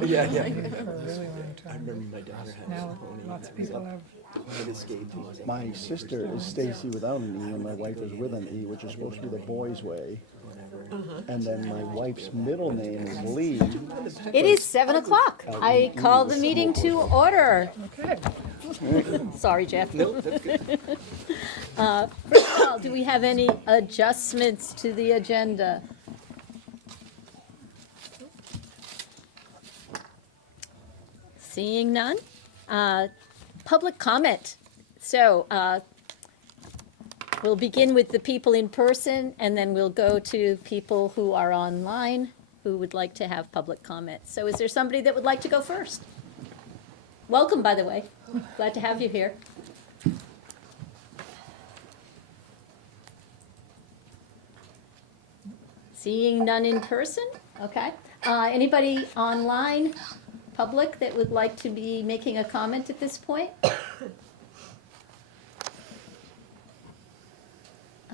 Yeah, yeah. For a really long I time. remember my daughter had Now, a pony. lots of people have. It escaped me. My sister is Stacy without an E, and my wife is with an E, which is supposed to be the boy's way. And then my wife's middle name is Lee. It is 7 o'clock. I call the meeting to order. Okay. Sorry, Jeff. Nope, that's good. First of all, do we have any adjustments to the agenda? Seeing none. Public comment. So we'll begin with the people in person, and then we'll go to people who are online who would like to have public comment. So is there somebody that would like to go first? Welcome, by the way. Glad to have you here. Seeing none in person? Okay. Anybody online, public, that would like to be making a comment at this point?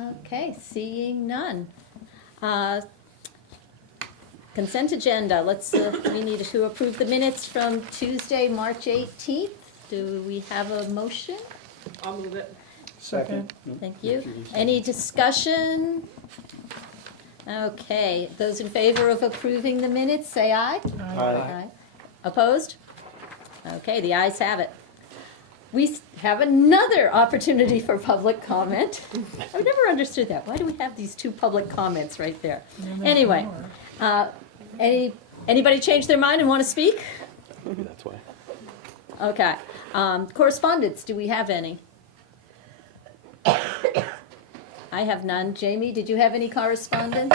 Okay, seeing none. Consent agenda, we need to approve the minutes from Tuesday, March 18th. Do we have a motion? I'll move it. Second. Thank you. Any discussion? Okay, those in favor of approving the minutes, say aye. Aye. Opposed? Okay, the ayes have it. We have another opportunity for public comment. I've never understood that. Why do we have these two public comments right there? Anyway, anybody change their mind and want to speak? Maybe that's why. Okay. Correspondence, do we have any? I have none. Jamie, did you have any correspondence?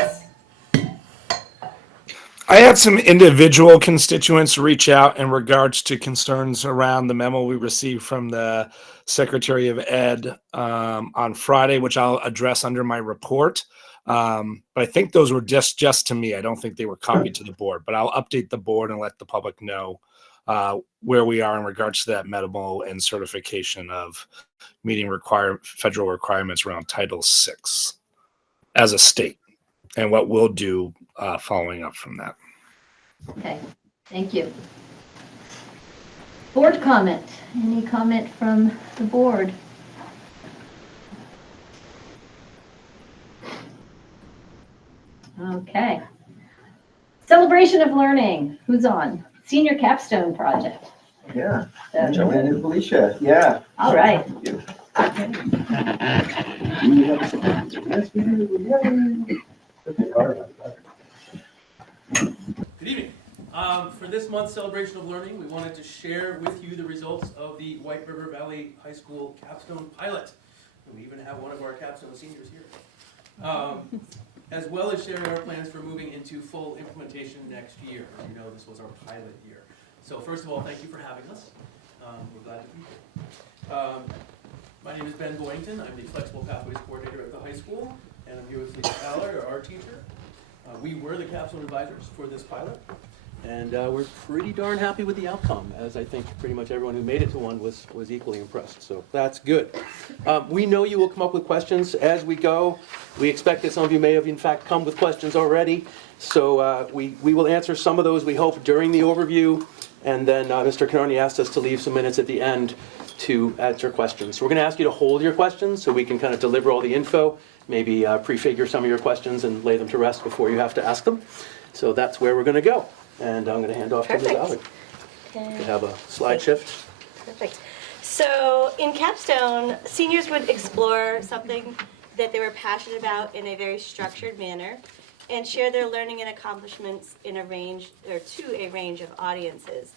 I had some individual constituents reach out in regards to concerns around the memo we received from the Secretary of Ed on Friday, which I'll address under my report. But I think those were just to me. I don't think they were copied to the board, but I'll update the board and let the public know where we are in regards to that memo and certification of meeting federal requirements around Title VI as a state, and what we'll do following up from that. Okay, thank you. Board comment. Any comment from the board? Okay. Celebration of learning. Who's on? Senior capstone project. Yeah, So- Joanne and Felicia, yeah. All right. Do you have a second? Yes, we do. Yay. Good evening. For this month's celebration of learning, we wanted to share with you the results of the White River Valley High School capstone pilot. And we even have one of our capstone seniors here. As well as share our plans for moving into full implementation next year. As you know, this was our pilot year. So first of all, thank you for having us. We're glad to be here. My name is Ben Boynton. I'm the Flexible Pathways Coordinator at the high school, and I'm here with Lisa Fowler, our art teacher. We were the capstone advisors for this pilot, and we're pretty darn happy with the outcome, as I think pretty much everyone who made it to one was equally impressed, so that's good. We know you will come up with questions as we go. We expect that some of you may have in fact come with questions already, so we will answer some of those, we hope, during the overview, and then Mr. Canarney asked us to leave some minutes at the end to answer questions. So we're going to ask you to hold your questions so we can kind of deliver all the info, maybe prefigure some of your questions and lay them to rest before you have to ask them. So that's where we're going to go. And I'm going to hand off to Ms. Allard. Okay. We have a slide shift. Perfect. So in Capstone, seniors would explore something that they were passionate about in a very structured manner and share their learning and accomplishments in a range, or to a range of audiences.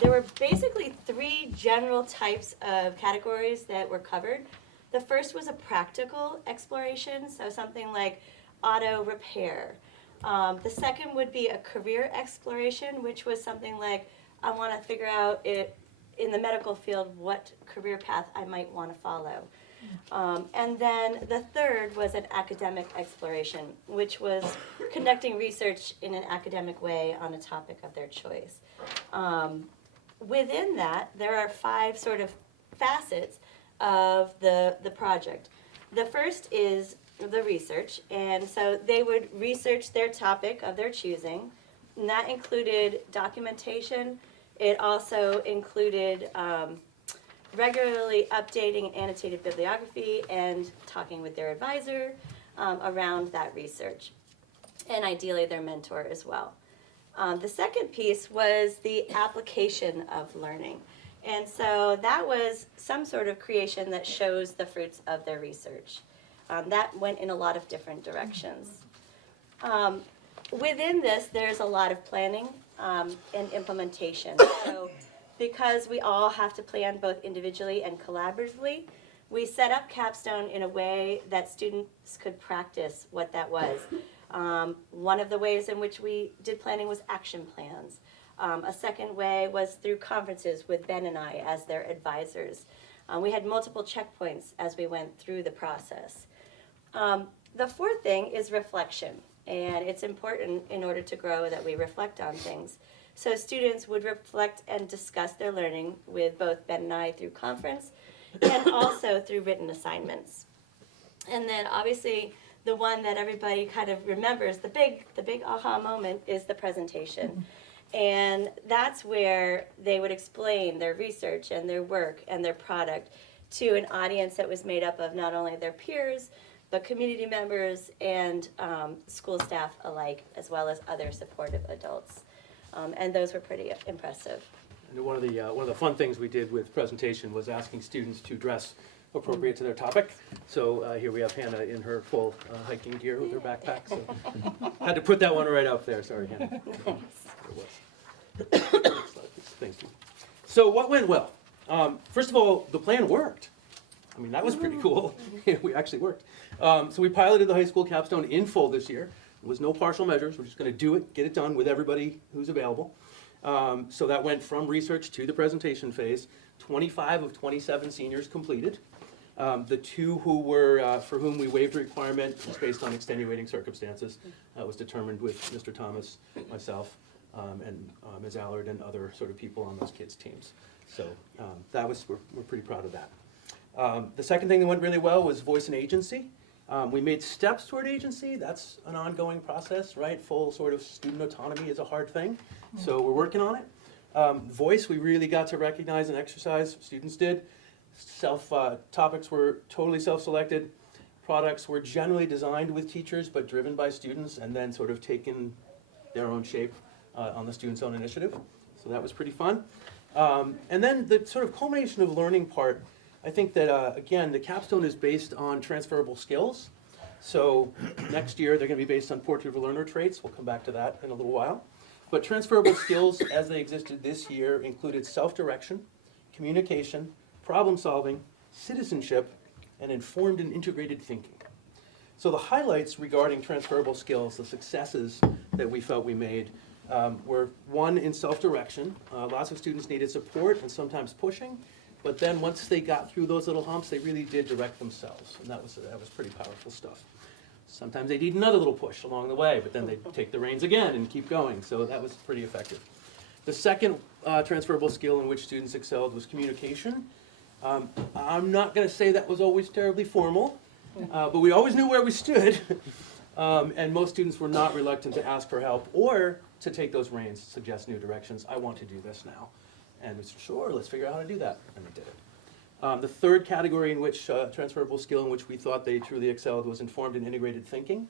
There were basically three general types of categories that were covered. The first was a practical exploration, so something like auto repair. The second would be a career exploration, which was something like, I want to figure out in the medical field what career path I might want to follow. And then the third was an academic exploration, which was conducting research in an academic way on a topic of their choice. Within that, there are 5 sort of facets of the project. The first is the research, and so they would research their topic of their choosing, And that included documentation. It also included regularly updating and annotated bibliography and talking with their advisor around that research, and ideally their mentor as well. The second piece was the application of learning. And so that was some sort of creation that shows the fruits of their research. That went in a lot of different directions. Within this, there's a lot of planning and implementation. So because we all have to plan both individually and collaboratively, we set up Capstone in a way that students could practice what that was. One of the ways in which we did planning was action plans. A second way was through conferences with Ben and I as their advisors. We had multiple checkpoints as we went through the process. The fourth thing is reflection, and it's important in order to grow that we reflect on things. So students would reflect and discuss their learning with both Ben and I through conference and also through written assignments. And then obviously the one that everybody kind of remembers, the big aha moment, is the presentation. And that's where they would explain their research and their work and their product to an audience that was made up of not only their peers, but community members and school staff alike, as well as other supportive adults. And those were pretty impressive. And one of the fun things we did with presentation was asking students to dress appropriate to their topic. So here we have Hannah in her full hiking gear with her backpack. So had to put that one right up there. Sorry, Hannah. Thank you. So what went well? First of all, the plan worked. I mean, that was pretty cool. We actually worked. So we piloted the high school capstone in full this year. There was no partial measures. We're just going to do it, get it done with everybody who's available. So that went from research to the presentation phase. 25 of 27 seniors completed. The two who were, for whom we waived the requirement was based on extenuating circumstances. That was determined with Mr. Thomas, myself, and Ms. Allard and other sort of people on those kids' teams. So that was, we're pretty proud of that. The second thing that went really well was voice and agency. We made steps toward agency. That's an ongoing process, right? Full sort of student autonomy is a hard thing. So we're working on it. Voice, we really got to recognize and exercise, students did. Topics were totally self-selected. Products were generally designed with teachers, but driven by students and then sort of taken their own shape on the student's own initiative. So that was pretty fun. And then the sort of culmination of learning part, I think that, again, the capstone is based on transferable skills. So next year, they're going to be based on portrait of a learner traits. We'll come back to that in a little while. But transferable skills, as they existed this year, included self-direction, communication, problem solving, citizenship, and informed and integrated thinking. So the highlights regarding transferable skills, the successes that we felt we made, were one in self-direction. Lots of students needed support and sometimes pushing, but then once they got through those little humps, they really did direct themselves, and that was pretty powerful stuff. Sometimes they'd need another little push along the way, but then they'd take the reins again and keep going, so that was pretty effective. The second transferable skill in which students excelled was communication. I'm not going to say that was always terribly formal, but we always knew where we stood, and most students were not reluctant to ask for help or to take those reins, suggest new directions. I want to do this now. And we said, sure, let's figure out how to do that, and we did it. The third category in which, transferable skill in which we thought they truly excelled was informed and integrated thinking.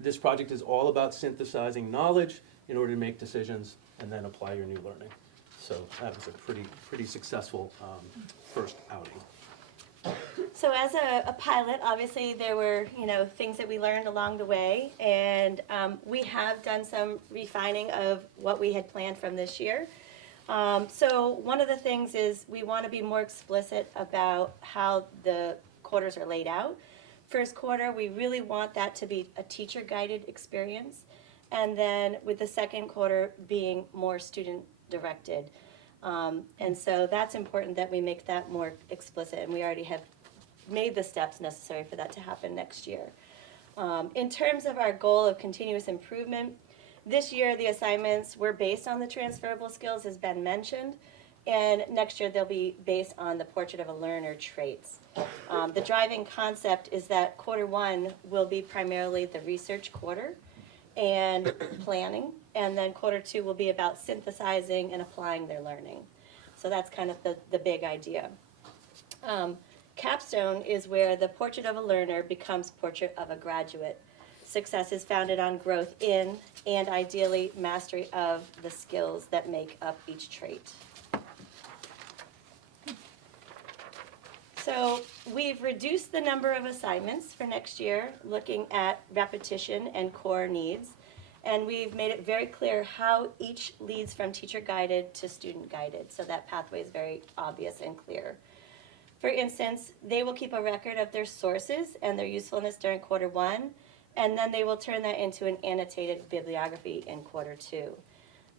This project is all about synthesizing knowledge in order to make decisions and then apply your new learning. So that was a pretty successful first outing. So as a pilot, obviously there were, things that we learned along the way, and we have done some refining of what we had planned from this year. So one of the things is we want to be more explicit about how the quarters are laid out. First quarter, we really want that to be a teacher-guided experience, and then with the second quarter being more student-directed. And so that's important that we make that more explicit, and we already have made the steps necessary for that to happen next year. In terms of our goal of continuous improvement, this year the assignments were based on the transferable skills, as Ben mentioned, and next year they'll be based on the portrait of a learner traits. The driving concept is that quarter one will be primarily the research quarter and planning, and then quarter 2 will be about synthesizing and applying their learning. So that's kind of the big idea. Capstone is where the portrait of a learner becomes portrait of a graduate. Success is founded on growth in and ideally mastery of the skills that make up each trait. So we've reduced the number of assignments for next year, looking at repetition and core needs. And we've made it very clear how each leads from teacher guided to student guided. So that pathway is very obvious and clear. For instance, they will keep a record of their sources and their usefulness during quarter 1, and then they will turn that into an annotated bibliography in quarter 2.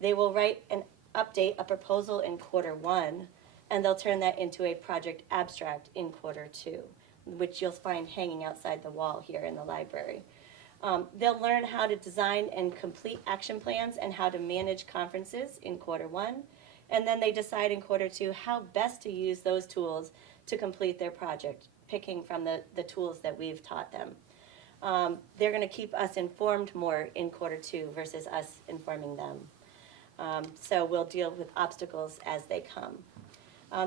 They will write and update a proposal in quarter 1, and they'll turn that into a project abstract in quarter 2, which you'll find hanging outside the wall here in the library. They'll learn how to design and complete action plans and how to manage conferences in quarter 1, and then they decide in quarter 2 how best to use those tools to complete their project, picking from the tools that we've taught them. They're going to keep us informed more in quarter 2 versus us informing them. So we'll deal with obstacles as they come.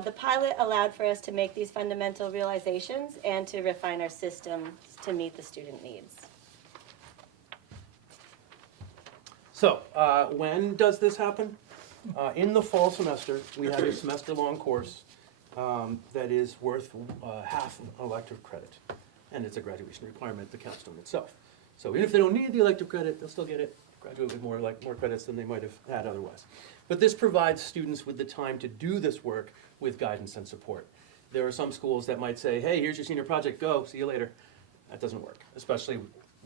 The pilot allowed for us to make these fundamental realizations and to refine our systems to meet the student needs. So, when does this happen? In the fall semester, we have a semester-long course that is worth half an elective credit. And it's a graduation requirement, the capstone itself. So even if they don't need the elective credit, they'll still get it, graduate with more credits than they might have had otherwise. But this provides students with the time to do this work with guidance and support. There are some schools that might say, hey, here's your senior project, go, see you later. That doesn't work, especially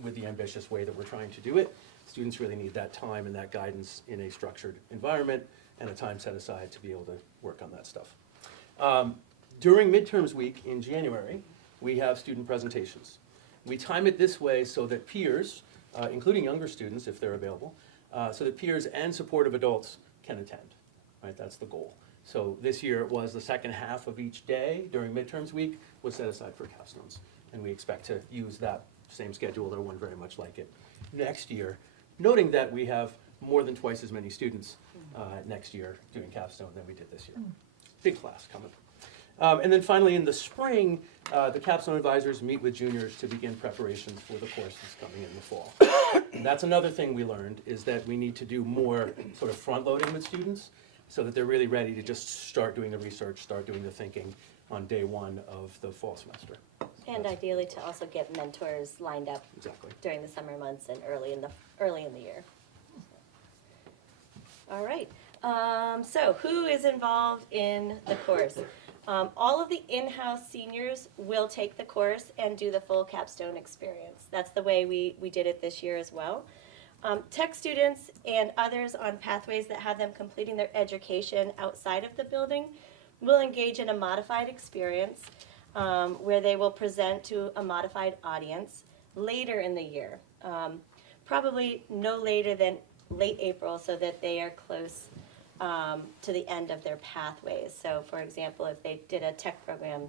with the ambitious way that we're trying to do it. Students really need that time and that guidance in a structured environment and a time set aside to be able to work on that stuff. During midterms week in January, we have student presentations. We time it this way so that peers, including younger students if they're available, so that peers and supportive adults can attend, right? That's the goal. So this year it was the second half of each day during midterms week was set aside for capstones. And we expect to use that same schedule or one very much like it next year, noting that we have more than twice as many students next year doing capstone than we did this year. Big class coming. And then finally in the spring, the capstone advisors meet with juniors to begin preparations for the courses coming in the fall. And that's another thing we learned is that we need to do more sort of front loading with students so that they're really ready to just start doing the research, start doing the thinking on day 1 of the fall semester. And ideally to also get mentors lined up Exactly. during the summer months and early in the year. All right. So who is involved in the course? All of the in-house seniors will take the course and do the full capstone experience. That's the way we did it this year as well. Tech students and others on pathways that have them completing their education outside of the building will engage in a modified experience where they will present to a modified audience later in the year. Probably no later than late April so that they are close to the end of their pathways. So for example, if they did a tech program,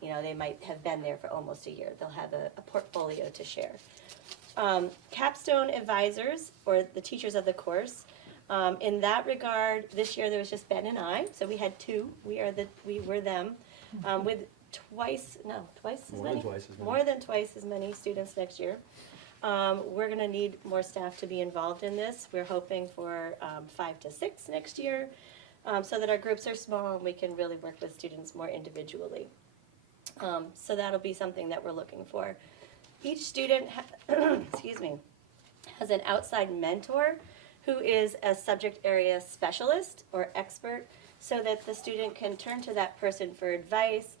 they might have been there for almost a year. They'll have a portfolio to share. Capstone advisors, or the teachers of the course, in that regard, this year there was just Ben and I, so we had 2. We were them, with more than twice as many students next year. We're going to need more staff to be involved in this. We're hoping for 5 to 6 next year, so that our groups are small and we can really work with students more individually. So that'll be something that we're looking for. Each student has an outside mentor who is a subject area specialist or expert, so that the student can turn to that person for advice,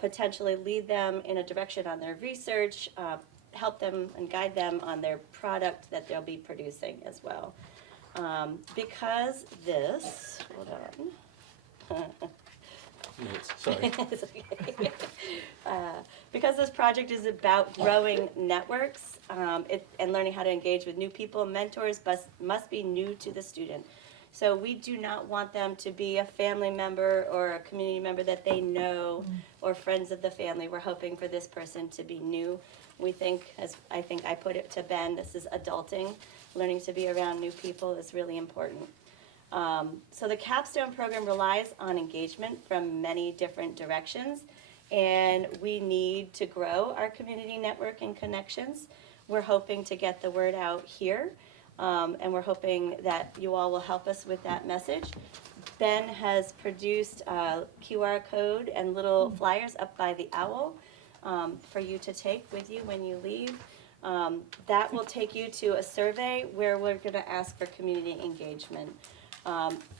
potentially lead them in a direction on their research, help them and guide them on their product that they'll be producing as well. Because this, hold on. Sorry. It's okay. Because this project is about growing networks and learning how to engage with new people, mentors must be new to the student. So we do not want them to be a family member or a community member that they know or friends of the family. We're hoping for this person to be new. We think, as I think I put it to Ben, this is adulting. Learning to be around new people is really important. So the capstone program relies on engagement from many different directions, and we need to grow our community network and connections. We're hoping to get the word out here, and we're hoping that you all will help us with that message. Ben has produced a QR code and little flyers up by the owl for you to take with you when you leave. That will take you to a survey where we're going to ask for community engagement.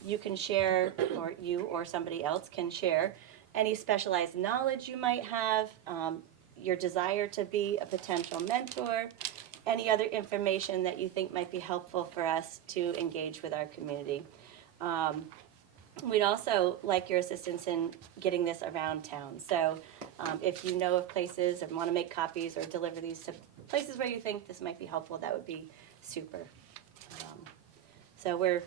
You can share, or you or somebody else can share, any specialized knowledge you might have, your desire to be a potential mentor, any other information that you think might be helpful for us to engage with our community. We'd also like your assistance in getting this around town. So if you know of places and want to make copies or deliver these to places where you think this might be helpful, that would be super. So we're,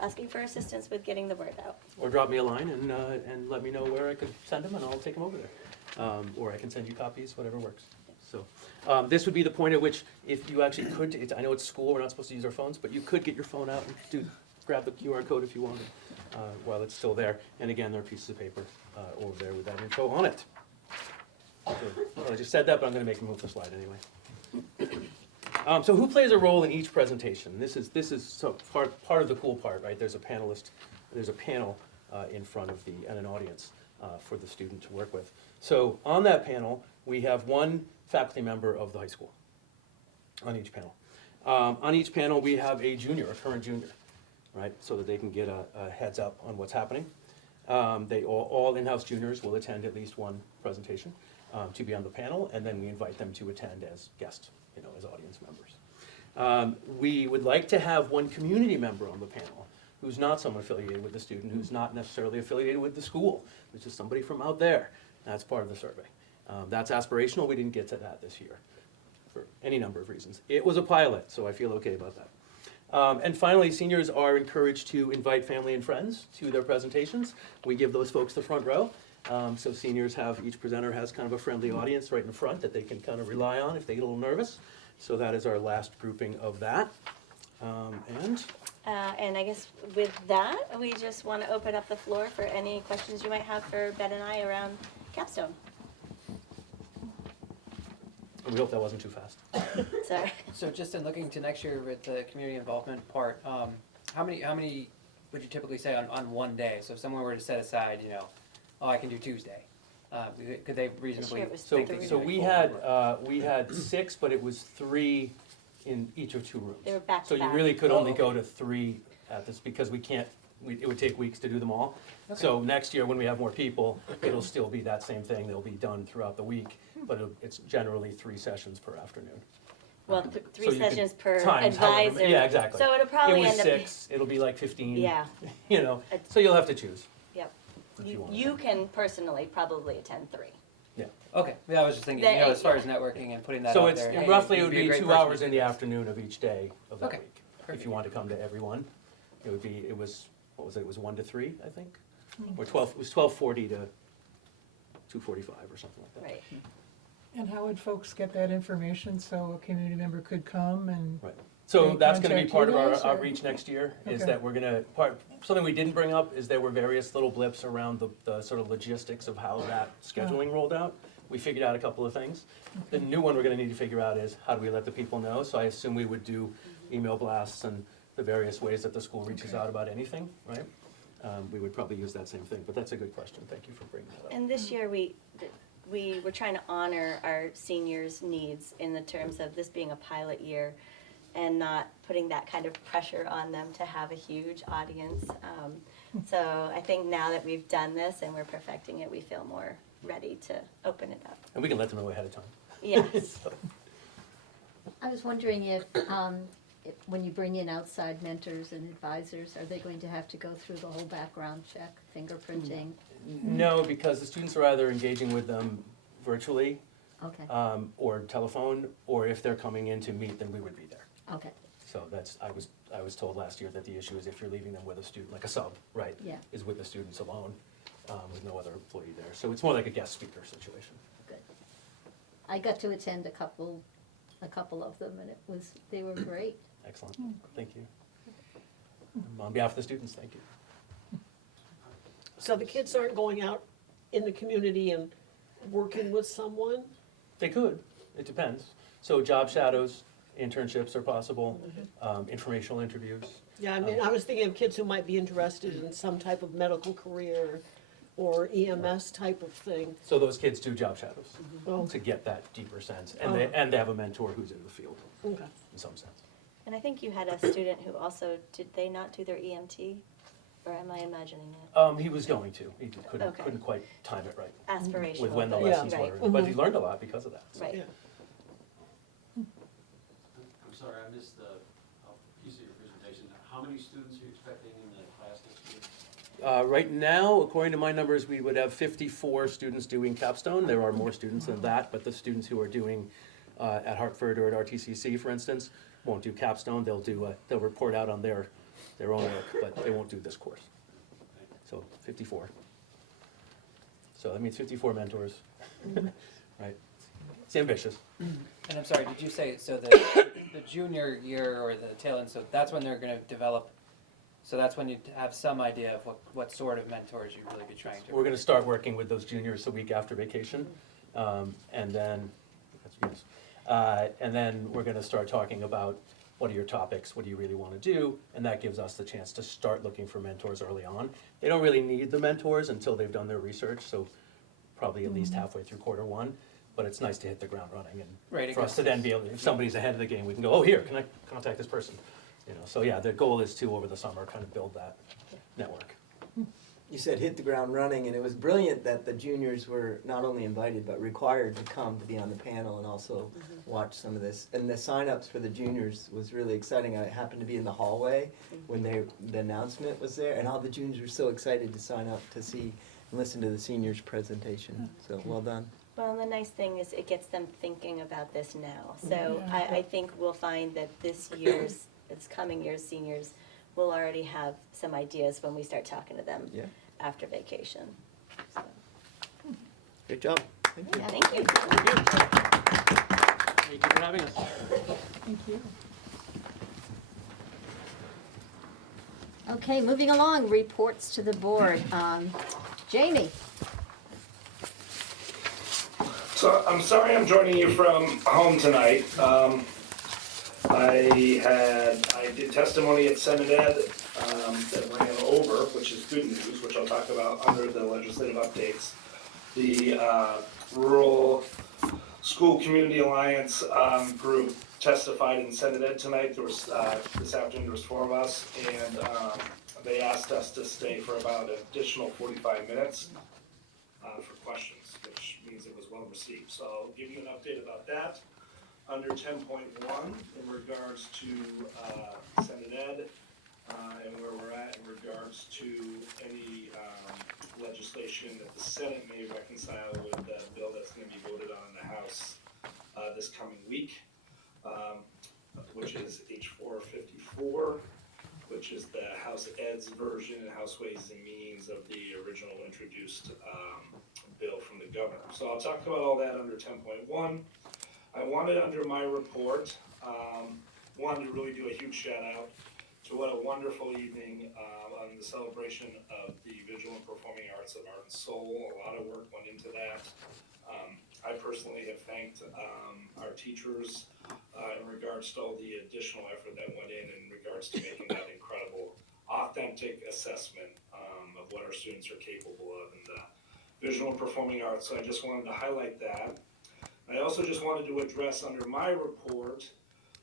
asking for assistance with getting the word out. Or drop me a line and let me know where I could send them, and I'll take them over there. Or I can send you copies, whatever works. So this would be the point at which, if you actually could, I know it's school, we're not supposed to use our phones, but you could get your phone out and grab the QR code if you wanted while it's still there. And again, there are pieces of paper over there with that info on it. So, well, I just said that, but I'm going to make him move the slide anyway. So who plays a role in each presentation? This is so part of the cool part, right? There's a panel in front of and an audience for the student to work with. So on that panel, we have one faculty member of the high school on each panel. On each panel, we have a current junior, right? So that they can get a heads up on what's happening. They all in-house juniors will attend at least one presentation to be on the panel, and then we invite them to attend as guests, as audience members. We would like to have one community member on the panel who's not someone affiliated with the student, who's not necessarily affiliated with the school, which is somebody from out there. That's part of the survey. That's aspirational. We didn't get to that this year for any number of reasons. It was a pilot, so I feel okay about that. And finally, seniors are encouraged to invite family and friends to their presentations. We give those folks the front row. So seniors each presenter has kind of a friendly audience right in front that they can kind of rely on if they get a little nervous. So that is our last grouping of that. And I guess with that, we just want to open up the floor for any questions you might have for Ben and I around capstone. We hope that wasn't too fast. Sorry. So just in looking to next year with the community involvement part, how many would you typically say on one day? So if someone were to set aside, I can do Tuesday, could they reasonably? It was So, three. so we had 6, but it was 3 in each of 2 rooms. They were back to So you back. really could only go to 3 at this, because it would take weeks to do them all. So next year, when we have more people, it'll still be that same thing. They'll be done throughout the week, but it's generally 3 sessions per afternoon. Well, So three you could sessions per times however advisor. yeah, exactly. So it'll probably It was end up. 6, it'll be like 15. Yeah. So you'll have to choose. Yep. if you want. You can personally probably attend 3. Okay, yeah, I was just thinking, They- as far as networking and putting that So out it's there. hey, roughly, it you'd would a be great 2 person hours to in do the this. afternoon of each day of that Okay, week. If perfect. you want to come to everyone, it was 1 to 3, I think? Or 12, it was 12:40 to 2:45 or something like that. Right. And how would folks get that information so a community member could come and? Right. So They that's gonna be contact part you of our guys, or- outreach next year, is Okay. that we're gonna, something we didn't bring up is there were various little blips around the sort of logistics of how that scheduling rolled out. We figured out a couple of things. The new one we're gonna need to figure out is, how do we let the people know? So I assume we would do email blasts and the various ways that the school reaches Okay. out about anything, right? We would probably use that same thing, but that's a good question. Thank you for bringing that up. And this year, we were trying to honor our seniors' needs in the terms of this being a pilot year and not putting that kind of pressure on them to have a huge audience. So I think now that we've done this and we're perfecting it, we feel more ready to open it up. And we can let them know ahead of time. Yes. So, I was wondering if when you bring in outside mentors and advisors, are they going to have to go through the whole background check, fingerprinting? No, because the students are either engaging with them virtually, Okay, or telephone, or if they're coming in to meet, then we would be there. okay. So I was I was told last year that the issue is if you're leaving them with a student, like a sub, right? Yeah. Is with the students alone, with no other employee there. So it's more like a guest speaker situation. Good. I got to attend a couple of them, and they were great. Excellent, thank you. On behalf of the students, thank you. So the kids aren't going out in the community and working with someone? They could, it depends. So job shadows, internships are possible, informational interviews. Yeah, I mean, I was thinking of kids who might be interested in some type of medical career or EMS type of thing. So those kids do job shadows Oh, to get that deeper sense, and they have a mentor who's in the field, okay. in some sense. And I think you had a student who also, did they not do their EMT? Or am I imagining it? He was going to, he just Okay. couldn't quite time it right Aspirational. with when the but- lessons right, were, but he learned a lot because of that. So. Right. Yeah. I'm sorry, I missed a piece of your presentation. How many students are you expecting in the class next year? Right now, according to my numbers, we would have 54 students doing capstone. There are more students than that, but the students who are doing at Hartford or at RTCC, for instance, won't do capstone. They'll report out on their own work, but they won't do this course. So 54. So that means 54 mentors, right? It's ambitious. And I'm sorry, did you say, so the junior year or the tail end, so that's when they're gonna develop, so that's when you have some idea of what sort of mentors you'd really be trying to. We're gonna start working with those juniors a week after vacation, and then, and then we're gonna start talking about what are your topics, what do you really wanna do, and that gives us the chance to start looking for mentors early on. They don't really need the mentors until they've done their research, so probably at least halfway through quarter 1, but it's nice to hit the ground running, Right, and it for us gives to then be able, if somebody's ahead of the game, we can go, oh, here, can I contact this person? You know, so yeah, the goal is to, over the summer, kind of build that network. You said hit the ground running, and it was brilliant that the juniors were not only invited, but required to come to be on the panel and also watch some of this. And the sign-ups for the juniors was really exciting. I happened to be in the hallway when the announcement was there, and all the juniors were so excited to sign up to see and listen to the seniors' presentation. So, well done. Well, and the nice thing is it gets them thinking about this now. So I think we'll find that this coming year's seniors will already have some ideas when we start talking to them Yeah. after vacation. So, Great job. Thank you. thank you. Thank you for having us. Thank you. Okay, moving along, reports to the board. Jamie? So I'm sorry I'm joining you from home tonight. I did testimony at Senate Ed that ran over, which is good news, which I'll talk about under the legislative updates. The Rural School Community Alliance group testified in Senate Ed tonight. There was this afternoon there was 4 of us, and they asked us to stay for about an additional 45 minutes for questions, which means it was well received. So I'll give you an update about that. Under 10.1, in regards to Senate Ed, and where we're at in regards to any legislation that the Senate may reconcile with the bill that's going to be voted on in the House this coming week, which is H454, which is the House Ed's version and House Ways and Means of the original introduced bill from the governor. So I'll talk about all that under 10.1. I wanted, under my report, wanted to really do a huge shout out to what a wonderful evening on the celebration of the visual and performing arts of Art and Soul. A lot of work went into that. I personally have thanked our teachers in regards to all the additional effort that went in regards to making that incredible, authentic assessment of what our students are capable of in the visual and performing arts. So I just wanted to highlight that. I also just wanted to address under my report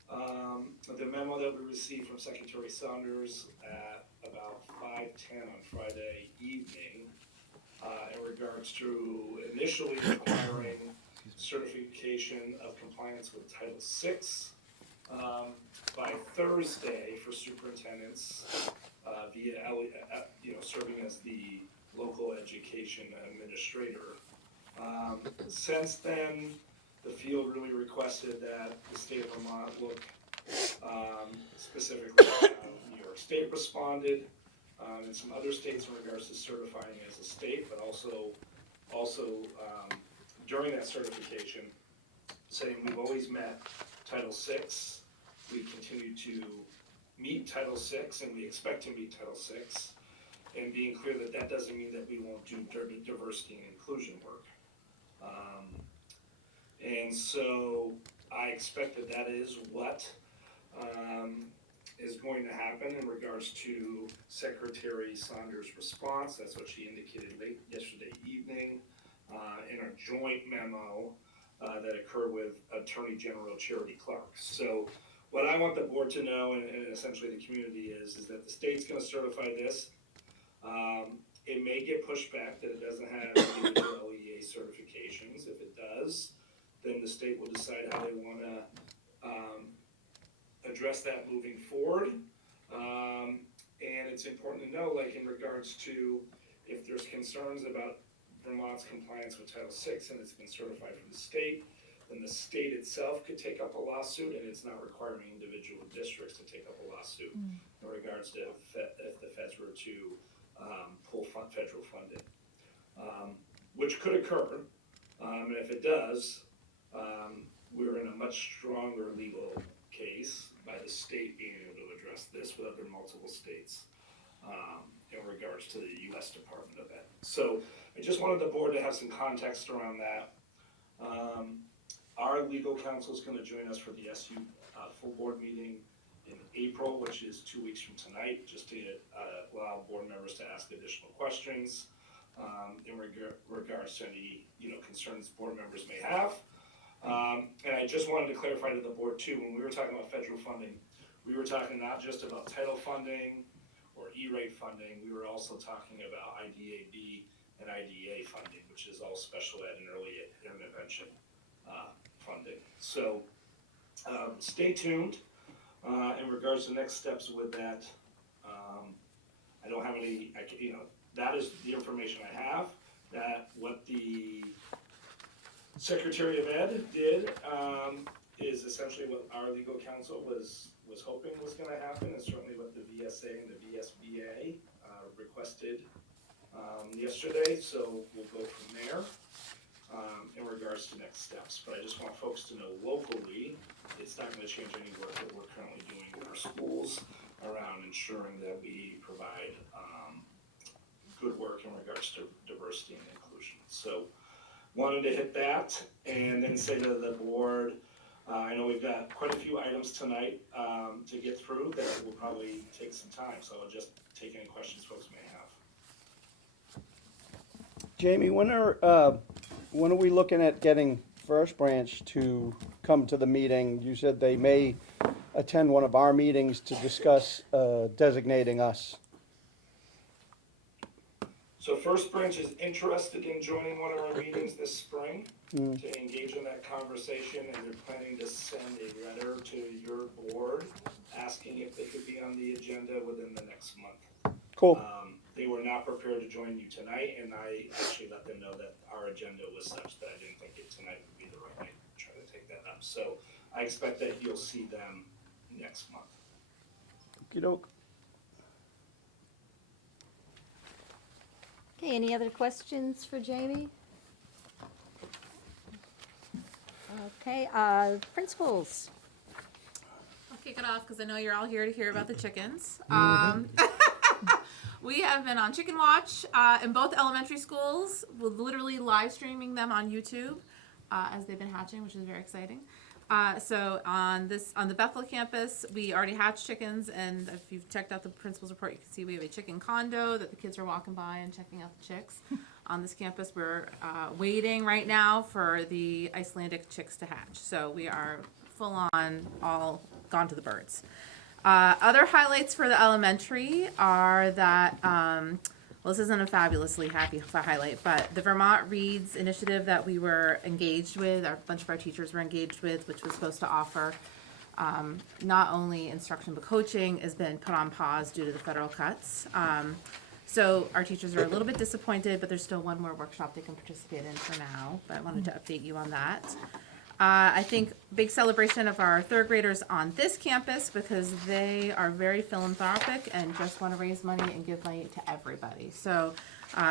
the memo that we received from Secretary Saunders at about 5:10 on Friday evening in regards to initially requiring certification of compliance with Title VI by Thursday for superintendents via serving as the local education administrator. Since then, the field really requested that the state of Vermont look specifically how New York State responded, and some other states in regards to certifying as a state, but also during that certification, saying we've always met Title VI, we continue to meet Title VI, and we expect to meet Title VI, and being clear that that doesn't mean that we won't do diversity and inclusion work. And so I expect that that is what is going to happen in regards to Secretary Saunders' response. That's what she indicated late yesterday evening in a joint memo that occurred with Attorney General Charity Clark. So what I want the board to know, and essentially the community, is that the state's going to certify this. It may get pushed back that it doesn't have individual LEA certifications. If it does, then the state will decide how they want to address that moving forward. And it's important to know, like in regards to if there's concerns about Vermont's compliance with Title VI and it's been certified from the state, then the state itself could take up a lawsuit, and it's not requiring individual districts to take up a lawsuit in regards to if the feds were to pull federal funding, which could occur. And if it does, we're in a much stronger legal case by the state being able to address this with other multiple states in regards to the U.S. Department of Ed. So I just wanted the board to have some context around that. Our legal counsel is going to join us for the SU full board meeting in April, which is 2 weeks from tonight, just to allow board members to ask additional questions in regards to any concerns board members may have. And I just wanted to clarify to the board too, when we were talking about federal funding, we were talking not just about title funding or E-rate funding, we were also talking about IDAB and IDA funding, which is all special ed and early intervention funding. So stay tuned in regards to next steps with that. I don't have any, that is the information I have, that what the Secretary of Ed did is essentially what our legal counsel was hoping was going to happen, and certainly what the VSA and the VSBA requested yesterday. So we'll go from there in regards to next steps. But I just want folks to know locally, it's not going to change any work that we're currently doing in our schools around ensuring that we provide good work in regards to diversity and inclusion. So wanted to hit that and then say to the board, I know we've got quite a few items tonight to get through that will probably take some time, so I'll just take any questions folks may have. Jamie, when are we looking at getting First Branch to come to the meeting? You said they may attend one of our meetings to discuss designating us. So First Branch is interested in joining one of our meetings this spring to engage in that conversation, and they're planning to send a letter to your board asking if they could be on the agenda within the next month. Cool. They were not prepared to join you tonight, and I actually let them know that our agenda was such that I didn't think tonight would be the right night to try to take that up. So I expect that you'll see them next month. Okey-doke. Okay, any other questions for Jamie? Okay, principals. I'll kick it off because I know you're all here to hear about the chickens. We have been on Chicken Watch in both elementary schools. We're literally live streaming them on YouTube as they've been hatching, which is very exciting. So on the Bethel campus, we already hatched chickens, and if you've checked out the principal's report, you can see we have a chicken condo that the kids are walking by and checking out the chicks. On this campus, we're waiting right now for the Icelandic chicks to hatch. So we are full on, all gone to the birds. Other highlights for the elementary are that, well, this isn't a fabulously happy highlight, but the Vermont Reads initiative that we were engaged with, a bunch of our teachers were engaged with, which was supposed to offer not only instruction but coaching, has been put on pause due to the federal cuts. So our teachers are a little bit disappointed, but there's still one more workshop they can participate in for now, but I wanted to update you on that. I think big celebration of our third graders on this campus because they are very philanthropic and just want to raise money and give money to everybody. So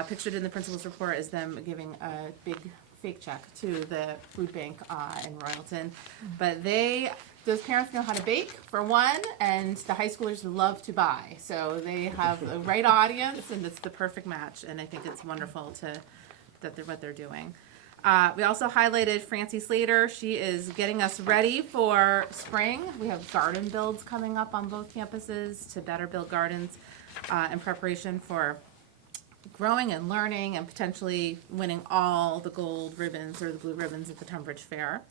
pictured in the principal's report is them giving a big fake check to the food bank in Royalton. But those parents know how to bake, for one, and the high schoolers love to buy. So they have the right audience, and it's the perfect match. And I think it's wonderful that they're what they're doing. We also highlighted Francie Slater. She is getting us ready for spring. We have garden builds coming up on both campuses to better build gardens in preparation for growing and learning and potentially winning all the gold ribbons or the blue ribbons at the Tunbridge Fair.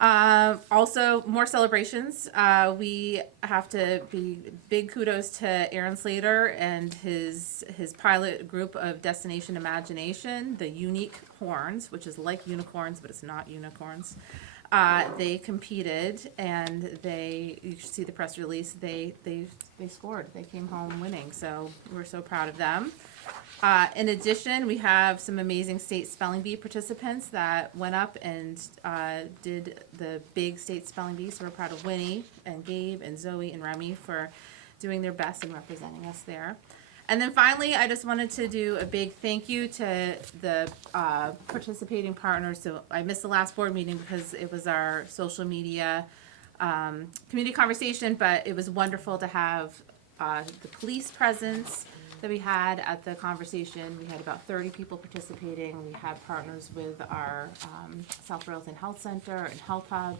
Also, more celebrations. We have to be big kudos to Aaron Slater and his pilot group of Destination Imagination, the Unique Horns, which is like unicorns, but it's not unicorns. They competed, and you should see the press release. They scored. They came home winning, so we're so proud of them. In addition, we have some amazing state spelling bee participants that went up and did the big state spelling bee. So we're proud of Winnie and Gabe and Zoe and Remy for doing their best and representing us there. And then finally, I just wanted to do a big thank you to the participating partners. So I missed the last board meeting because it was our social media community conversation, but it was wonderful to have the police presence that we had at the conversation. We had about 30 people participating. We had partners with our South Royalton Health Center and Health Hub.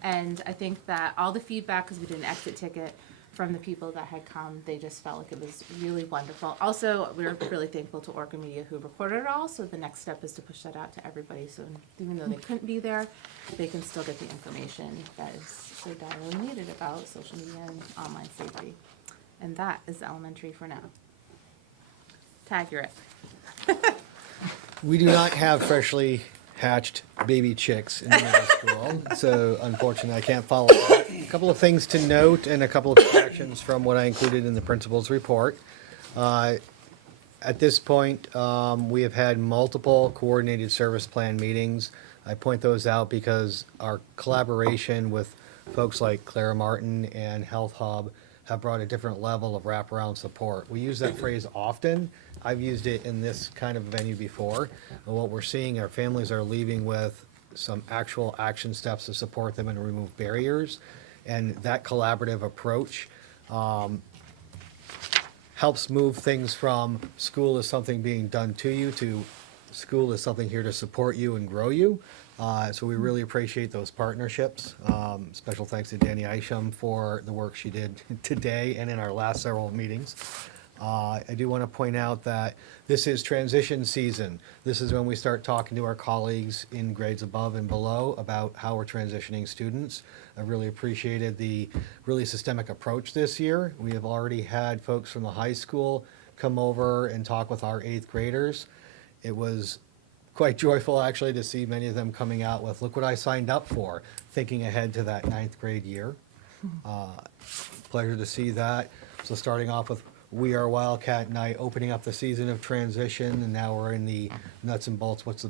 And I think that all the feedback, because we did an exit ticket from the people that had come, they just felt like it was really wonderful. Also, we're really thankful to Orca Media who recorded it all. So the next step is to push that out to everybody. So even though they couldn't be there, they can still get the information that is so direly needed about social media and online safety. And that is elementary for now. Tag, you're it. We do not have freshly hatched baby chicks in the middle school, so unfortunately I can't follow that. A couple of things to note and a couple of corrections from what I included in the principal's report. At this point, we have had multiple coordinated service plan meetings. I point those out because our collaboration with folks like Clara Martin and Health Hub have brought a different level of wraparound support. We use that phrase often. I've used it in this kind of venue before. And what we're seeing, our families are leaving with some actual action steps to support them and remove barriers. And that collaborative approach helps move things from school is something being done to you to school is something here to support you and grow you. So we really appreciate those partnerships. Special thanks to Danny Isham for the work she did today and in our last several meetings. I do want to point out that this is transition season. This is when we start talking to our colleagues in grades above and below about how we're transitioning students. I really appreciated the really systemic approach this year. We have already had folks from the high school come over and talk with our 8th graders. It was quite joyful actually to see many of them coming out with, look what I signed up for, thinking ahead to that 9th grade year. Pleasure to see that. So starting off with We Are Wildcat Night, opening up the season of transition, and now we're in the nuts and bolts, what's the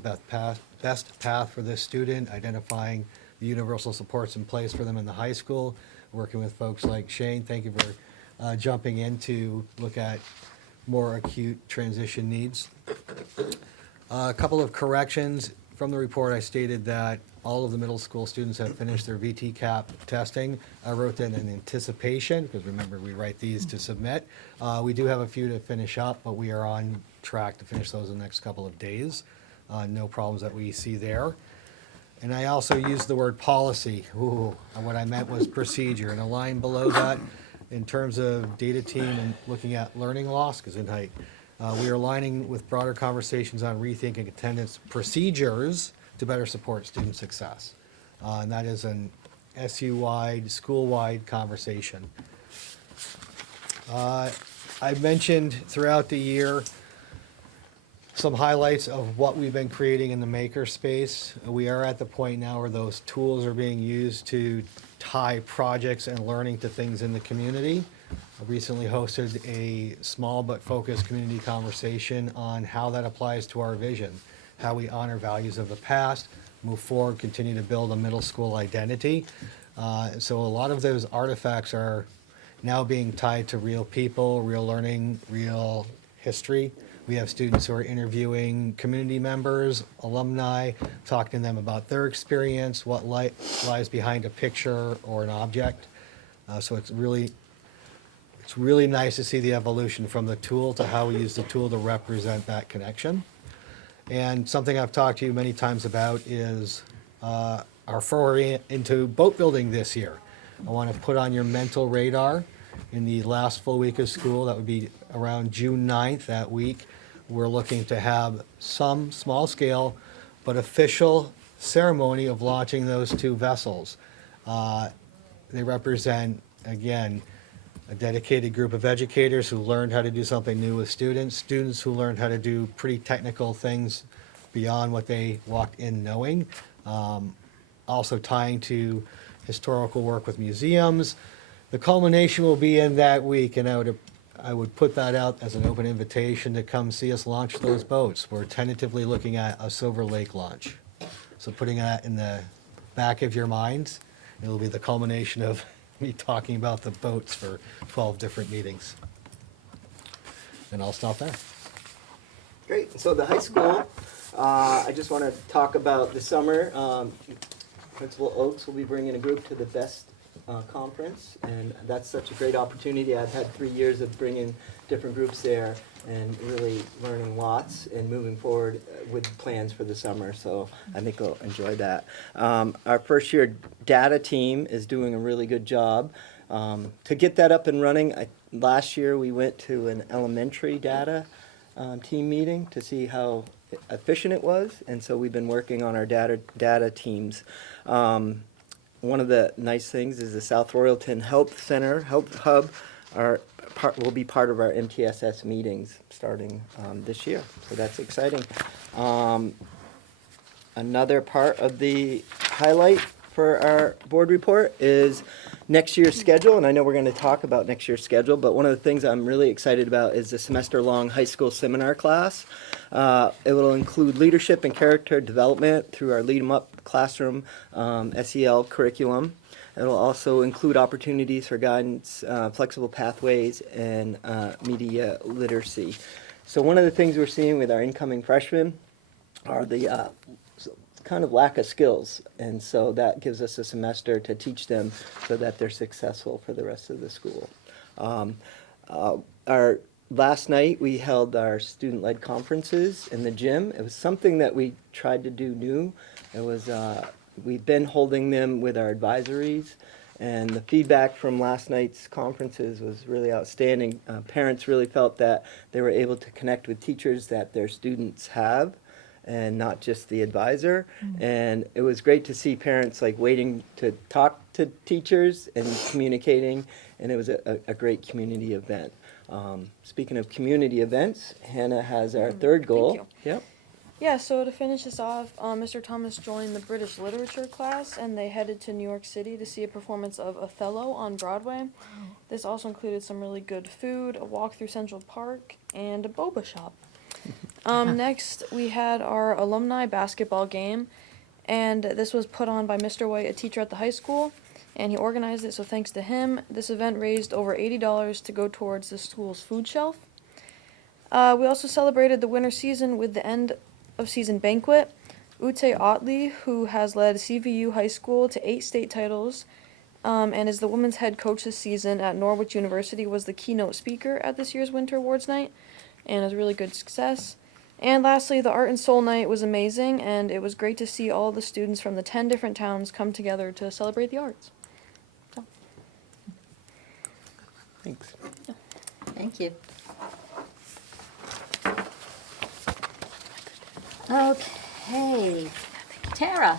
best path for this student, identifying the universal supports in place for them in the high school, working with folks like Shane. Thank you for jumping in to look at more acute transition needs. A couple of corrections. From the report, I stated that all of the middle school students have finished their VT-CAP testing. I wrote in an anticipation, because remember, we write these to submit. We do have a few to finish up, but we are on track to finish those in the next couple of days. No problems that we see there. And I also used the word policy. Ooh, and what I meant was procedure. And a line below that, in terms of data team and looking at learning loss, because we are aligning with broader conversations on rethinking attendance procedures to better support student success. And that is an SU-wide, school-wide conversation. I've mentioned throughout the year some highlights of what we've been creating in the maker space. We are at the point now where those tools are being used to tie projects and learning to things in the community. I recently hosted a small but focused community conversation on how that applies to our vision, how we honor values of the past, move forward, continue to build a middle school identity. So a lot of those artifacts are now being tied to real people, real learning, real history. We have students who are interviewing community members, alumni, talking to them about their experience, what lies behind a picture or an object. So it's really nice to see the evolution from the tool to how we use the tool to represent that connection. And something I've talked to you many times about is our foray into boat building this year. I want to put on your mental radar in the last full week of school, that would be around June 9th that week. We're looking to have some small scale but official ceremony of launching those two vessels. They represent, again, a dedicated group of educators who learned how to do something new with students, students who learned how to do pretty technical things beyond what they walked in knowing. Also tying to historical work with museums. The culmination will be in that week, and I would put that out as an open invitation to come see us launch those boats. We're tentatively looking at a Silver Lake launch. So putting that in the back of your minds, it'll be the culmination of me talking about the boats for 12 different meetings. And I'll stop there. Great. So the high school, I just want to talk about the summer. Principal Oakes will be bringing a group to the BEST conference, and that's such a great opportunity. I've had 3 years of bringing different groups there and really learning lots and moving forward with plans for the summer, so I think we'll enjoy that. Our first year data team is doing a really good job. To get that up and running, last year we went to an elementary data team meeting to see how efficient it was, and so we've been working on our data teams. One of the nice things is the South Royalton Health Center, Health Hub, will be part of our MTSS meetings starting this year. So that's exciting. Another part of the highlight for our board report is next year's schedule, and I know we're going to talk about next year's schedule, but one of the things I'm really excited about is the semester-long high school seminar class. It will include leadership and character development through our Lead 'em Up classroom SEL curriculum. It will also include opportunities for guidance, flexible pathways, and media literacy. So one of the things we're seeing with our incoming freshmen are the kind of lack of skills, and so that gives us a semester to teach them so that they're successful for the rest of the school. Our last night we held our student-led conferences in the gym. It was something that we tried to do new. It was we've been holding them with our advisories, and the feedback from last night's conferences was really outstanding. Parents really felt that they were able to connect with teachers that their students have, and not just the advisor. And it was great to see parents like waiting to talk to teachers and communicating, and it was a great community event. Speaking of community events, Hannah has our third goal. Thank you. Yep. Yeah, so to finish this off, Mr. Thomas joined the British literature class, and they headed to New York City to see a performance of Othello on Broadway. This also included some really good food, a walk through Central Park, and a boba shop. Next, we had our alumni basketball game, and this was put on by Mr. White, a teacher at the high school, and he organized it, so thanks to him. This event raised over $80 to go towards the school's food shelf. We also celebrated the winter season with the end of season banquet. Ute Otley, who has led CVU High School to 8 state titles, and is the women's head coach this season at Norwich University, was the keynote speaker at this year's Winter Awards Night, and it was a really good success. And lastly, the Art and Soul Night was amazing, and it was great to see all the students from the 10 different towns come together to celebrate the arts. So. Thanks. Thank you. Okay, Tara.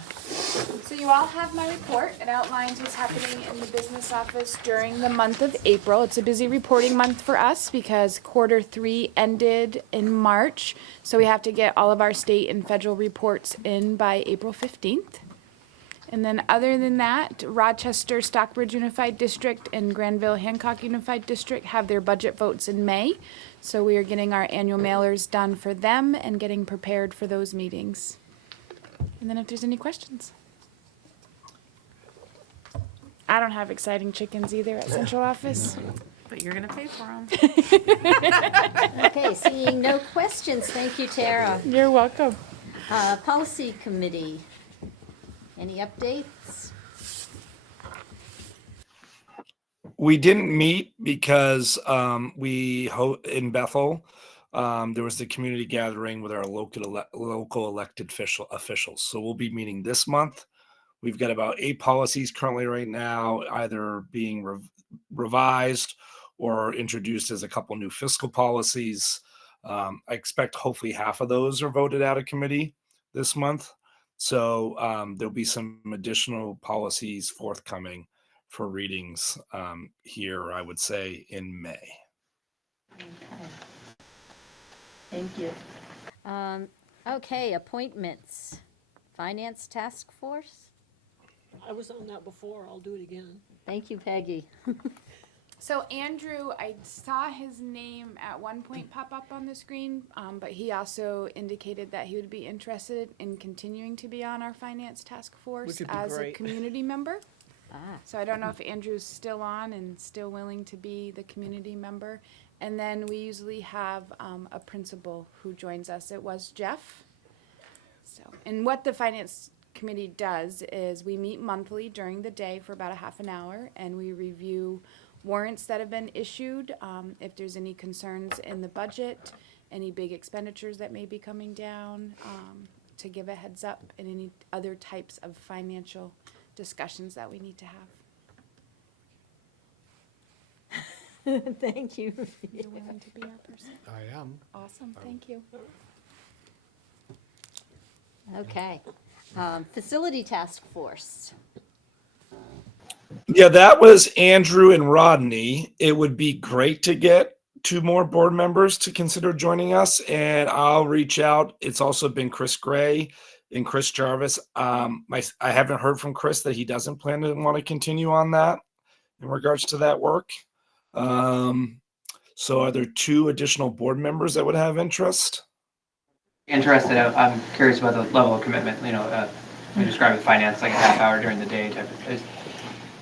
So you all have my report. It outlines what's happening in the business office during the month of April. It's a busy reporting month for us because Q3 ended in March. So we have to get all of our state and federal reports in by April 15th. And then other than that, Rochester, Stockbridge Unified District and Granville Hancock Unified District have their budget votes in May. So we are getting our annual mailers done for them and getting prepared for those meetings. And then if there's any questions. I don't have exciting chickens either at central office. But you're gonna pay for them. Okay, seeing no questions, thank you, Tara. You're welcome. Policy Committee, any updates? We didn't meet because in Bethel, there was the community gathering with our local elected officials. So we'll be meeting this month. We've got about 8 policies currently right now, either being revised or introduced as a couple new fiscal policies. I expect hopefully half of those are voted out of committee this month. So there'll be some additional policies forthcoming for readings here, I would say, in May. Thank you. Okay, appointments. Finance Task Force. I was on that before, I'll do it again. Thank you, Peggy. So Andrew, I saw his name at one point pop up on the screen, but he also indicated that he would be interested in continuing to be on our finance task force Which would be as a great. community member. Ah, So I don't know if Andrew's still on and still willing to be the community member. And then we usually have a principal who joins us. It was Jeff. So, and what the finance committee does is we meet monthly during the day for about a half an hour, and we review warrants that have been issued, if there's any concerns in the budget, any big expenditures that may be coming down, to give a heads up, and any other types of financial discussions that we need to have. thank you. You're willing to be our person. I am. Awesome, thank you. Okay. Facility Task Force. Yeah, that was Andrew and Rodney. It would be great to get 2 more board members to consider joining us, and I'll reach out. It's also been Chris Gray and Chris Jarvis. I haven't heard from Chris that he doesn't plan to want to continue on that in regards to that work. So are there 2 additional board members that would have interest? Interested, I'm curious about the level of commitment, you describe with finance, like a half hour during the day type of.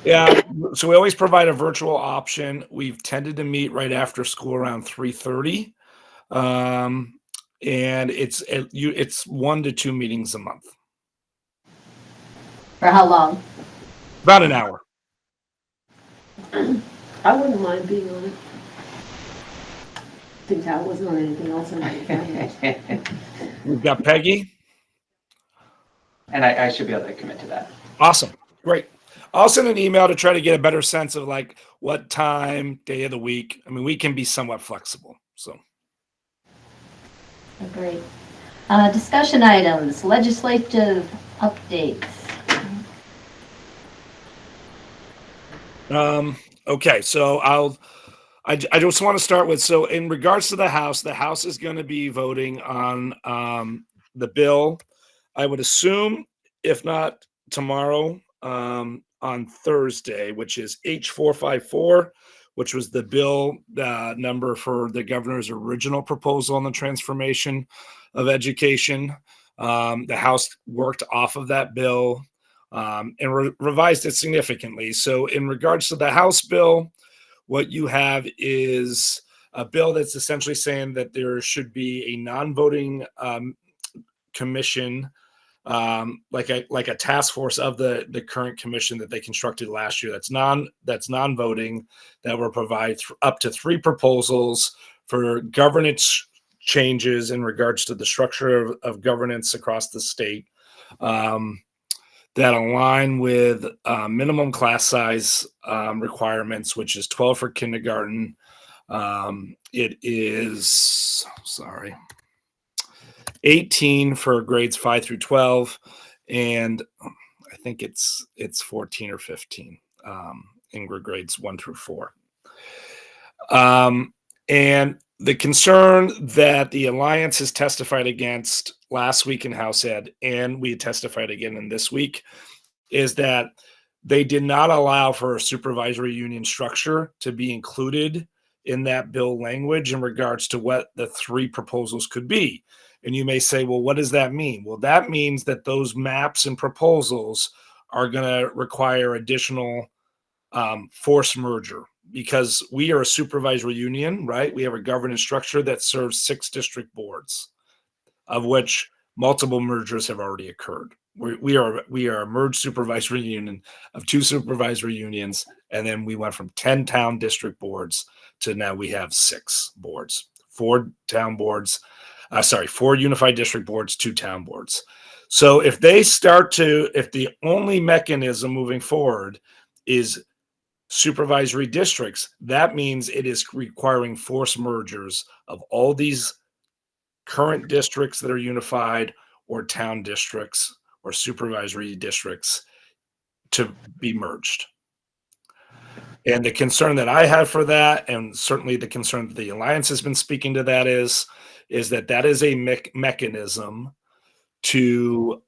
Yeah, so we always provide a virtual option. We've tended to meet right after school around 3:30. And it's 1 to 2 meetings a month. For how long? About an hour. I wouldn't mind being on it. Since I wasn't on anything else in the We've got Peggy. And I should be able to commit to that. Awesome. Great. I'll send an email to try to get a better sense of like what time, day of the week. I mean, we can be somewhat flexible. So. Great. Discussion items, legislative updates. Okay, so I just want to start with, so in regards to the House is going to be voting on the bill. I would assume, if not tomorrow, on Thursday, which is H454, which was the bill number for the governor's original proposal on the transformation of education. The House worked off of that bill and revised it significantly. So in regards to the House bill, what you have is a bill that's essentially saying that there should be a non-voting commission, like a task force of the current commission that they constructed last year. That's non-voting, that will provide up to 3 proposals for governance changes in regards to the structure of governance across the state, that align with minimum class size requirements, which is 12 for kindergarten. It is 18 for grades 5 through 12, and I think it's 14 or 15 in grades 1 through 4. And the concern that the Alliance has testified against last week in House Ed, and we testified again in this week, is that they did not allow for a supervisory union structure to be included in that bill language in regards to what the 3 proposals could be. And you may say, well, what does that mean? Well, that means that those maps and proposals are going to require additional forced merger, because we are a supervisory union, right? We have a governance structure that serves 6 district boards, of which multiple mergers have already occurred. We are a merged supervisory union of 2 supervisory unions, and then we went from 10 town district boards to now we have 6 boards, 4 town boards, 4 unified district boards, 2 town boards. So if the only mechanism moving forward is supervisory districts, that means it is requiring forced mergers of all these current districts that are unified, or town districts or supervisory districts, to be merged. And the concern that I have for that, and certainly the concern that the Alliance has been speaking to, that is that is a mechanism to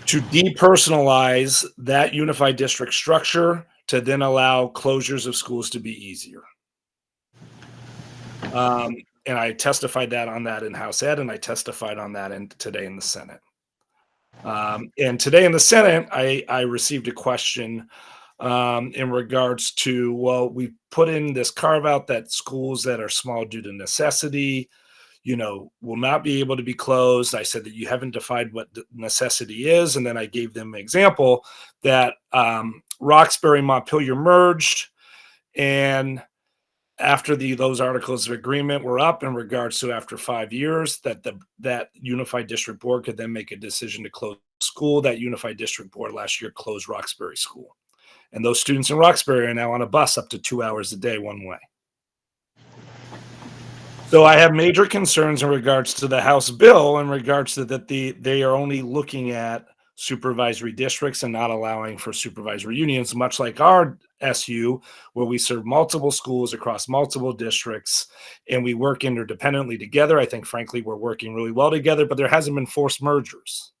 depersonalize that unified district structure, to then allow closures of schools to be easier. And I testified on that in House Ed, and I testified on that today in the Senate. And today in the Senate, I received a question in regards to, well, we put in this carve out that schools that are small due to necessity, will not be able to be closed. I said that you haven't defined what necessity is. And then I gave them an example that Roxbury, Montpelier merged, and after those articles of agreement were up, in regards to after 5 years, that unified district board could then make a decision to close school. That unified district board last year closed Roxbury School. And those students in Roxbury are now on a bus up to 2 hours a day one way. So I have major concerns in regards to the House bill, in regards to that they are only looking at supervisory districts and not allowing for supervisory unions, much like our SU, where we serve multiple schools across multiple districts and we work interdependently together. I think, frankly, we're working really well together, but there hasn't been forced mergers.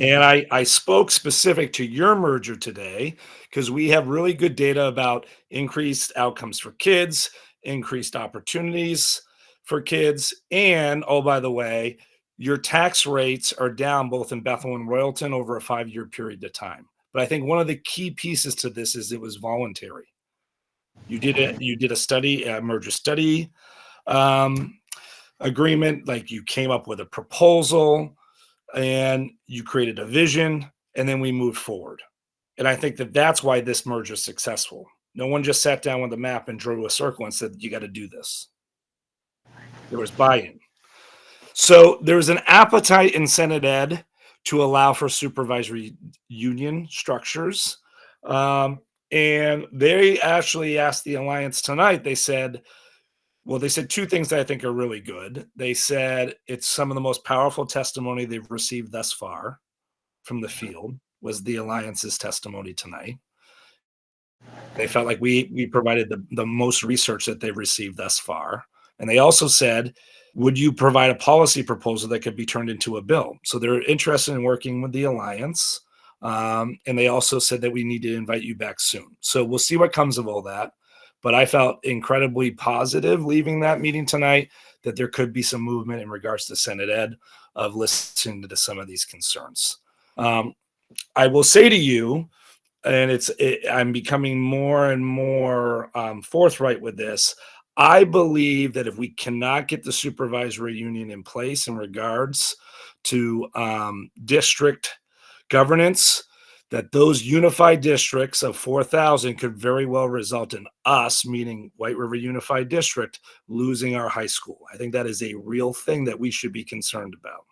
And I spoke specific to your merger today because we have really good data about increased outcomes for kids, increased opportunities for kids, and, oh, by the way, your tax rates are down both in Bethel and Royalton over a 5-year period of time. But I think one of the key pieces to this is it was voluntary. You did a study, a merger study agreement, like you came up with a proposal and you created a vision, and then we moved forward. And I think that that's why this merger is successful. No one just sat down with a map and drew a circle and said, you got to do this. There was buy-in. So there's an appetite in Senate Ed to allow for supervisory union structures. And they actually asked the Alliance tonight, they said 2 things that I think are really good. They said it's some of the most powerful testimony they've received thus far from the field was the Alliance's testimony tonight. They felt like we provided the most research that they've received thus far. And they also said, would you provide a policy proposal that could be turned into a bill? So they're interested in working with the Alliance. And they also said that we need to invite you back soon. So we'll see what comes of all that. But I felt incredibly positive leaving that meeting tonight that there could be some movement in regards to Senate Ed of listening to some of these concerns. I will say to you, and I'm becoming more and more forthright with this. I believe that if we cannot get the supervisory union in place in regards to district governance, that those unified districts of 4,000 could very well result in us, meaning White River Unified District, losing our high school. I think that is a real thing that we should be concerned about.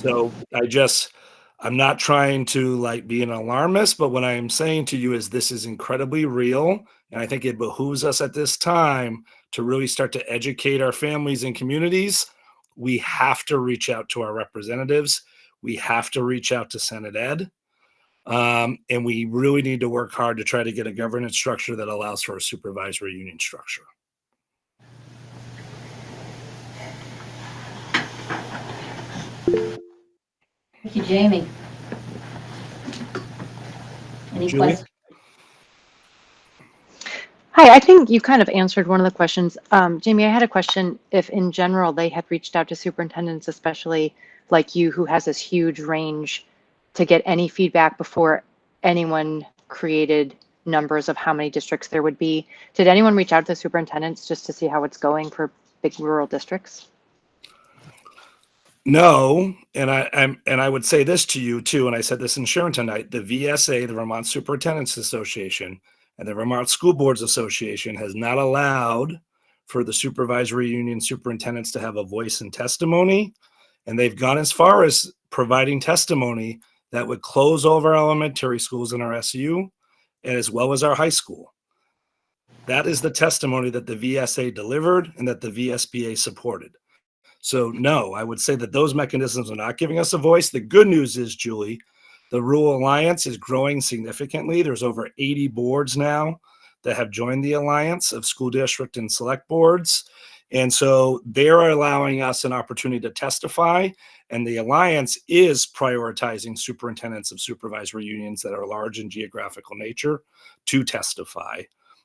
So I'm not trying to be an alarmist, but what I am saying to you is this is incredibly real. And I think it behooves us at this time to really start to educate our families and communities. We have to reach out to our representatives. We have to reach out to Senate Ed. And we really need to work hard to try to get a governance structure that allows for a supervisory union structure. Thank you, Jamie. Any Julie? questions? Hi, I think you kind of answered one of the questions. Jamie, I had a question if in general they had reached out to superintendents, especially like you, who has this huge range, to get any feedback before anyone created numbers of how many districts there would be. Did anyone reach out to the superintendents just to see how it's going for big rural districts? No, and I would say this to you too, and I said this in Sharon tonight. The VSA, the Vermont Superintendents Association, and the Vermont School Boards Association has not allowed for the supervisory union superintendents to have a voice and testimony, and they've gone as far as providing testimony that would close over elementary schools in our SU, and as well as our high school. That is the testimony that the VSA delivered and that the VSBA supported. So no, I would say that those mechanisms are not giving us a voice. The good news is, Julie, the Rural Alliance is growing significantly. There's over 80 boards now that have joined the Alliance of school district and select boards. And so they're allowing us an opportunity to testify. And the Alliance is prioritizing superintendents of supervisory unions that are large in geographical nature to testify.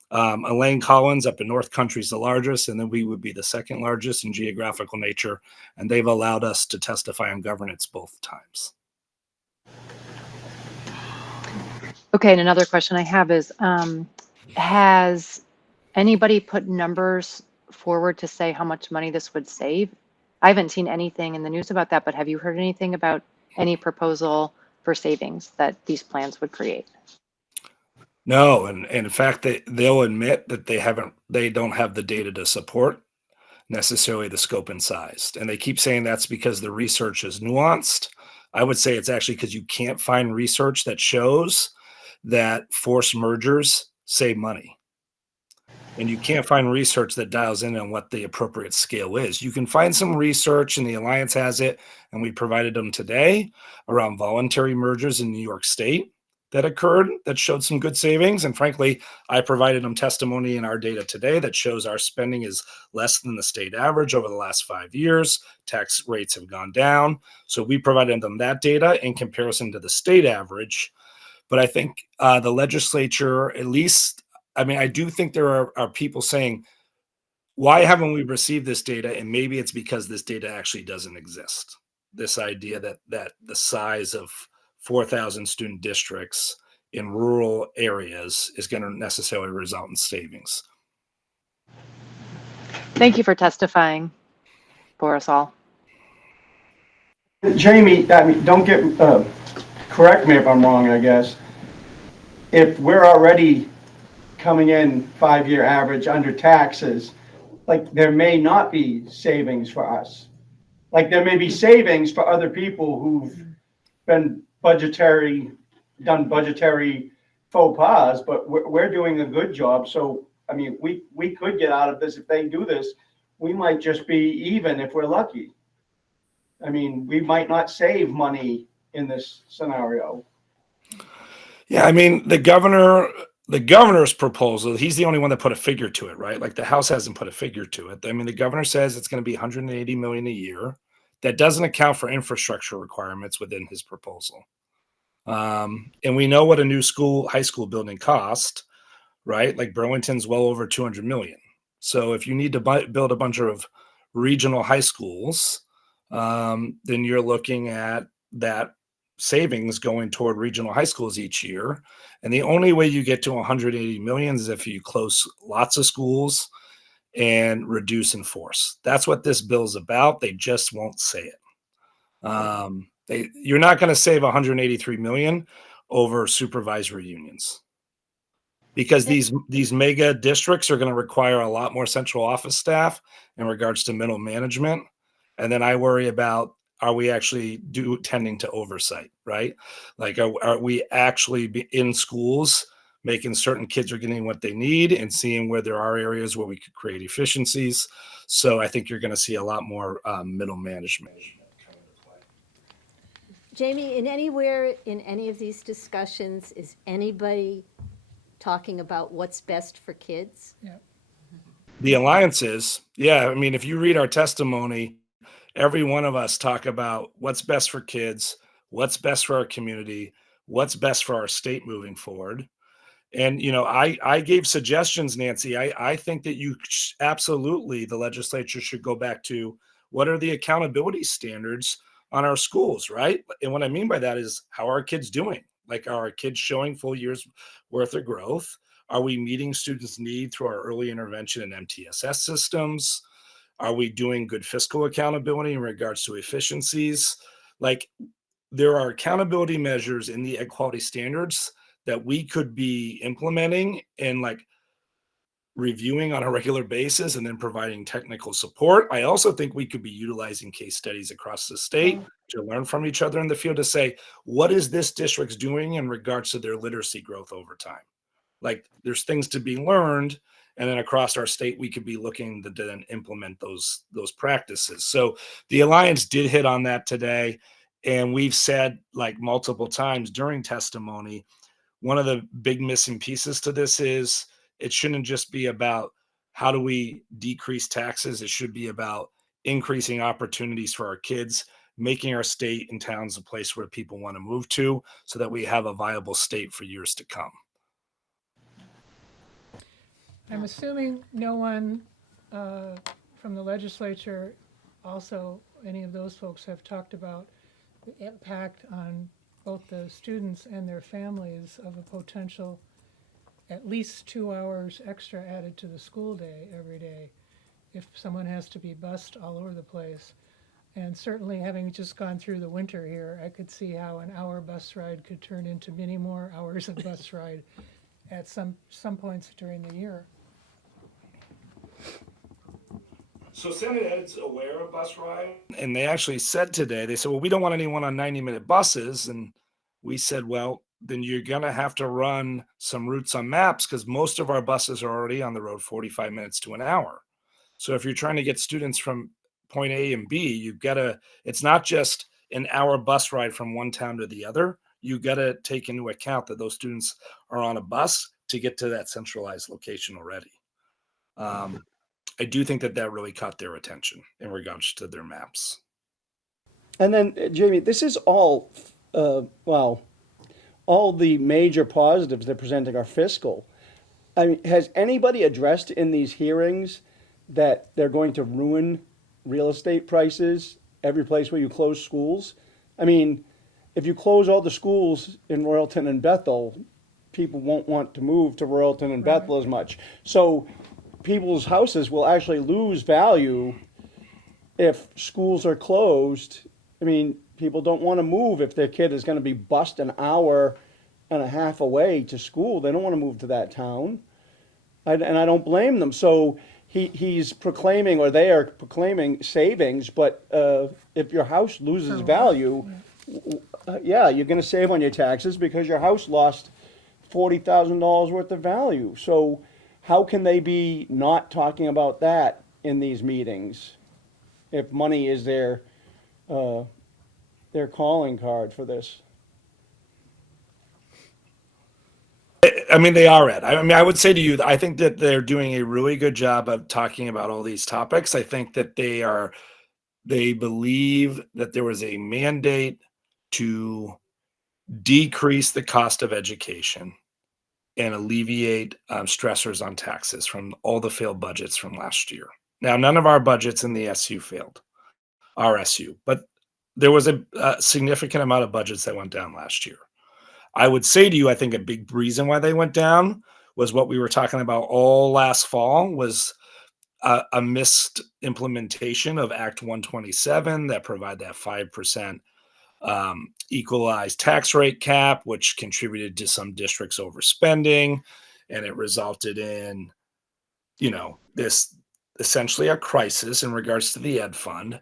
Elaine Collins up in North Country is the largest, and then we would be the second largest in geographical nature, and they've allowed us to testify on governance both times. Okay, and another question I have is, has anybody put numbers forward to say how much money this would save? I haven't seen anything in the news about that, but have you heard anything about any proposal for savings that these plans would create? No, and in fact, they'll admit that they don't have the data to support necessarily the scope and size. And they keep saying that's because the research is nuanced. I would say it's actually because you can't find research that shows that forced mergers save money. And you can't find research that dials in on what the appropriate scale is. You can find some research, and the Alliance has it, and we provided them today, around voluntary mergers in New York State that occurred that showed some good savings. And frankly, I provided them testimony in our data today that shows our spending is less than the state average over the last 5 years. Tax rates have gone down. So we provided them that data in comparison to the state average. But I think the legislature, at least, I mean, I do think there are people saying, why haven't we received this data? And maybe it's because this data actually doesn't exist. This idea that the size of 4,000 student districts in rural areas is going to necessarily result in savings. Thank you for testifying for us all. Jamie, I mean, don't get, correct me if I'm wrong, I guess. If we're already coming in 5-year average under taxes, like there may not be savings for us. Like there may be savings for other people who've been done budgetary faux pas, but we're doing a good job. So, I mean, we could get out of this. If they do this, we might just be even if we're lucky. I mean, we might not save money in this scenario. Yeah, I mean, the governor's proposal, he's the only one that put a figure to it, right? Like the House hasn't put a figure to it. I mean, the governor says it's going to be 180 million a year. That doesn't account for infrastructure requirements within his proposal. And we know what a new high school building cost, right? Like Burlington's well over 200 million. So if you need to build a bunch of regional high schools, then you're looking at that savings going toward regional high schools each year. And the only way you get to 180 million is if you close lots of schools and reduce in force. That's what this bill's about. They just won't say it. You're not going to save 183 million over supervisory unions, because these mega districts are going to require a lot more central office staff in regards to middle management. And then I worry about, are we actually tending to oversight, right? Like, are we actually in schools making certain kids are getting what they need and seeing where there are areas where we could create efficiencies? So I think you're going to see a lot more middle management. Jamie, in any of these discussions, is anybody talking about what's best for kids? Yeah. The alliances, yeah. I mean, if you read our testimony, every one of us talk about what's best for kids, what's best for our community, what's best for our state moving forward. And, I gave suggestions, Nancy. I think that absolutely, the legislature should go back to what are the accountability standards on our schools, right? And what I mean by that is, how are our kids doing? Like, are our kids showing full years worth of growth? Are we meeting students' need through our early intervention and MTSS systems? Are we doing good fiscal accountability in regards to efficiencies? Like, there are accountability measures in the ed quality standards that we could be implementing and like reviewing on a regular basis and then providing technical support. I also think we could be utilizing case studies across the state to learn from each other in the field to say, what is this district's doing in regards to their literacy growth over time? Like, there's things to be learned, and then across our state we could be looking to then implement those practices. So the Alliance did hit on that today, and we've said like multiple times during testimony, one of the big missing pieces to this is it shouldn't just be about how do we decrease taxes. It should be about increasing opportunities for our kids, making our state and towns a place where people want to move to so that we have a viable state for years to come. I'm assuming no one from the legislature, also any of those folks have talked about the impact on both the students and their families of a potential at least 2 hours extra added to the school day every day if someone has to be bused all over the place. And certainly, having just gone through the winter here, I could see how an hour bus ride could turn into many more hours of bus ride at some points during the year. So Senate Ed's aware of bus ride. And they actually said today, they said, well, we don't want anyone on 90-minute buses. And we said, well, then you're going to have to run some routes on maps because most of our buses are already on the road 45 minutes to an hour. So if you're trying to get students from point A and B, you've got to, it's not just an hour bus ride from one town to the other. You got to take into account that those students are on a bus to get to that centralized location already. I do think that really caught their attention in regards to their maps. And then, Jamie, this is all, all the major positives they're presenting are fiscal. I mean, has anybody addressed in these hearings that they're going to ruin real estate prices every place where you close schools? I mean, if you close all the schools in Royalton and Bethel, people won't want to move to Royalton and Bethel as much. So people's houses will actually lose value if schools are closed. I mean, people don't want to move if their kid is going to be bused an hour and a half away to school. They don't want to move to that town. And I don't blame them. So he's proclaiming, or they are proclaiming savings, but if your house loses value, yeah, you're going to save on your taxes because your house lost $40,000 worth of value. So how can they be not talking about that in these meetings if money is their calling card for this? I mean, they are, Ed. I mean, I would say to you, I think that they're doing a really good job of talking about all these topics. I think that they believe that there was a mandate to decrease the cost of education and alleviate stressors on taxes from all the failed budgets from last year. Now, none of our budgets in the SU failed, our SU, but there was a significant amount of budgets that went down last year. I would say to you, I think a big reason why they went down was what we were talking about all last fall was a missed implementation of Act 127 that provide that 5% equalized tax rate cap, which contributed to some districts overspending, and it resulted in, this essentially a crisis in regards to the ed fund.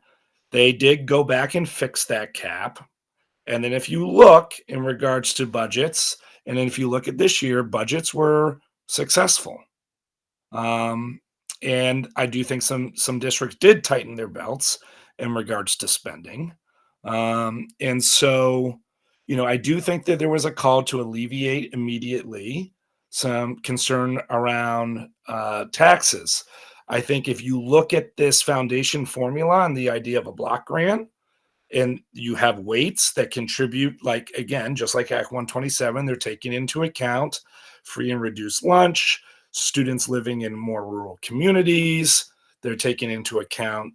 They did go back and fix that cap. And then if you look in regards to budgets, and then if you look at this year, budgets were successful. And I do think some districts did tighten their belts in regards to spending. And so, I do think that there was a call to alleviate immediately some concern around taxes. I think if you look at this foundation formula and the idea of a block grant, and you have weights that contribute, like, again, just like Act 127, they're taking into account free and reduced lunch, students living in more rural communities. They're taking into account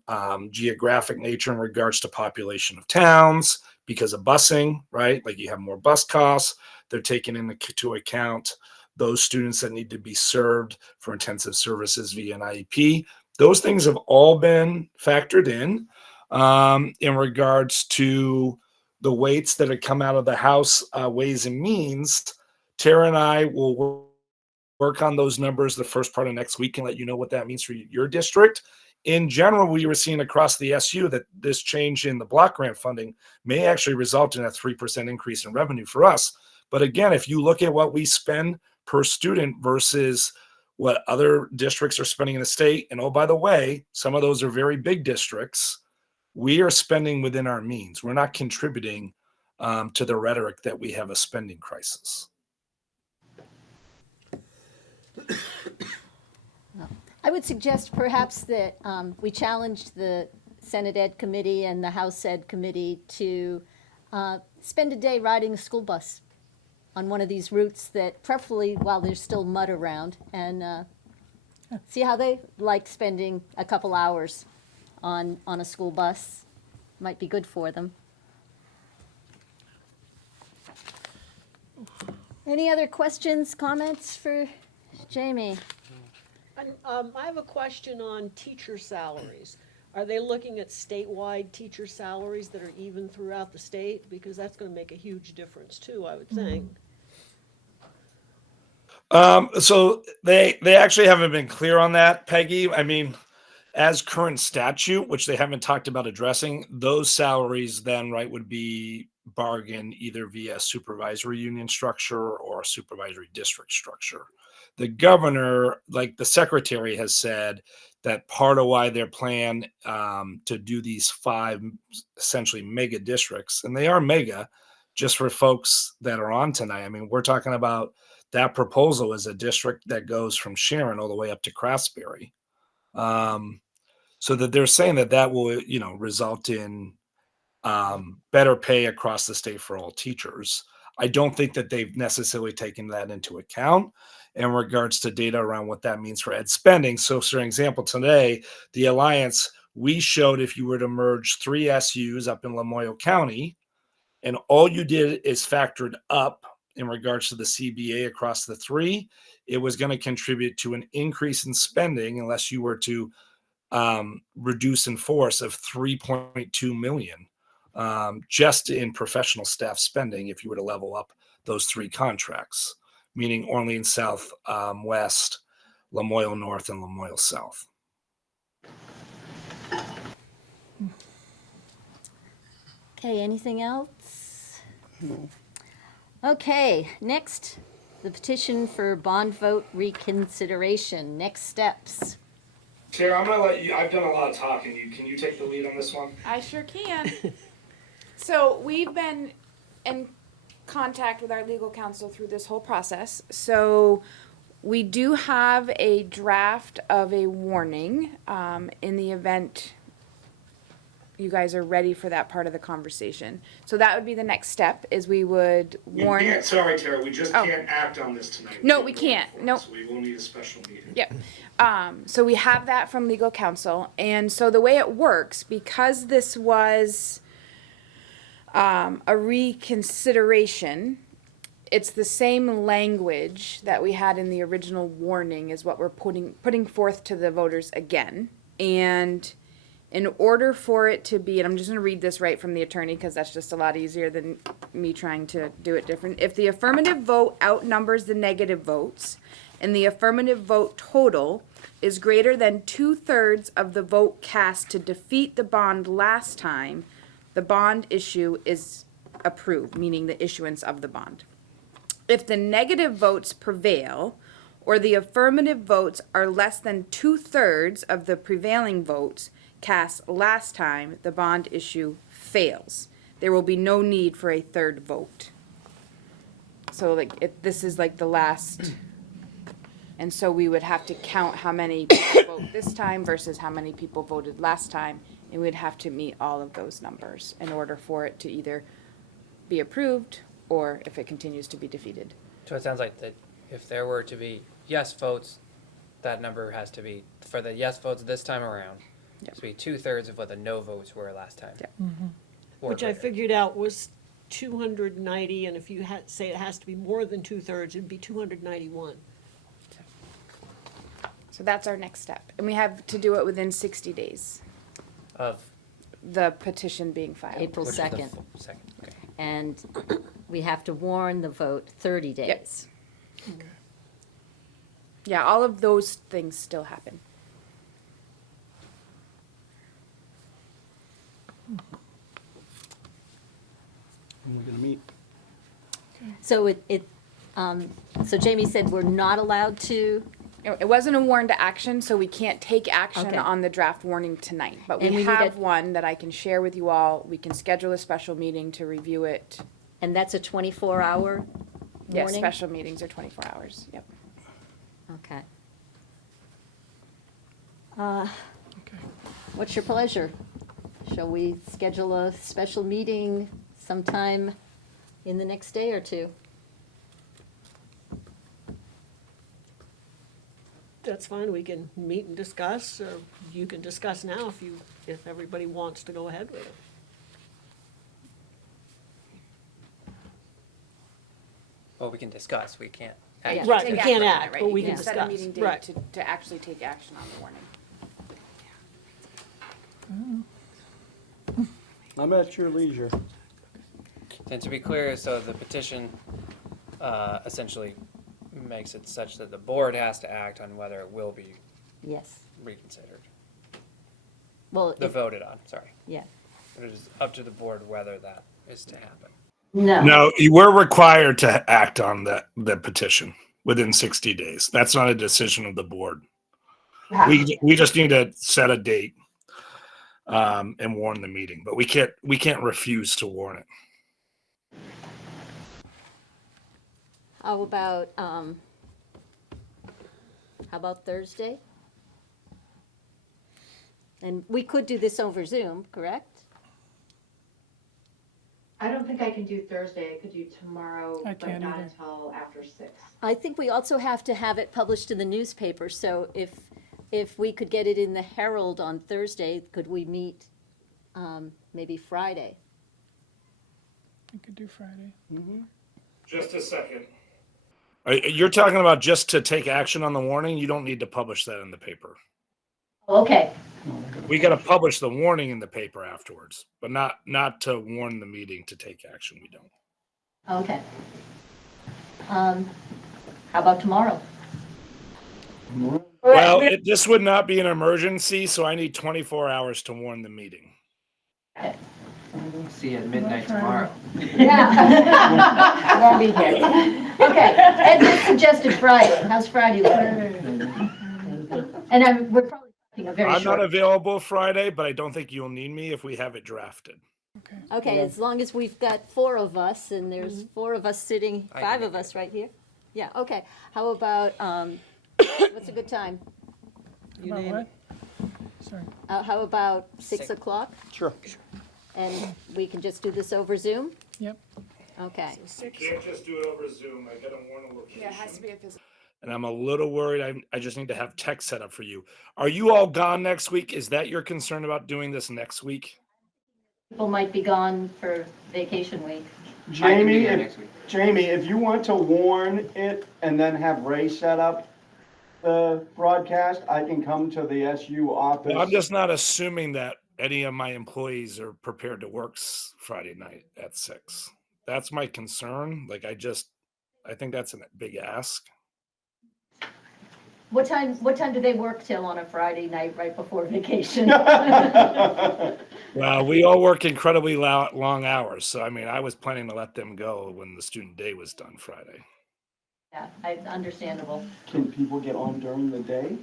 geographic nature in regards to population of towns because of busing, right? Like you have more bus costs. They're taking into account those students that need to be served for intensive services via an IEP. Those things have all been factored in regards to the weights that have come out of the House Ways and Means. Tara and I will work on those numbers the first part of next week and let you know what that means for your district. In general, we were seeing across the SU that this change in the block grant funding may actually result in a 3% increase in revenue for us. But again, if you look at what we spend per student versus what other districts are spending in the state, and oh, by the way, some of those are very big districts, we are spending within our means. We're not contributing to the rhetoric that we have a spending crisis. I would suggest perhaps that we challenge the Senate Ed Committee and the House Ed Committee to spend a day riding a school bus on one of these routes that preferably while there's still mud around, and see how they like spending a couple hours on a school bus. Might be good for them. Any other questions, comments for Jamie? And, I have a question on teacher salaries. Are they looking at statewide teacher salaries that are even throughout the state? Because that's gonna make a huge difference too, I would think. So they actually haven't been clear on that, Peggy. I mean, as current statute, which they haven't talked about addressing, those salaries then, right, would be bargained either via supervisory union structure or a supervisory district structure. The governor, like the secretary, has said that part of why their plan to do these 5 essentially mega districts, and they are mega, just for folks that are on tonight. I mean, we're talking about that proposal is a district that goes from Sharon all the way up to Craftsbury. So that they're saying that will, result in better pay across the state for all teachers. I don't think that they've necessarily taken that into account in regards to data around what that means for ed spending. So, for example, today, the Alliance, we showed if you were to merge 3 SUs up in Lamoille County, and all you did is factored up in regards to the CBA across the 3, it was going to contribute to an increase in spending unless you were to reduce in force of 3.2 million just in professional staff spending if you were to level up those 3 contracts, meaning Orleans South, West, Lamoille North, and Lamoille South. Okay, anything else? Okay, next, the petition for bond vote reconsideration. Next steps. Tara, I'm going to let you, I've done a lot of talking. Can you take the lead on this one? I sure can. So we've been in contact with our legal counsel through this whole process. So we do have a draft of a warning in the event you guys are ready for that part of the conversation. So that would be the next step, is we would warn. Sorry, Tara, we just Oh. can't act on this tonight. No, we can't. Nope. So we will need a special meeting. Yep. So we have that from legal counsel. And so the way it works, because this was a reconsideration, it's the same language that we had in the original warning is what we're putting forth to the voters again. And in order for it to be, and I'm just going to read this right from the attorney because that's just a lot easier than me trying to do it different. If the affirmative vote outnumbers the negative votes and the affirmative vote total is greater than 2/3 of the vote cast to defeat the bond last time, the bond issue is approved, meaning the issuance of the bond. If the negative votes prevail or the affirmative votes are less than 2/3 of the prevailing votes cast last time, the bond issue fails. There will be no need for a third vote. So this is like the last, and so we would have to count how many people vote this time versus how many people voted last time, and we'd have to meet all of those numbers in order for it to either be approved or if it continues to be defeated. So it sounds like that if there were to be yes votes, that number has to be, for the yes votes this time around, it has to be 2/3 of what the no votes were last time. Or Which I greater. figured out was 290, and if you say it has to be more than 2/3, it'd be 291. So that's our next step. And we have to do it within 60 days, Of the petition being filed. April which is the 2nd. Second, okay. And we have to warn the vote 30 days. Yeah, all of those things still happen. When we're gonna meet. So so Jamie said we're not allowed to, It wasn't a warn to action, so we can't take action Okay. on the draft warning tonight. But And we we need have a- one that I can share with you all. We can schedule a special meeting to review it. and that's a 24-hour Yes, warning? special meetings are 24 hours, yep. Okay. Okay. What's your pleasure? Shall we schedule a special meeting sometime in the next day or two? That's fine, we can meet and discuss, or you can discuss now if everybody wants to go ahead with it. Well, we can discuss, we can't Yeah. act. Right, Take we action can't on it, act, right? but we You can set a meeting discuss, right. date to actually take action on the warning. I'm at your leisure. And to be clear, so the petition essentially makes it such that the board has to act on whether it will be Yes. reconsidered. Well, Voted on, sorry. yeah. It is up to the board whether that is to happen. No, we're required to act on the petition within 60 days. That's not a decision of the board. We just need to set a date and warn the meeting, but we can't refuse to warn it. How about Thursday? And we could do this over Zoom, correct? I don't think I can do Thursday. I could do tomorrow, I but can't not either. until after 6. I think we also have to have it published in the newspaper, so if we could get it in the Herald on Thursday, could we meet maybe Friday? I could do Friday. Just a second. You're talking about just to take action on the warning? You don't need to publish that in the paper. Okay. We got to publish the warning in the paper afterwards, but not to warn the meeting to take action. We don't. Okay. How about tomorrow? Well, this would not be an emergency, so I need 24 hours to warn the meeting. See you at midnight tomorrow. Yeah. Won't be here. Okay, Ed just suggested Friday. How's Friday looking? And we're probably talking a very I'm short. not available Friday, but I don't think you'll need me if we have it drafted. Okay, as long as we've got 4 of us, and there's 4 of us sitting, I 5 can of us right here. Yeah, okay. How about, what's a good time? You About name what? it. Sorry. How about 6 Six. o'clock? Sure. And we can just do this over Zoom? Yep. Okay. Can't just do it over Zoom. I got to warn a location. Yeah, it has to be a physical. And I'm a little worried. I just need to have tech set up for you. Are you all gone next week? Is that your concern about doing this next week? People might be gone for vacation week. Jamie, here if, next week. Jamie, if you want to warn it and then have Ray set up the broadcast, I can come to the SU office. Well, I'm just not assuming that any of my employees are prepared to work Friday night at 6. That's my concern. Like, I think that's a big ask. What time do they work till on a Friday night right before vacation? Well, we all work incredibly long hours. So, I mean, I was planning to let them go when the student day was done Friday. Yeah, understandable. Can people get on during the day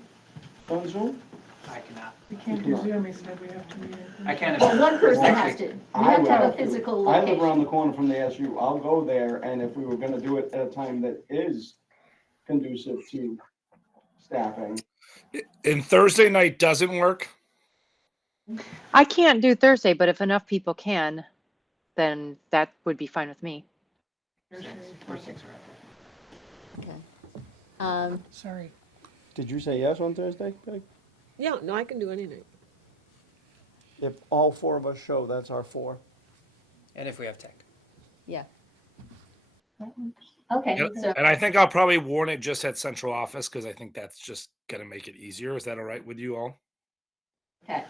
on Zoom? I cannot. We can't do Zoom, he said we have to meet it. I can. Well, one person Next has week. to. We I have to have a will. physical I live around location. the corner from the SU. I'll go there, and if we were gonna do it at a time that is conducive to staffing. And Thursday night doesn't work. I can't do Thursday, but if enough people can, then that would be fine with me. Or 6 or after. Okay. Sorry. Did you say yes on Thursday, Peg? Yeah, no, I can do anything. If all four of us show, that's our four. And if we have tech. Yeah. Okay, Yep. so, And I think I'll probably warn it just at central office because I think that's just gonna make it easier. Is that all right with you all? okay.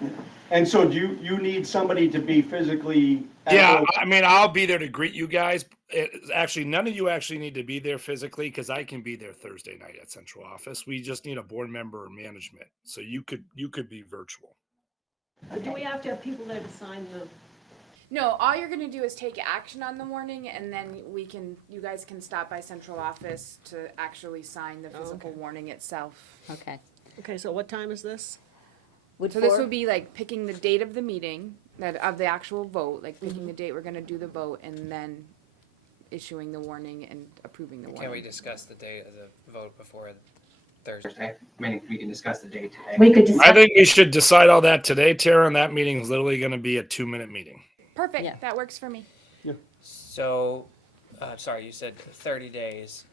And so do you need somebody to be physically at Yeah, those- I mean, I'll be there to greet you guys. Actually, none of you actually need to be there physically because I can be there Thursday night at central office. We just need a board member or management, so you could be virtual. But do we have to have people there to sign the? No, all you're gonna do is take action on the warning, and then you guys can stop by central office to actually sign the physical okay. warning itself. Okay. Okay, so what time is this? Would So this four- would be like picking the date of the meeting, of the actual vote, like picking the date we're gonna do the vote, and then issuing the warning and approving the warning. Can we discuss the date of the vote before Thursday? Thursday. I mean, we can discuss the date today. We could I think we should decide all that today, Tara, and that meeting is literally going to be a 2-minute meeting. Perfect, Yeah. that works for me. So, sorry, you said 30 days.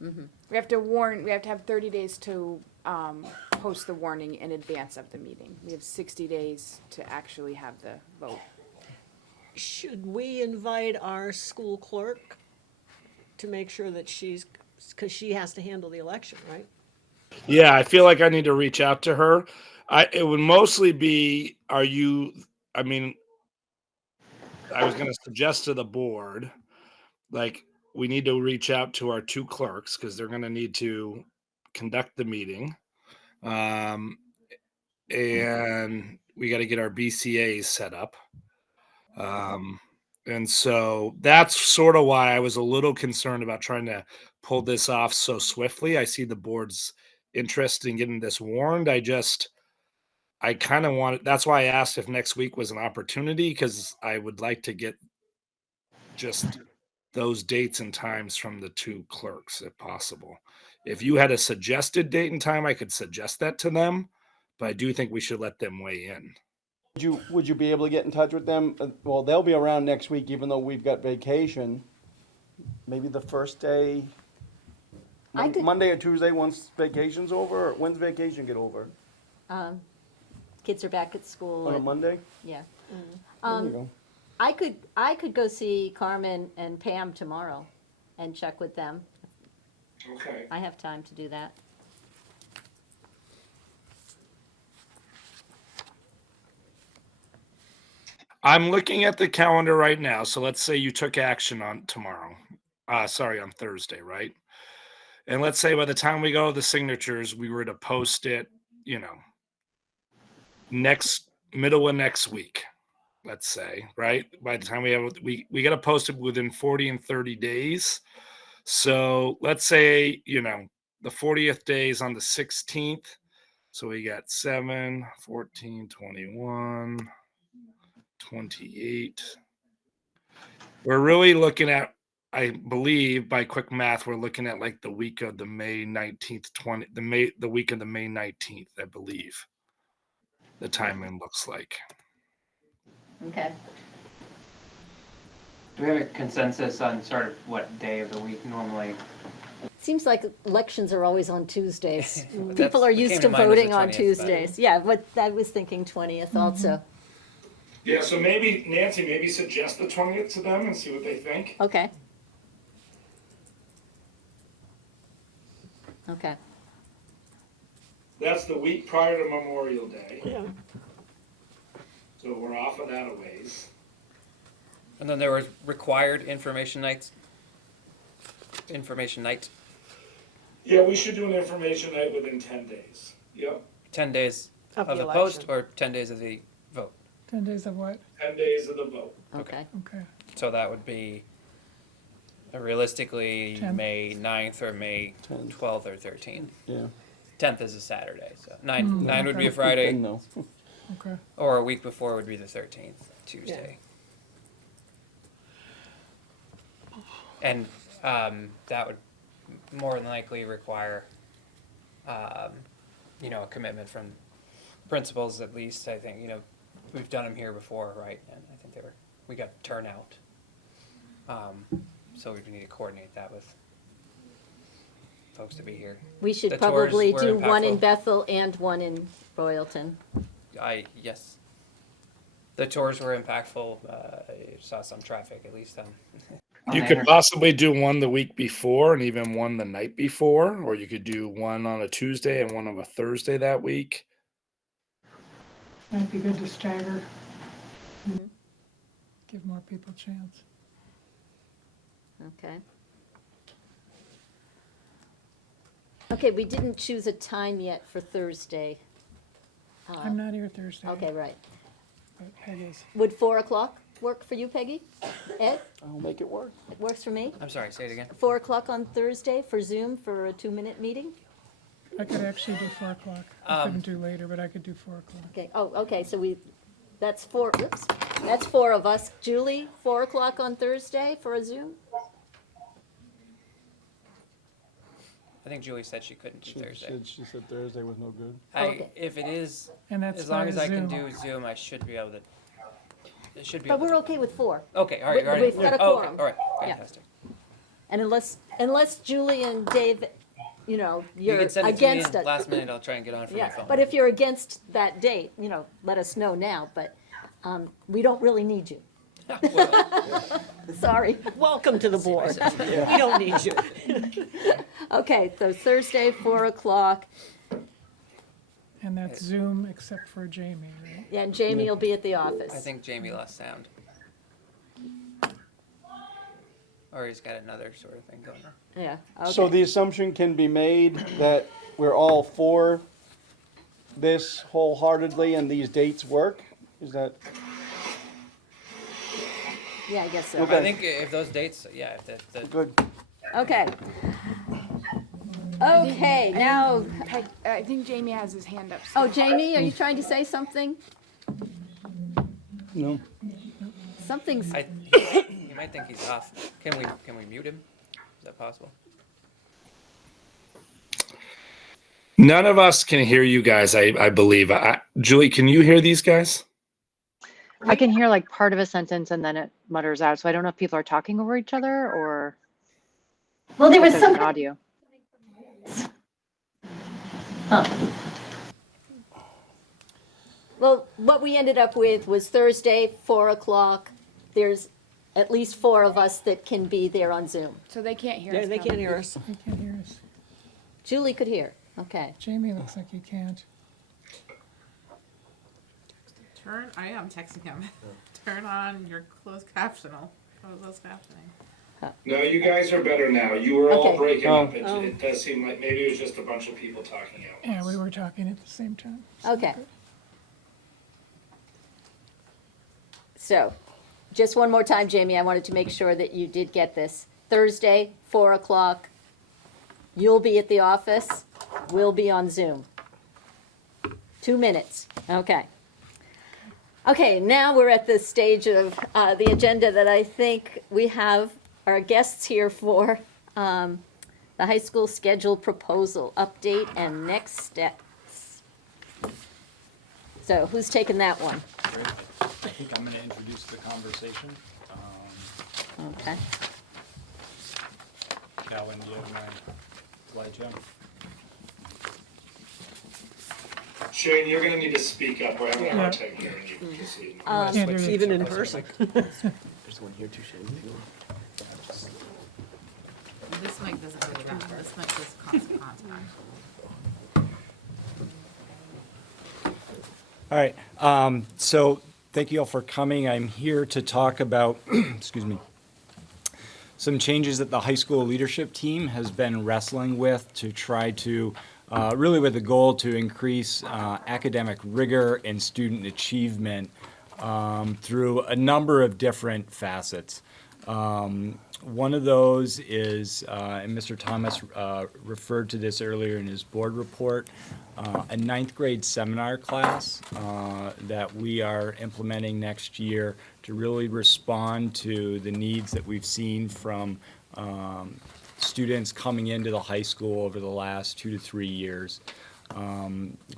We have to have 30 days to, post the warning in advance of the meeting. We have 60 days to actually have the vote. Should we invite our school clerk to make sure that because she has to handle the election, right? Yeah, I feel like I need to reach out to her. It would mostly be, I mean, I was going to suggest to the board, like, we need to reach out to our 2 clerks because they're going to need to conduct the meeting. And we got to get our BCAs set up. And so that's sort of why I was a little concerned about trying to pull this off so swiftly. I see the board's interest in getting this warned. I kind of wanted, that's why I asked if next week was an opportunity, because I would like to get just those dates and times from the 2 clerks if possible. If you had a suggested date and time, I could suggest that to them, but I do think we should let them weigh in. Would you be able to get in touch with them? Well, they'll be around next week, even though we've got vacation. Maybe the first day, I could- Monday or Tuesday, once vacation's over, or when's vacation get over? Kids are back at school. On a Monday? Yeah. There you go. I could go see Carmen and Pam tomorrow and check with them. Okay. I have time to do that. I'm looking at the calendar right now. So let's say you took action on tomorrow. On Thursday, right? And let's say by the time we go to the signatures, we were to post it, middle of next week, let's say, right? By the time we got to post it within 40 and 30 days. So let's say, the 40th day is on the 16th. So we got 7, 14, 21, 28. We're really looking at, I believe by quick math, we're looking at like the week of the May 19th, the week of the May 19th, I believe. The timing looks like. Okay. Do we have a consensus on sort of what day of the week normally? Seems like elections are always on Tuesdays. That's People are what used came to to mind was the voting on 20th, but- Tuesdays. Yeah, but I was thinking 20th also. Yeah, so maybe Nancy, suggest the 20th to them and see what they think. Okay. Okay. That's the week prior to Memorial Day. Yeah. So we're off of that a ways. And then there was required information night. Yeah, we should do an information night within 10 days. Yep. 10 days Of of the the post election. or 10 days of the vote. 10 days of what? 10 days of the vote. Okay. Okay. So that would be realistically 10th. May 9th or May 10th. 12th or 13th. Yeah. 10th is a Saturday, so 9 would be a Friday, No. Okay. or a week before would be the 13th, Tuesday. And that would more than likely require, a commitment from principals at least. I think, we've done them here before, right? And I think we got turnout. So we need to coordinate that with folks to be here. We should The tours probably were do one in impactful. Bethel and one in Royalton. Yes. The tours were impactful. I saw some traffic, at least. You could possibly do one the week before and even one the night before, or you could do one on a Tuesday and one on a Thursday that week. Might be good to stagger. Give more people a chance. Okay. Okay, we didn't choose a time yet for Thursday. I'm not here Thursday. Okay, right. But Peg is. Would 4 o'clock work for you, Peggy? Ed? I'll make it work. It works for me. I'm sorry, say it again. 4 o'clock on Thursday for Zoom for a 2-minute meeting? I could actually do 4 o'clock. I couldn't do later, but I could do 4 o'clock. Okay, okay, so that's 4, oops, that's 4 of us. Julie, 4 o'clock on Thursday for a Zoom? I think Julie said she couldn't do Thursday. She said Thursday was no good. Okay. If it is, And that's as long by as I can Zoom. do Zoom, I should be able to. It should be. But able we're to. okay with 4. Okay, all right, all right. We've got a Oh, quorum. okay, all right, Yeah. fantastic. And unless Julie and Dave, You you're can send it to me against in it. last minute. I'll try and get on from my Yeah, phone. but if you're against that date, let us know now, but we don't really need you. Sorry. Welcome to the board. We don't need you. Okay, so Thursday, 4 o'clock, And that's Zoom except for Jamie, right? yeah, and Jamie will be at the office. I think Jamie lost sound. Or he's got another sort of thing going on. Yeah, So okay. the assumption can be made that we're all for this wholeheartedly and these dates work? Is that? Yeah, I guess so. Okay. I think if those dates, yeah, if the Good. Okay. Okay, now, I think Jamie has his hand up. oh, Jamie, are you trying to say something? No. Something's, you might think he's off. Can we mute him? Is that possible? None of us can hear you guys, I believe. Julie, can you hear these guys? I can hear like part of a sentence and then it mutters out. So I don't know if people are talking over each other or well, there was if there's some, an audio. well, what we ended up with was Thursday, 4 o'clock. There's at least 4 of us that can be there on Zoom. So they can't hear Yeah, us. they now. can't hear us. They can't hear us. Julie could hear, okay. Jamie looks like you can't. I am texting him. Turn on your closed captional. Closed captioning. No, you guys are better now. You were all Okay. breaking Oh. up. It does seem like maybe it was just a bunch of people talking out. Yeah, we were talking at the same time. Okay. So, just one more time, Jamie, I wanted to make sure that you did get this. Thursday, 4 o'clock, you'll be at the office, we'll be on Zoom. 2 minutes, okay. Okay, now we're at the stage of the agenda that I think we have our guests here for, the high school schedule proposal update and next steps. So who's taking that one? I think I'm going to introduce the conversation. Okay. Ellen, do you have my slideshow? Shane, you're going to need to speak up. We're having a hard time hearing you. Just so you know. Can't hear you. Even in person. There's one here too, Shane. This mic doesn't really matter. This mic just constant contact. All right. So thank you all for coming. I'm here to talk about, excuse me, some changes that the high school leadership team has been wrestling with to try to, really with the goal to increase academic rigor and student achievement through a number of different facets. One of those is, and Mr. Thomas referred to this earlier in his board report, a 9th grade seminar class that we are implementing next year to really respond to the needs that we've seen from students coming into the high school over the last 2 to 3 years,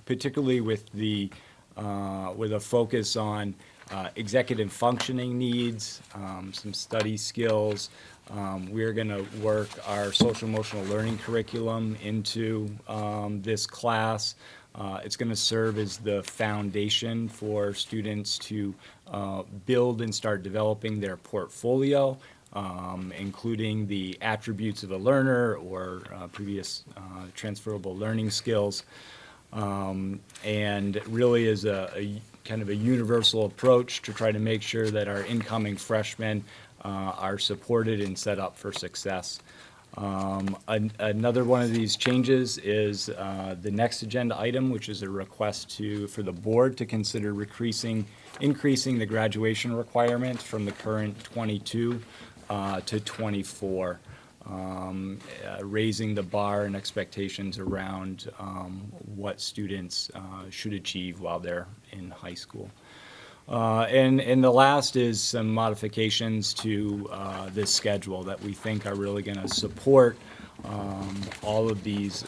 particularly with a focus on executive functioning needs, some study skills, We're going to work our social emotional learning curriculum into this class. It's going to serve as the foundation for students to build and start developing their portfolio, including the attributes of a learner or previous transferable learning skills. And really is a kind of a universal approach to try to make sure that our incoming freshmen are supported and set up for success. Another one of these changes is the next agenda item, which is a request for the board to consider increasing the graduation requirement from the current 22 to 24. Raising the bar and expectations around what students should achieve while they're in high school. And the last is some modifications to this schedule that we think are really going to support all of these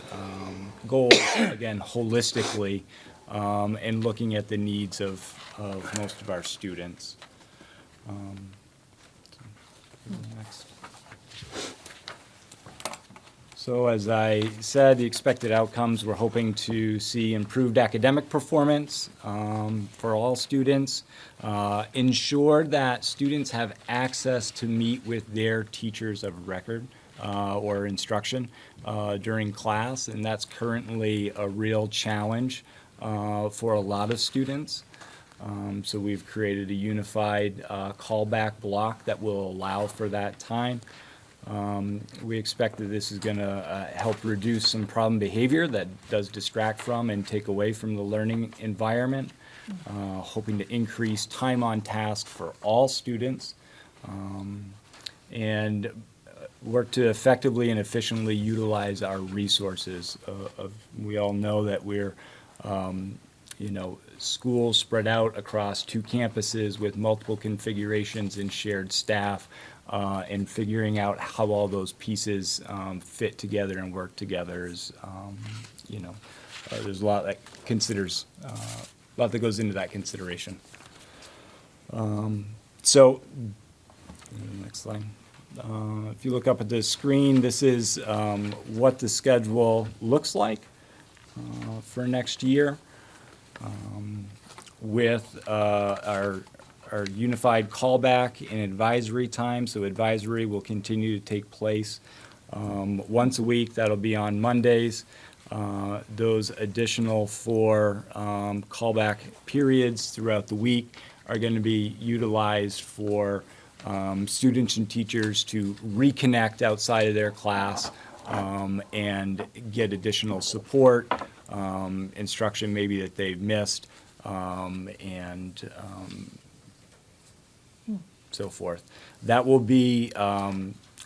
goals, again, holistically, and looking at the needs of most of our students. Next. So as I said, the expected outcomes, we're hoping to see improved academic performance for all students, ensure that students have access to meet with their teachers of record or instruction during class, and that's currently a real challenge for a lot of students. So we've created a unified callback block that will allow for that time. We expect that this is going to help reduce some problem behavior that does distract from and take away from the learning environment, hoping to increase time on task for all students, and work to effectively and efficiently utilize our resources. We all know that we're schools spread out across 2 campuses with multiple configurations and shared staff, and figuring out how all those pieces fit together and work together is, there's a lot that goes into that consideration. So, next slide. If you look up at the screen, this is what the schedule looks like for next year. With our unified callback and advisory time. So advisory will continue to take place once a week. That'll be on Mondays. Those additional 4 callback periods throughout the week are going to be utilized for students and teachers to reconnect outside of their class and get additional support, instruction maybe that they've missed, and so forth. That will be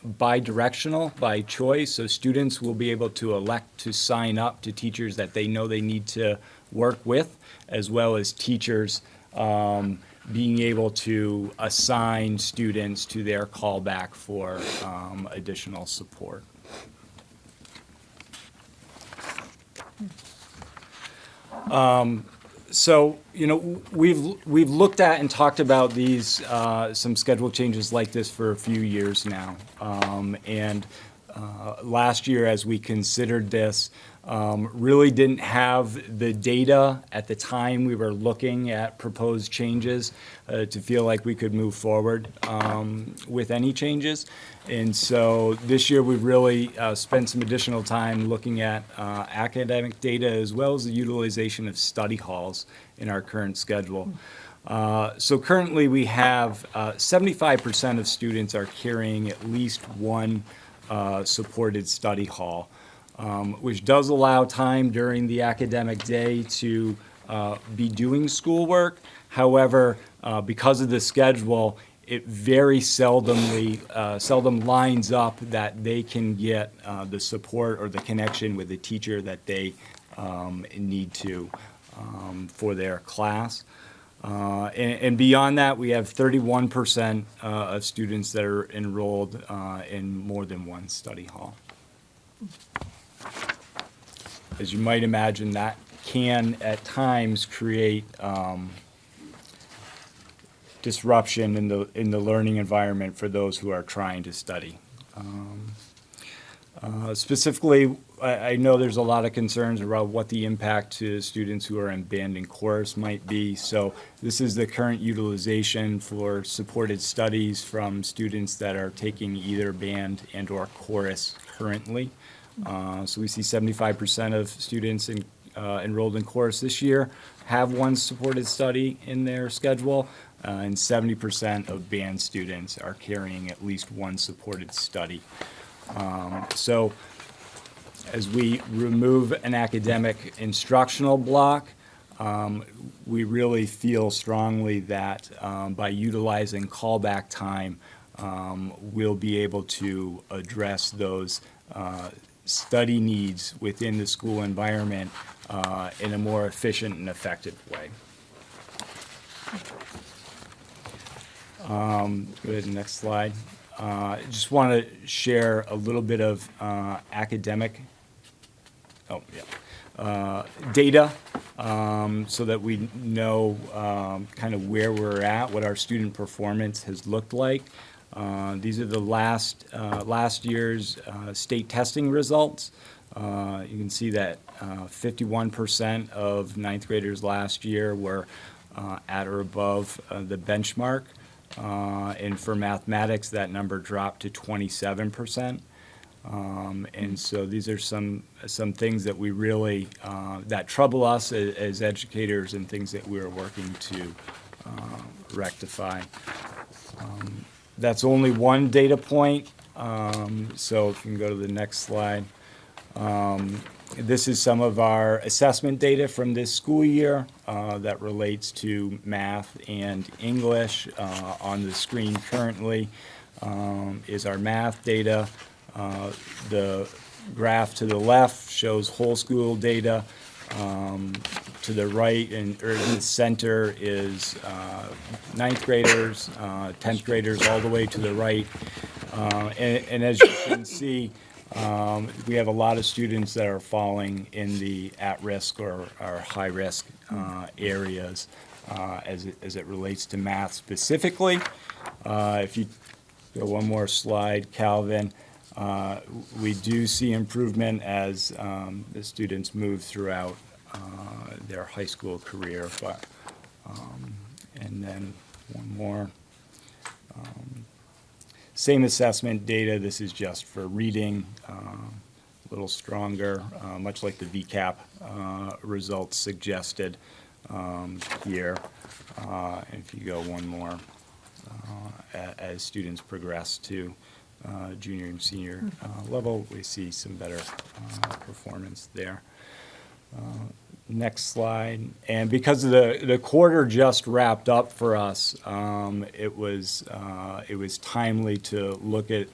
bi-directional, by choice, so students will be able to elect to sign up to teachers that they know they need to work with, as well as teachers being able to assign students to their callback for additional support. So, we've looked at and talked about these, some schedule changes like this for a few years now. And last year, as we considered this, really didn't have the data at the time we were looking at proposed changes to feel like we could move forward with any changes. And so this year we've really spent some additional time looking at academic data as well as the utilization of study halls in our current schedule. So currently we have 75% of students are carrying at least one supported study hall, which does allow time during the academic day to be doing schoolwork. However, because of the schedule, it very seldom lines up that they can get the support or the connection with the teacher that they need to for their class. And beyond that, we have 31% of students that are enrolled in more than one study hall. As you might imagine, that can at times create disruption in the learning environment for those who are trying to study. Specifically, I know there's a lot of concerns around what the impact to students who are in band and chorus might be. So this is the current utilization for supported studies from students that are taking either band and or chorus currently. So we see 75% of students enrolled in chorus this year have one supported study in their schedule, and 70% of band students are carrying at least one supported study. So as we remove an academic instructional block, we really feel strongly that by utilizing callback time, we'll be able to address those study needs within the school environment in a more efficient and effective way. Go ahead, next slide. Just want to share a little bit of academic data so that we know kind of where we're at, what our student performance has looked like. These are the last year's state testing results. You can see that 51% of ninth graders last year were at or above the benchmark. And for mathematics, that number dropped to 27%. And so these are some things that we really, that trouble us as educators and things that we're working to rectify. That's only one data point. So if you can go to the next slide. This is some of our assessment data from this school year that relates to math and English. On the screen currently is our math data. The graph to the left shows whole school data. To the right or in the center is ninth graders, 10th graders all the way to the right. And as you can see, we have a lot of students that are falling in the at-risk or high-risk areas as it relates to math specifically. If you go one more slide, Calvin, we do see improvement as the students move throughout their high school career. But and then one more. Same assessment data, this is just for reading, a little stronger, much like the VCAP results suggested here. And if you go one more, as students progress to junior and senior level, we see some better performance there. Next slide. And because of the quarter just wrapped up for us, it was timely to look at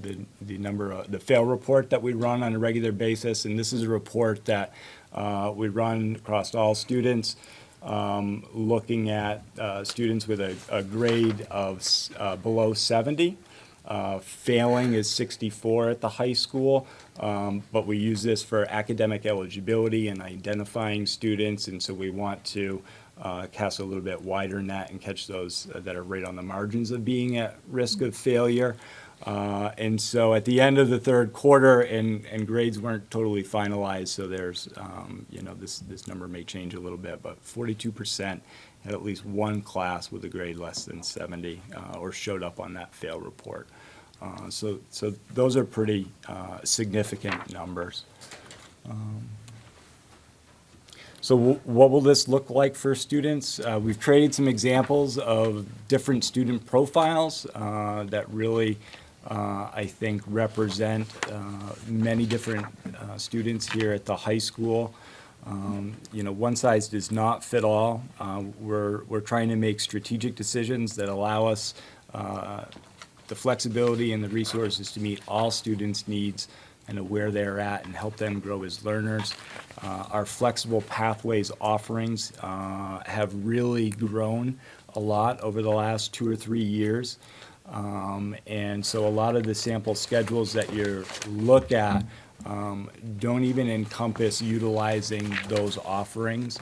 the number of the fail report that we run on a regular basis. And this is a report that we run across all students, looking at students with a grade of below 70. Failing is 64 at the high school, but we use this for academic eligibility and identifying students, and so we want to cast a little bit wider net and catch those that are right on the margins of being at risk of failure. And so at the end of the third quarter, and grades weren't totally finalized, so there's, this number may change a little bit, but 42% had at least one class with a grade less than 70 or showed up on that fail report. So those are pretty significant numbers. So what will this look like for students? We've created some examples of different student profiles that really, I think, represent many different students here at the high school. One size does not fit all. We're trying to make strategic decisions that allow us the flexibility and the resources to meet all students' needs and where they're at and help them grow as learners. Our flexible pathways offerings have really grown a lot over the last 2 or 3 years. And so a lot of the sample schedules that you look at don't even encompass utilizing those offerings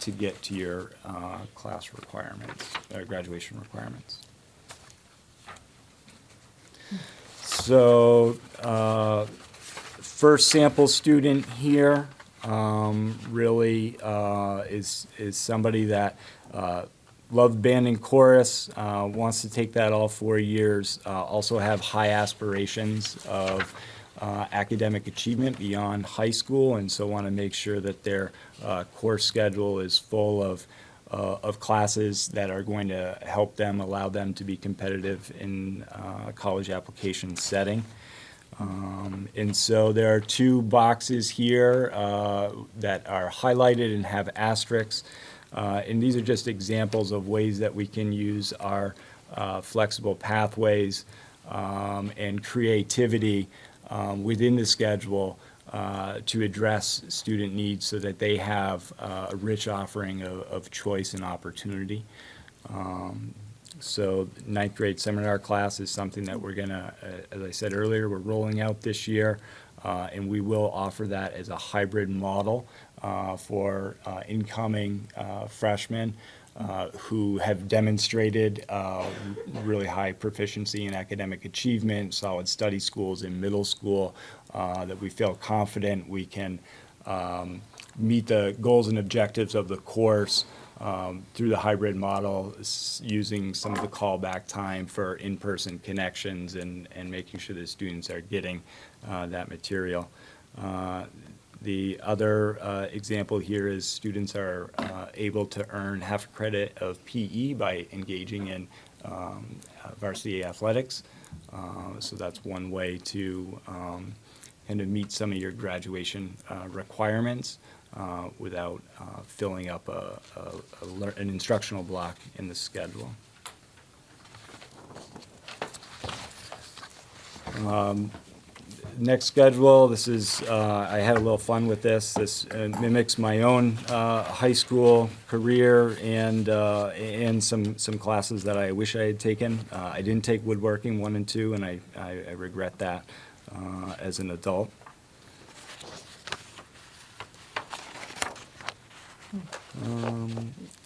to get to your class requirements, graduation requirements. So, first sample student here really is somebody that loved band and chorus, wants to take that all 4 years, also have high aspirations of academic achievement beyond high school, and so want to make sure that their course schedule is full of classes that are going to help them, allow them to be competitive in a college application setting. And so there are 2 boxes here that are highlighted and have asterisks. And these are just examples of ways that we can use our flexible pathways and creativity within the schedule to address student needs so that they have a rich offering of choice and opportunity. So 9th grade seminar class is something that we're gonna, as I said earlier, we're rolling out this year, and we will offer that as a hybrid model for incoming freshmen who have demonstrated really high proficiency in academic achievement, solid study schools in middle school, that we feel confident we can meet the goals and objectives of the course through the hybrid model, using some of the callback time for in-person connections and making sure the students are getting that material. The other example here is students are able to earn half a credit of PE by engaging in varsity athletics. So that's one way to kind of meet some of your graduation requirements without filling up an instructional block in the schedule. Next schedule, this is, I had a little fun with this. This mimics my own high school career and some classes that I wish I had taken. I didn't take woodworking 1 and 2, and I regret that as an adult.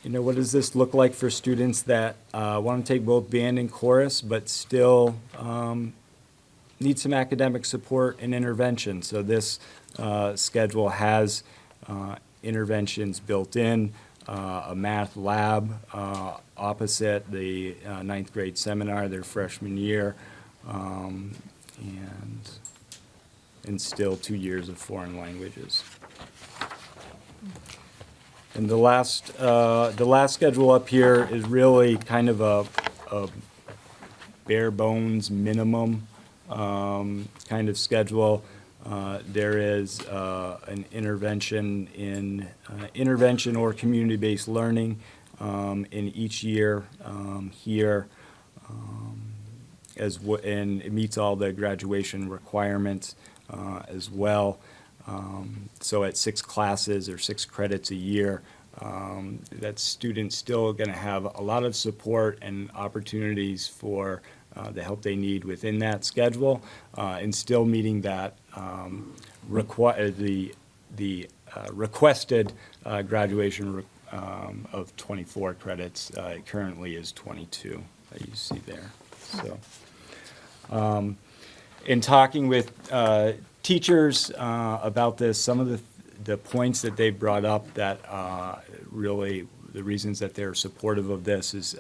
You know, what does this look like for students that want to take both band and chorus, but still need some academic support and intervention? So this schedule has interventions built in, a math lab opposite the 9th grade seminar their freshman year, and still 2 years of foreign languages. And the last schedule up here is really kind of a bare bones minimum kind of schedule. There is an intervention in intervention or community-based learning in each year here, and it meets all the graduation requirements as well. So at 6 classes or 6 credits a year, that student's still going to have a lot of support and opportunities for the help they need within that schedule, and still meeting that the requested graduation of 24 credits. Currently is 22 that you see there. So, in talking with teachers about this, some of the points that they brought up that really the reasons that they're supportive of this is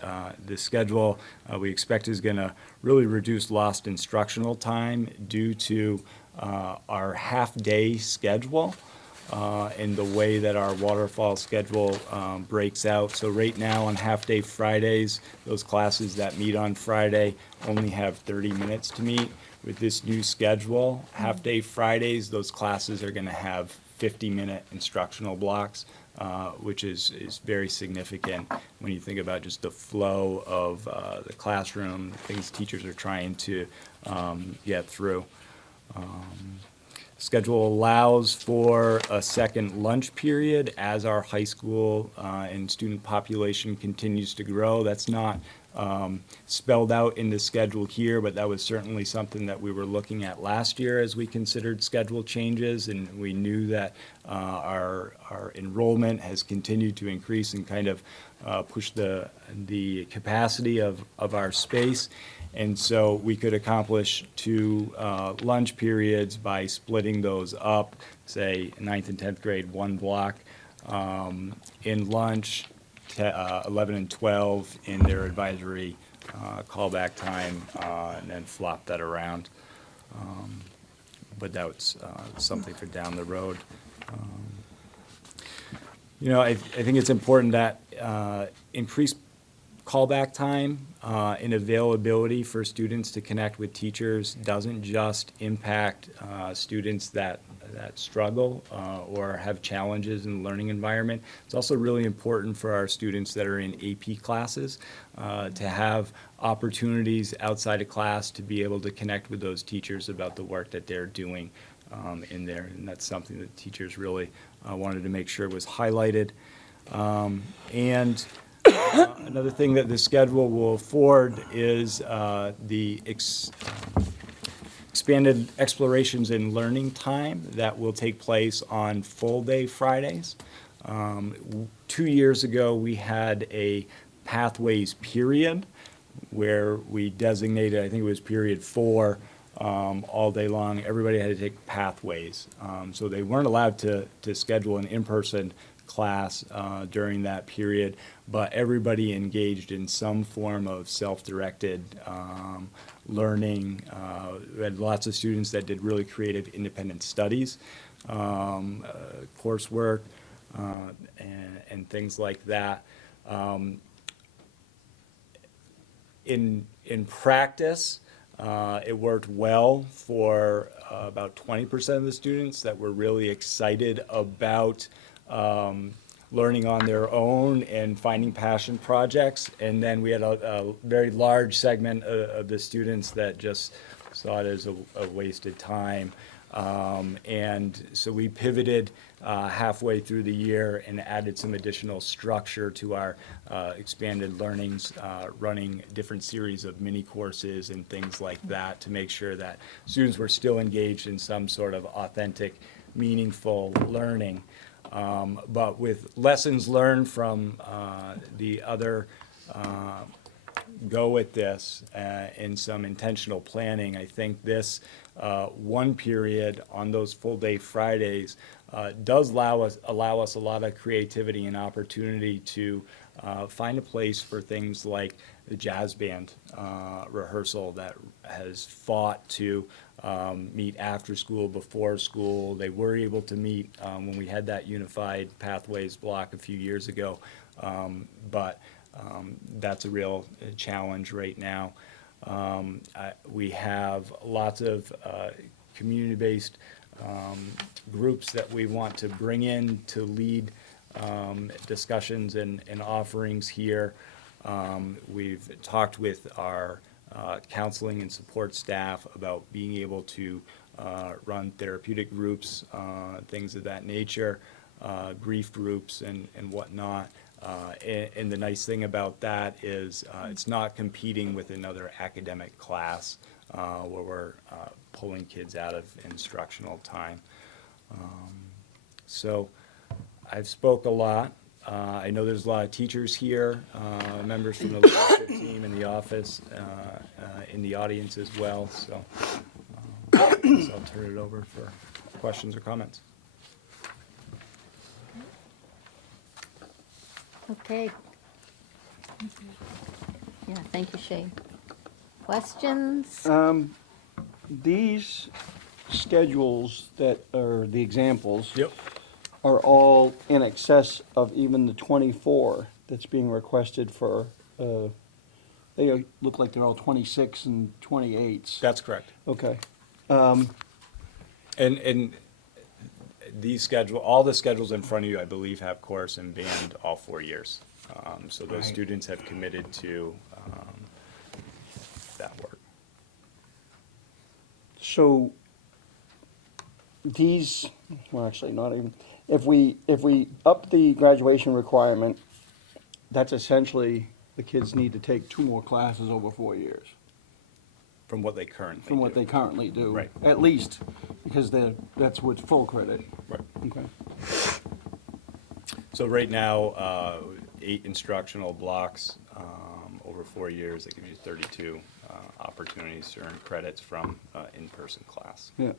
the schedule we expect is going to really reduce lost instructional time due to our half-day schedule and the way that our waterfall schedule breaks out. So right now on half-day Fridays, those classes that meet on Friday only have 30 minutes to meet. With this new schedule, half-day Fridays, those classes are going to have 50-minute instructional blocks, which is very significant when you think about just the flow of the classroom, things teachers are trying to get through. Schedule allows for a second lunch period as our high school and student population continues to grow. That's not spelled out in the schedule here, but that was certainly something that we were looking at last year as we considered schedule changes, and we knew that our enrollment has continued to increase and kind of push the capacity of our space. And so we could accomplish 2 lunch periods by splitting those up, say 9th and 10th grade, 1 block in lunch, 11 and 12 in their advisory callback time, and then flop that around. But that's something for down the road. You know, I think it's important that increased callback time and availability for students to connect with teachers doesn't just impact students that struggle or have challenges in the learning environment. It's also really important for our students that are in AP classes to have opportunities outside of class to be able to connect with those teachers about the work that they're doing in there. And that's something that teachers really wanted to make sure was highlighted. Another thing that the schedule will afford is the expanded explorations in learning time that will take place on full day Fridays. 2 years ago, we had a pathways period where we designated, I think it was period 4, all day long. Everybody had to take pathways. So they weren't allowed to schedule an in-person class during that period, but everybody engaged in some form of self-directed learning. We had lots of students that did really creative independent studies, coursework, and things like that. In practice, it worked well for about 20% of the students that were really excited about learning on their own and finding passion projects. And then we had a very large segment of the students that just saw it as a wasted time. And so we pivoted halfway through the year and added some additional structure to our expanded learnings, running different series of mini courses and things like that to make sure that students were still engaged in some sort of authentic, meaningful learning. But with lessons learned from the other go at this and some intentional planning, I think this 1 period on those full day Fridays does allow us a lot of creativity and opportunity to find a place for things like the jazz band rehearsal that has fought to meet after school, before school. They were able to meet when we had that unified pathways block a few years ago, but that's a real challenge right now. We have lots of community-based groups that we want to bring in to lead discussions and offerings here. We've talked with our counseling and support staff about being able to run therapeutic groups, things of that nature, grief groups and whatnot. And the nice thing about that is it's not competing with another academic class where we're pulling kids out of instructional time. So I've spoke a lot. I know there's a lot of teachers here, members from the leadership team in the office, in the audience as well. So I'll turn it over for questions or comments. Okay. Yeah, thank you, Shane. Questions? These schedules that are the examples. Yep. Are all in excess of even the 24 that's being requested for, they look like they're all 26 and 28s. That's correct. Okay. And these all the schedules in front of you, I believe, have chorus and band all 4 years. So those Right. students have committed to that work. So these, well, actually not even, if we up the graduation requirement, that's essentially the kids need to take 2 more classes over 4 years, From what they currently from what do. they currently do. Right. At least, because that's with full credit. Right. Okay. So right now, 8 instructional blocks over 4 years, that gives you 32 opportunities to earn credits from in-person class. Yeah.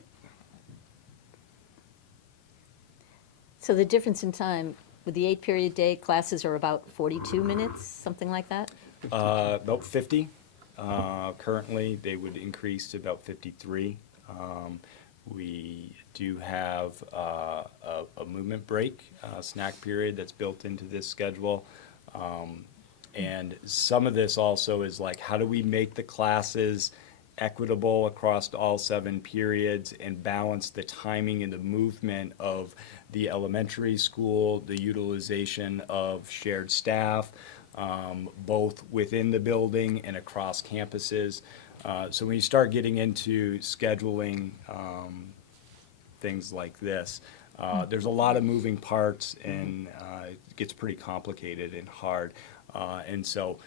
So the difference in time, with the 8-period day, classes are about 42 minutes, something like that? About 50. Currently, they would increase to about 53. We do have a movement break, snack period that's built into this schedule. And some of this also is like, how do we make the classes equitable across all 7 periods and balance the timing and the movement of the elementary school, the utilization of shared staff, both within the building and across campuses. So when you start getting into scheduling things like this, there's a lot of moving parts, and it gets pretty complicated and hard. And so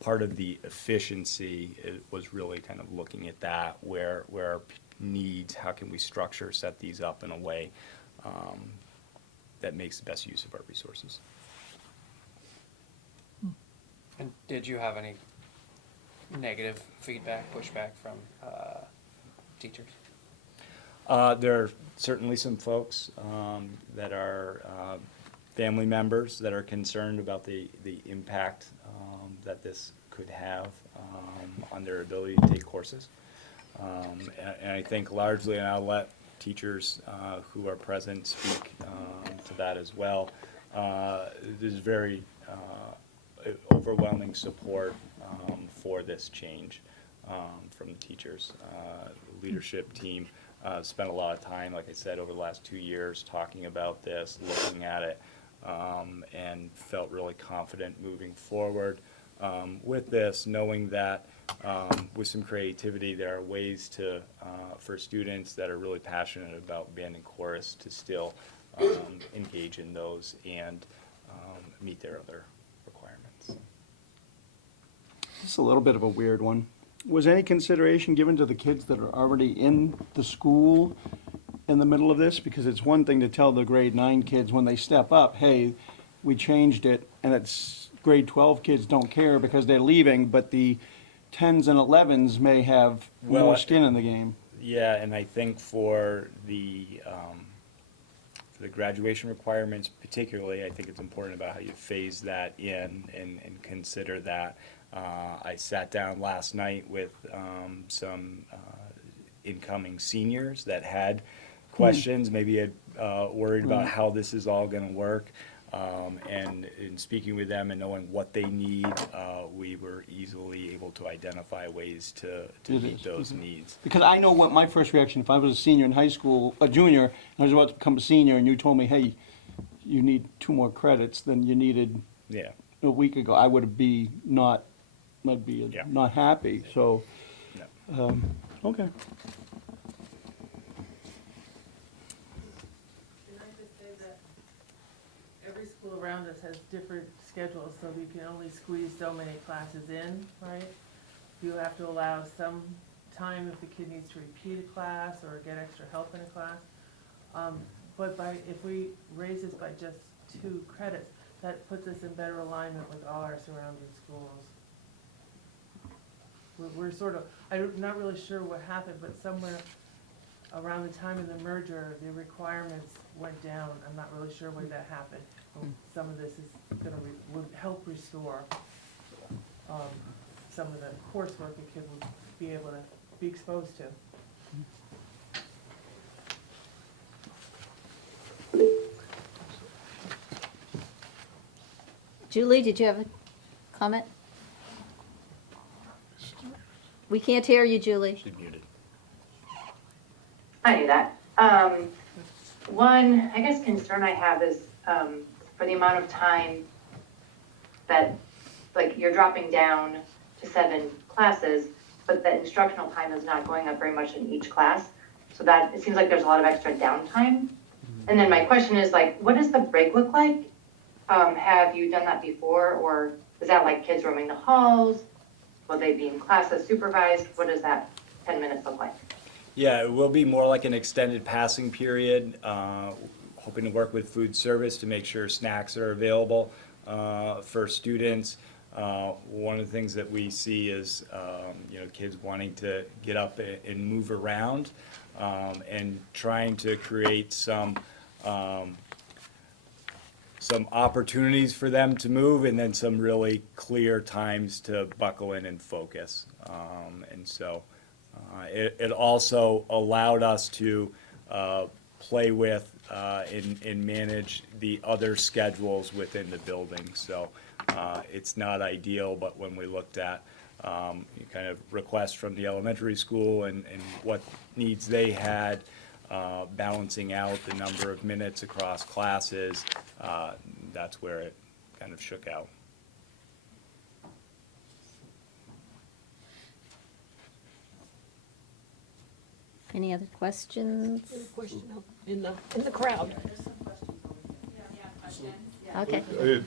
part of the efficiency was really kind of looking at that, where our needs, how can we structure, set these up in a way that makes the best use of our resources. And did you have any negative feedback, pushback from teachers? There are certainly some folks that are family members that are concerned about the impact that this could have on their ability to take courses. And I think largely, and I'll let teachers who are present speak to that as well, there's very overwhelming support for this change from the teachers. Leadership team spent a lot of time, like I said, over the last 2 years talking about this, looking at it, and felt really confident moving forward with this, knowing that with some creativity, there are ways to for students that are really passionate about band and chorus to still engage in those and meet their other requirements. This is a little bit of a weird one. Was any consideration given to the kids that are already in the school in the middle of this? Because it's one thing to tell the grade 9 kids when they step up, hey, we changed it, and it's grade 12 kids don't care because they're leaving, but the 10s and 11s may have more skin in the game. Yeah, and I think for the graduation requirements particularly, I think it's important about how you phase that in and consider that. I sat down last night with some incoming seniors that had questions, maybe had worried about how this is all going to work. And in speaking with them and knowing what they need, we were easily able to identify ways to meet those needs. Because I know what my first reaction, if I was a senior in high school, a junior, and I was about to become a senior, and you told me, hey, you need 2 more credits than you needed a week ago, I would be not happy, so, okay. Can I just say that every school around us has different schedules, so we can only squeeze so many classes in, right? You have to allow some time if the kid needs to repeat a class or get extra help in a class. But if we raise this by just 2 credits, that puts us in better alignment with all our surrounding schools. We're sort of, I'm not really sure what happened, but somewhere around the time of the merger, the requirements went down. I'm not really sure when that happened. Some of this is would help restore some of the coursework a kid would be able to be exposed to. Julie, did you have a comment? We can't hear you, Julie. She's muted. I knew that. One, I guess, concern I have is for the amount of time that, like, you're dropping down to 7 classes, but the instructional time is not going up very much in each class. So that, it seems like there's a lot of extra downtime. And then my question is, like, what does the break look like? Have you done that before, or Is that like kids roaming the halls? Will they be in classes supervised? What does that 10 minutes look like? Yeah, it will be more like an extended passing period, hoping to work with food service to make sure snacks are available for students. One of the things that we see is, kids wanting to get up and move around, and trying to create some opportunities for them to move, and then some really clear times to buckle in and focus. And so it also allowed us to play with and manage the other schedules within the building. So it's not ideal, but when we looked at kind of requests from the elementary school and what needs they had, balancing out the number of minutes across classes, that's where it kind of shook out. Any other questions? Any question in the crowd? Okay.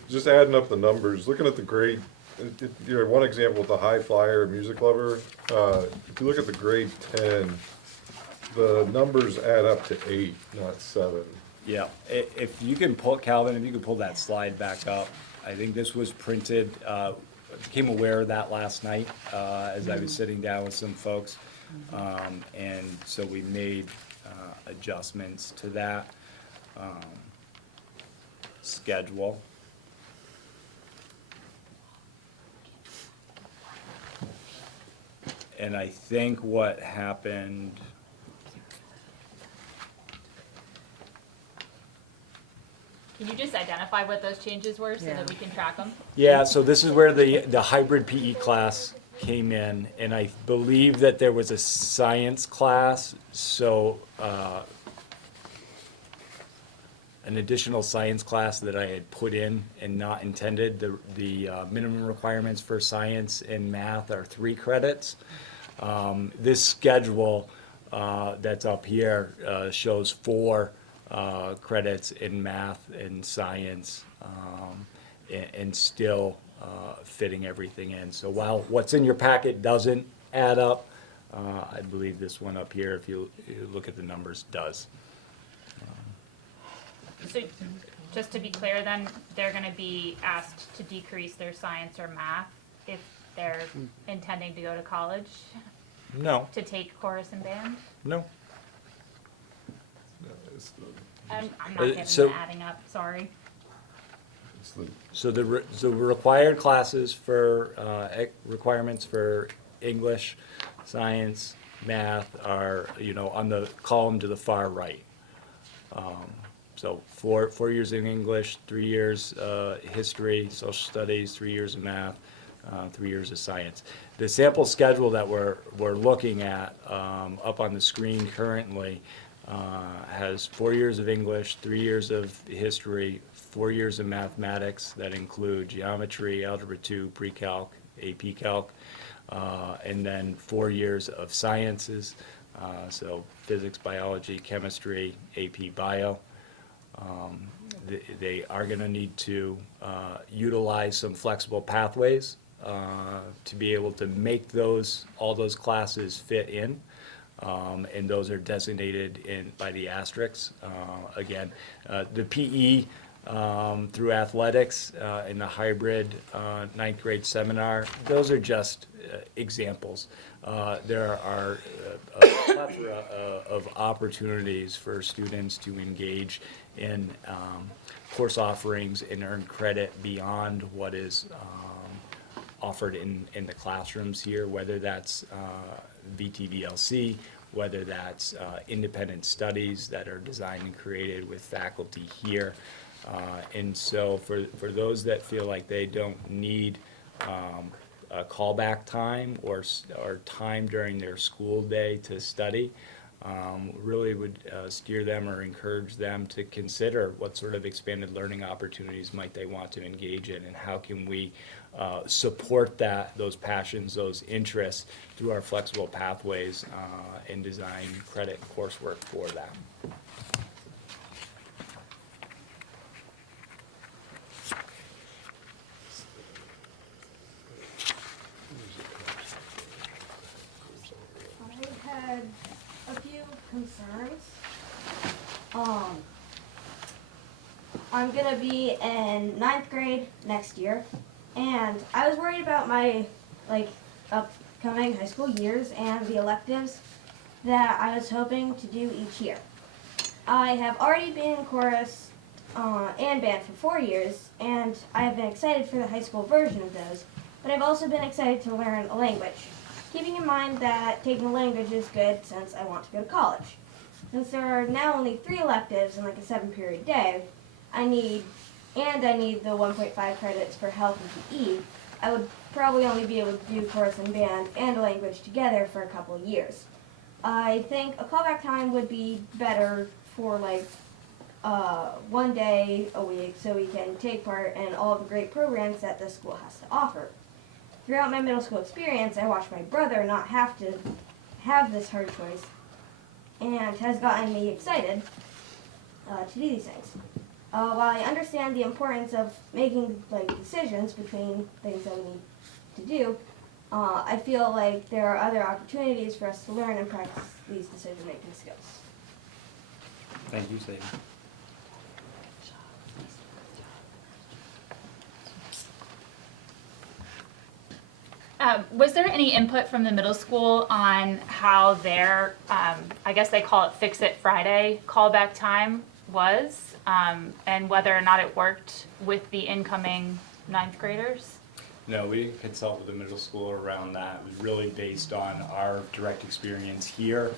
Just adding up the numbers, looking at the grade, one example with the high flyer music lover, if you look at the grade 10, the numbers add up to 8, not 7. Yeah, if you can pull, Calvin, if you could pull that slide back up. I think this was printed, became aware of that last night as I was sitting down with some folks. And so we made adjustments to that schedule. And I think what happened, Can you just identify what those changes were so that we can track them? yeah, so this is where the hybrid PE class came in, and I believe that there was a science class, so an additional science class that I had put in and not intended. The minimum requirements for science and math are 3 credits. This schedule that's up here shows 4 credits in math and science, and still fitting everything in. So while what's in your packet doesn't add up, I believe this one up here, if you look at the numbers, does. So just to be clear then, they're gonna be asked to decrease their science or math if they're intending to go to college No, to take chorus and band? no. I'm not getting so- the adding up, sorry. So the required classes for, requirements for English, science, math are, on the column to the far right. So 4 years in English, 3 years history, social studies, 3 years of math, 3 years of science. The sample schedule that we're looking at up on the screen currently has 4 years of English, 3 years of history, 4 years of mathematics that include geometry, algebra 2, pre-calc, AP calc, and then 4 years of sciences, so physics, biology, chemistry, AP bio. They are going to need to utilize some flexible pathways to be able to make all those classes fit in. And those are designated by the asterisks. Again, the PE through athletics in the hybrid 9th grade seminar, those are just examples. There are a plethora of opportunities for students to engage in course offerings and earn credit beyond what is offered in the classrooms here, whether that's VTVLC, whether that's independent studies that are designed and created with faculty here. And so for those that feel like they don't need a callback time or time during their school day to study, really would steer them or encourage them to consider what sort of expanded learning opportunities might they want to engage in, and how can we support those passions, those interests through our flexible pathways and design credit and coursework for that. I'm gonna be in 9th grade next year, and I was worried about my upcoming high school years and the electives that I was hoping to do each year. I have already been in chorus and band for 4 years, and I have been excited for the high school version of those, but I've also been excited to learn a language, keeping in mind that taking a language is good since I want to go to college. Since there are now only 3 electives in like a 7-period day, I need the 1.5 credits for health and PE, I would probably only be able to do chorus and band and a language together for a couple of years. I think a callback time would be better for 1 day a week so we can take part in all the great programs that the school has to offer. Throughout my middle school experience, I watched my brother not have to have this hard choice, and has gotten me excited to do these things. While I understand the importance of making decisions between things that we need to do, I feel like there are other opportunities for us to learn and practice these decision-making skills. Thank you, Sadie. Was there any input from the middle school on how their, I guess they call it Fix It Friday callback time was, and whether or not it worked with the incoming 9th graders? No, we didn't consult with the middle school around that. It was really based on our direct experience here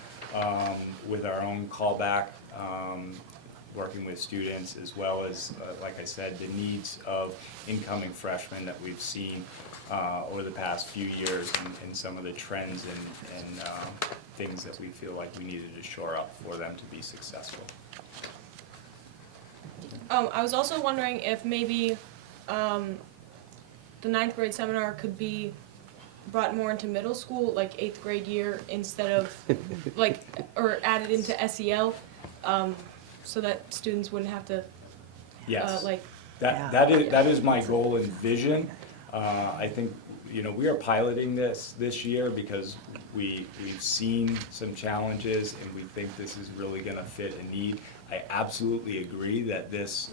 with our own callback, working with students, as well as, like I said, the needs of incoming freshmen that we've seen over the past few years, and some of the trends and things that we feel like we needed to shore up for them to be successful. I was also wondering if maybe the 9th grade seminar could be brought more into middle school, like 8th grade year, instead of or added into SEL, so that students wouldn't have to Yes. That is my goal and vision. I think, we are piloting this year because we've seen some challenges, and we think this is really gonna fit a need. I absolutely agree that this,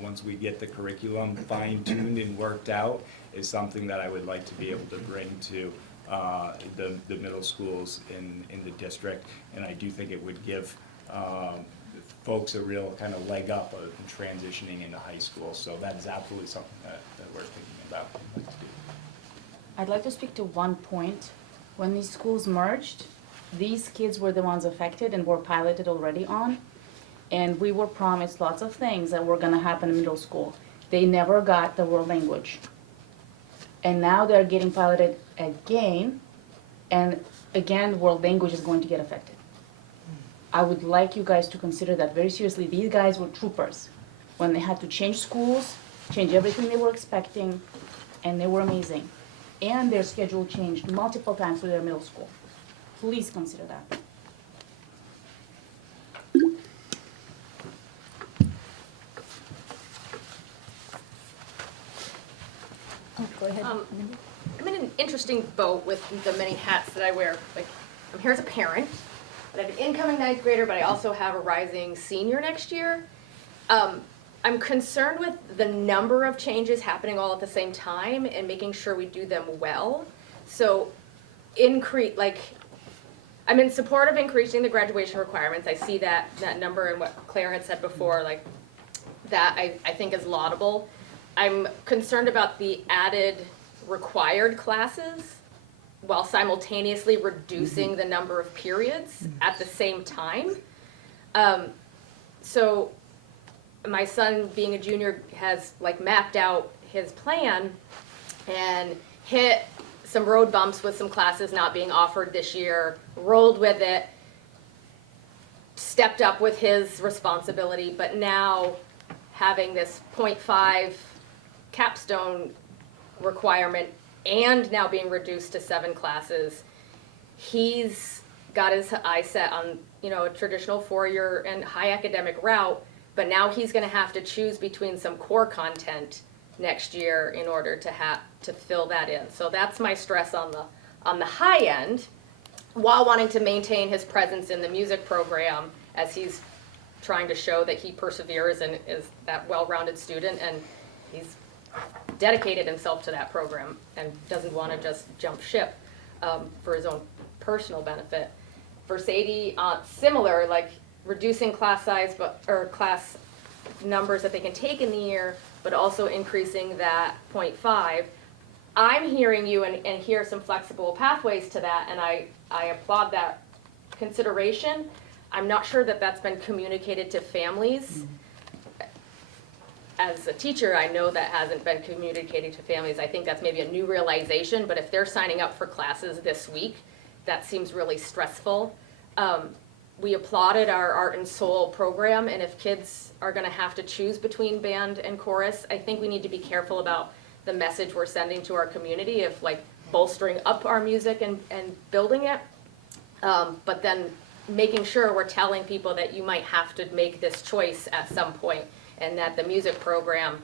once we get the curriculum fine-tuned and worked out, is something that I would like to be able to bring to the middle schools in the district. And I do think it would give folks a real kind of leg up in transitioning into high school. So that is absolutely something that we're thinking about. I'd like to speak to one point. When these schools merged, these kids were the ones affected and were piloted already on. And we were promised lots of things that were gonna happen in middle school. They never got the world language. And now they're getting piloted again, and again, world language is going to get affected. I would like you guys to consider that very seriously. These guys were troopers. When they had to change schools, change everything they were expecting, and they were amazing. And their schedule changed multiple times for their middle school. Please consider that. Go ahead. I'm in an interesting boat with the many hats that I wear. I'm here as a parent, but I have an incoming 9th grader, but I also have a rising senior next year. I'm concerned with the number of changes happening all at the same time and making sure we do them well. So, I'm in support of increasing the graduation requirements. I see that number and what Claire had said before, that I think is laudable. I'm concerned about the added required classes while simultaneously reducing the number of periods at the same time. So my son, being a junior, has mapped out his plan and hit some road bumps with some classes not being offered this year, rolled with it, stepped up with his responsibility, but now having this 0.5 capstone requirement and now being reduced to 7 classes, he's got his eyes set on a traditional 4-year and high academic route, but now he's going to have to choose between some core content next year in order to fill that in. So that's my stress on the high end, while wanting to maintain his presence in the music program as he's trying to show that he perseveres and is that well-rounded student, and he's dedicated himself to that program and doesn't want to just jump ship for his own personal benefit. For Sadie, similar, like reducing class size, or class numbers that they can take in the year, but also increasing that 0.5. I'm hearing you and hear some flexible pathways to that, and I applaud that consideration. I'm not sure that that's been communicated to families. As a teacher, I know that hasn't been communicated to families. I think that's maybe a new realization, but if they're signing up for classes this week, that seems really stressful. We applauded our Art and Soul program, and if kids are gonna have to choose between band and chorus, I think we need to be careful about the message we're sending to our community of like bolstering up our music and building it. But then making sure we're telling people that you might have to make this choice at some point, and that the music program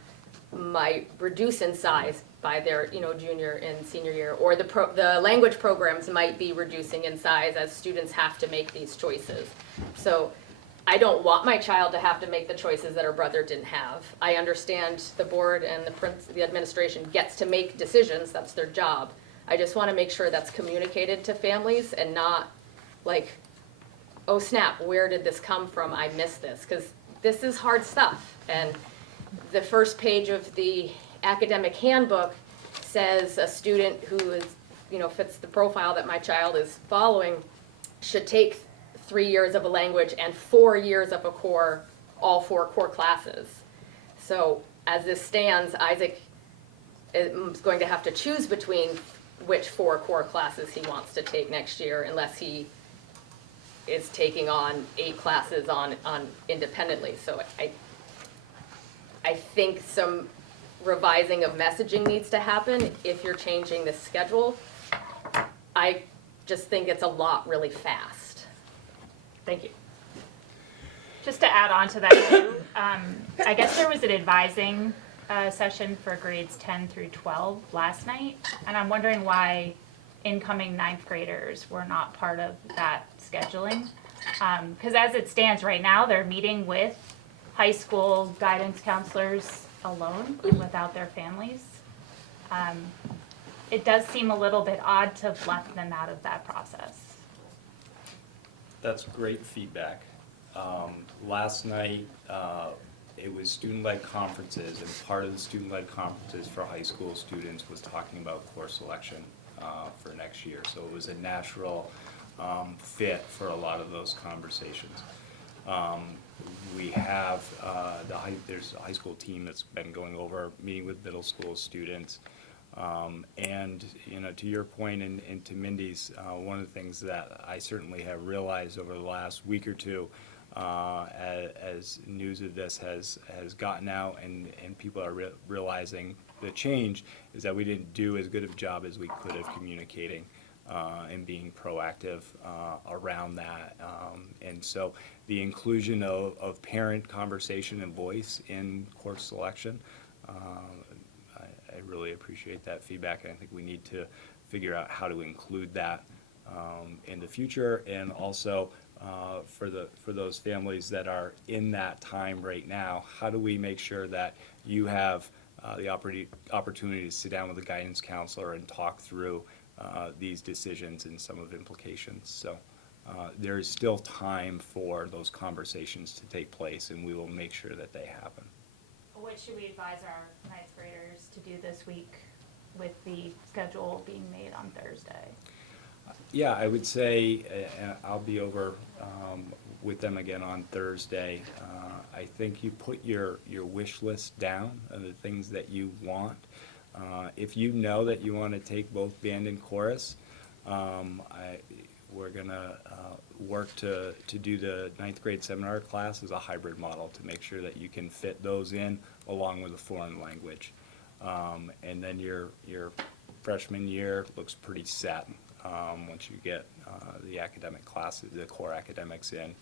might reduce in size by their, junior and senior year, or the language programs might be reducing in size as students have to make these choices. So I don't want my child to have to make the choices that her brother didn't have. I understand the board and the administration gets to make decisions, that's their job. I just want to make sure that's communicated to families and not like, oh snap, where did this come from? I missed this, because this is hard stuff. And the first page of the academic handbook says a student who is, fits the profile that my child is following should take 3 years of a language and 4 years of all 4 core classes. So as this stands, Isaac is going to have to choose between which 4 core classes he wants to take next year, unless he is taking on 8 classes on independently. So I think some revising of messaging needs to happen if you're changing the schedule. I just think it's a lot really fast. Thank you. Just to add on to that too, I guess there was an advising session for grades 10 through 12 last night, and I'm wondering why incoming 9th graders were not part of that scheduling. Because as it stands right now, they're meeting with high school guidance counselors alone without their families. It does seem a little bit odd to have left them out of that process. That's great feedback. Last night, it was student-led conferences, and part of the student-led conferences for high school students was talking about course selection for next year. So it was a natural fit for a lot of those conversations. We have there's a high school team that's been going over, meeting with middle school students. And to your point and to Mindy's, one of the things that I certainly have realized over the last week or two, as news of this has gotten out and people are realizing the change, is that we didn't do as good of a job as we could have communicating and being proactive around that. And so the inclusion of parent conversation and voice in course selection, I really appreciate that feedback, and I think we need to figure out how to include that in the future, and also for those families that are in that time right now, how do we make sure that you have the opportunity to sit down with a guidance counselor and talk through these decisions and some of the implications. So there is still time for those conversations to take place, and we will make sure that they happen. What should we advise our 9th graders to do this week with the schedule being made on Thursday? Yeah, I would say I'll be over with them again on Thursday. I think you put your wish list down of the things that you want. If you know that you want to take both band and chorus, we're going to work to do the 9th grade seminar class as a hybrid model to make sure that you can fit those in along with a foreign language. And then your freshman year looks pretty set once you get the academic classes, the core academics in,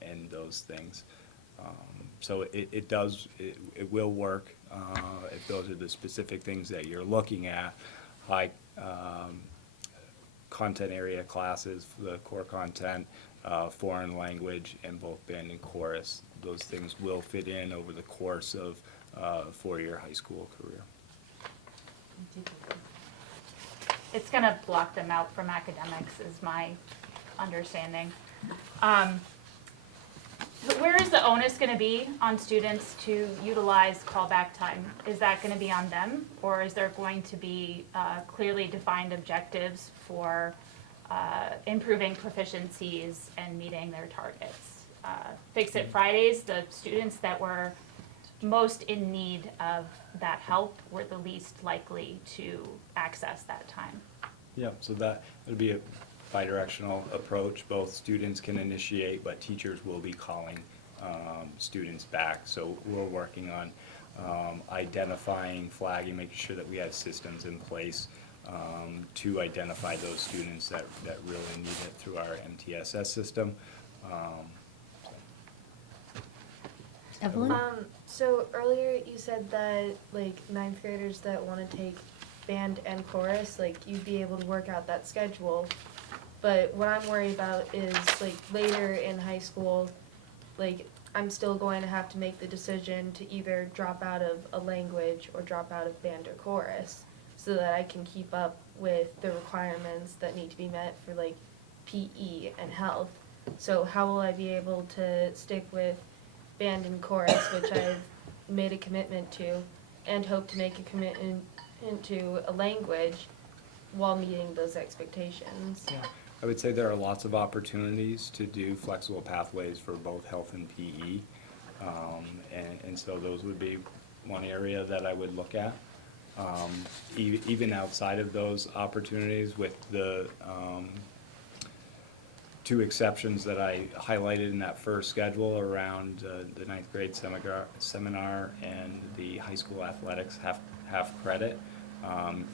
and those things. So it will work if those are the specific things that you're looking at, like content area classes for the core content, foreign language, and both band and chorus. Those things will fit in over the course of a four-year high school career. It's gonna block them out from academics is my understanding. Where is the onus gonna be on students to utilize callback time? Is that gonna be on them, or is there going to be clearly defined objectives for improving proficiencies and meeting their targets? Fix It Fridays, the students that were most in need of that help were the least likely to access that time. Yeah, so that would be a bi-directional approach. Both students can initiate, but teachers will be calling students back. So we're working on identifying, flagging, making sure that we have systems in place to identify those students that really need it through our MTSS system. Evelyn? So earlier you said that like ninth graders that want to take band and chorus, like you'd be able to work out that schedule. But what I'm worried about is like later in high school, like I'm still going to have to make the decision to either drop out of a language or drop out of band or chorus so that I can keep up with the requirements that need to be met for like PE and health. So how will I be able to stick with band and chorus, which I've made a commitment to, and hope to make a commitment into a language while meeting those expectations? Yeah. I would say there are lots of opportunities to do flexible pathways for both health and PE. And so those would be one area that I would look at. Even outside of those opportunities with the two exceptions that I highlighted in that first schedule around the ninth grade seminar and the high school athletics half credit,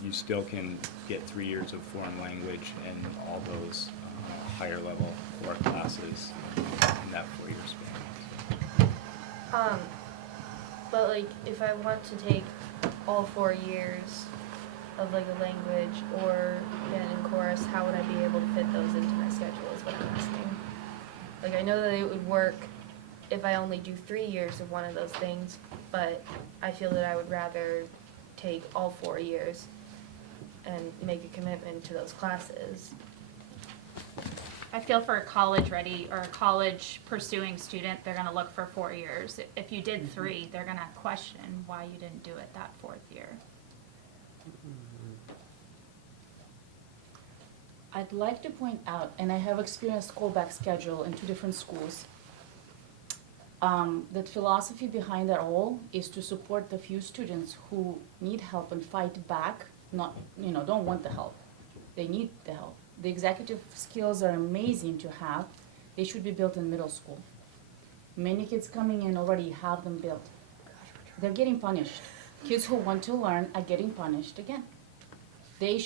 you still can get 3 years of foreign language and all those higher level core classes in that 4-year span. But like if I want to take all 4 years of like a language or band and chorus, how would I be able to fit those into my schedule is what I'm asking. Like I know that it would work if I only do 3 years of one of those things, but I feel that I would rather take all 4 years and make a commitment to those classes. I feel for a college ready or a college pursuing student, they're gonna look for 4 years. If you did 3, they're gonna question why you didn't do it that 4th year. I'd like to point out, and I have experienced callback schedule in 2 different schools, that philosophy behind that all is to support the few students who need help and fight back, not, don't want the help. They need the help. The executive skills are amazing to have. They should be built in middle school. Many kids coming in already have them built. They're getting punished. Kids who want to learn are getting punished again. They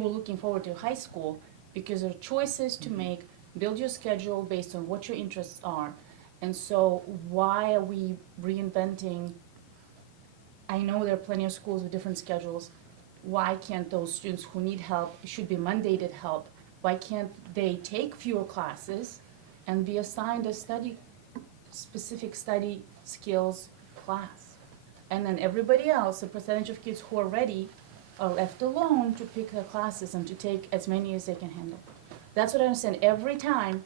were looking forward to high school because there are choices to make, build your schedule based on what your interests are. And so why are we reinventing? I know there are plenty of schools with different schedules. Why can't those students who need help, should be mandated help, why can't they take fewer classes and be assigned a specific study skills class? And then everybody else, a percentage of kids who are ready, are left alone to pick their classes and to take as many as they can handle. That's what I understand. Every time,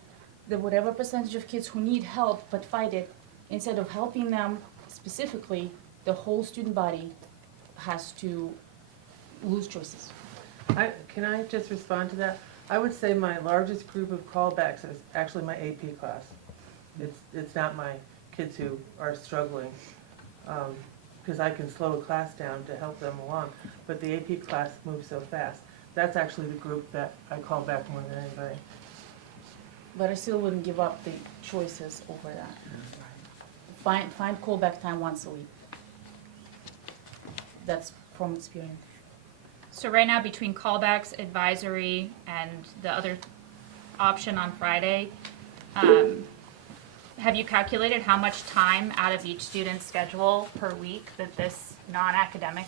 whatever percentage of kids who need help but fight it, instead of helping them specifically, the whole student body has to lose choices. Can I just respond to that? I would say my largest group of callbacks is actually my AP class. It's not my kids who are struggling, because I can slow a class down to help them along. But the AP class moves so fast. That's actually the group that I call back more than anybody. But I still wouldn't give up the choices over that. Find callback time once a week. That's from experience. So right now, between callbacks, advisory, and the other option on Friday, have you calculated how much time out of each student's schedule per week that this non-academic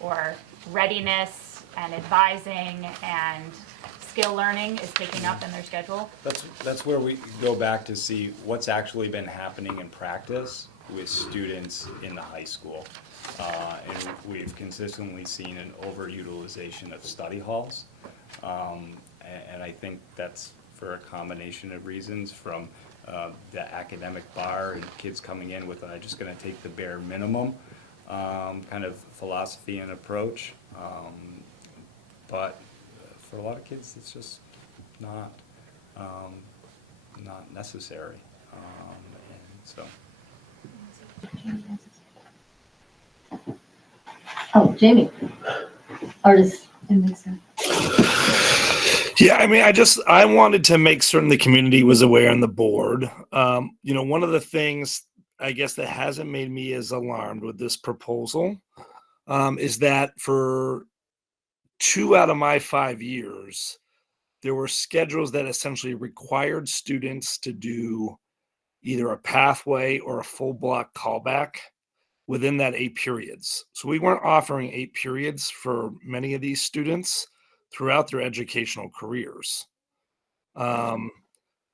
or readiness and advising and skill learning is picking up in their schedule? That's where we go back to see what's actually been happening in practice with students in the high school. And we've consistently seen an overutilization of study halls. And I think that's for a combination of reasons, from the academic bar and kids coming in with, I'm just gonna take the bare minimum kind of philosophy and approach. But for a lot of kids, it's just not necessary. And so. Oh, Jamie. Artist. Yeah, I mean, I wanted to make certain the community was aware and the board. One of the things I guess that hasn't made me as alarmed with this proposal is that for 2 out of my 5 years, there were schedules that essentially required students to do either a pathway or a full block callback within that 8 periods. So we weren't offering 8 periods for many of these students throughout their educational careers. The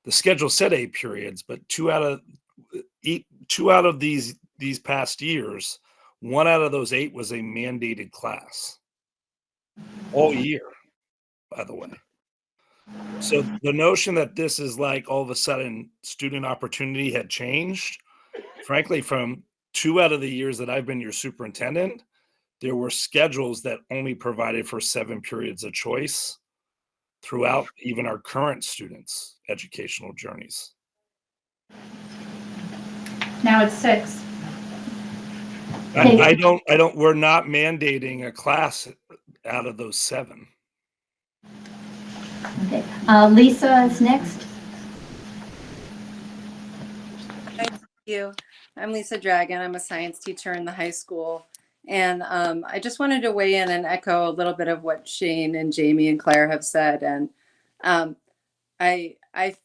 schedule said 8 periods, but 2 out of these past years, 1 out of those 8 was a mandated class all year, by the way. So the notion that this is like all of a sudden student opportunity had changed, frankly, from 2 out of the years that I've been your superintendent, there were schedules that only provided for 7 periods of choice throughout even our current students' educational journeys. Now it's 6. We're not mandating a class out of those 7. Okay, Lisa is next. Thank you. I'm Lisa Dragon. I'm a science teacher in the high school. And I just wanted to weigh in and echo a little bit of what Shane and Jamie and Claire have said. And I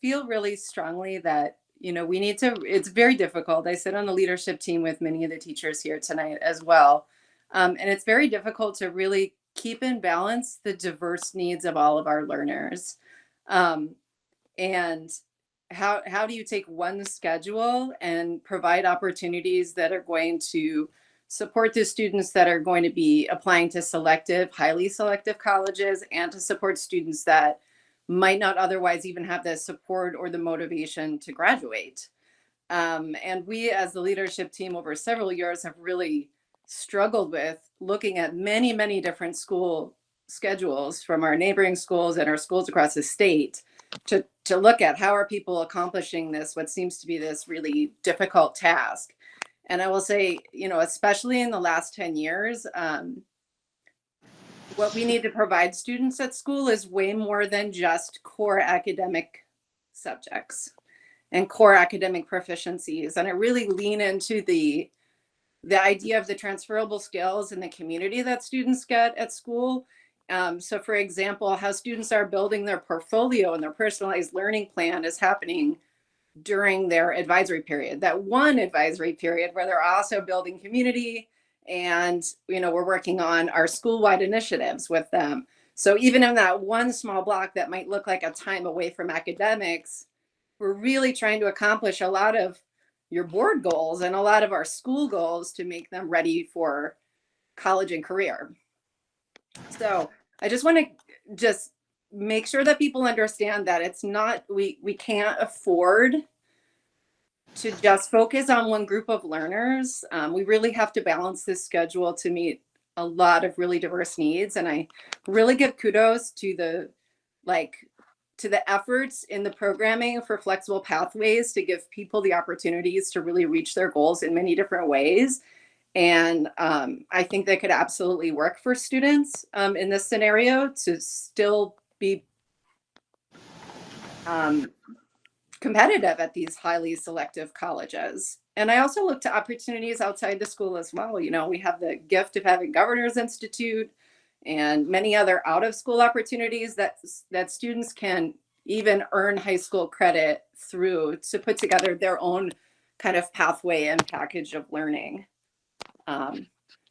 feel really strongly that, we need to, it's very difficult. I sit on the leadership team with many of the teachers here tonight as well. And it's very difficult to really keep in balance the diverse needs of all of our learners. And how do you take one schedule and provide opportunities that are going to support the students that are going to be applying to highly selective colleges, and to support students that might not otherwise even have the support or the motivation to graduate. And we, as the leadership team over several years, have really struggled with looking at many, many different school schedules from our neighboring schools and our schools across the state to look at how are people accomplishing this, what seems to be this really difficult task. And I will say, especially in the last 10 years, what we need to provide students at school is way more than just core academic subjects and core academic proficiencies. And I really lean into the idea of the transferable skills and the community that students get at school. So for example, how students are building their portfolio and their personalized learning plan is happening during their advisory period, that one advisory period where they're also building community, and we're working on our school-wide initiatives with them. So even in that one small block that might look like a time away from academics, we're really trying to accomplish a lot of your board goals and a lot of our school goals to make them ready for college and career. So I just want to make sure that people understand that it's not, we can't afford to just focus on one group of learners. We really have to balance this schedule to meet a lot of really diverse needs. And I really give kudos to the efforts in the programming for flexible pathways to give people the opportunities to really reach their goals in many different ways. And I think that could absolutely work for students in this scenario to still be competitive at these highly selective colleges. And I also look to opportunities outside the school as well. We have the gift of having Governor's Institute and many other out of school opportunities that students can even earn high school credit through to put together their own kind of pathway and package of learning.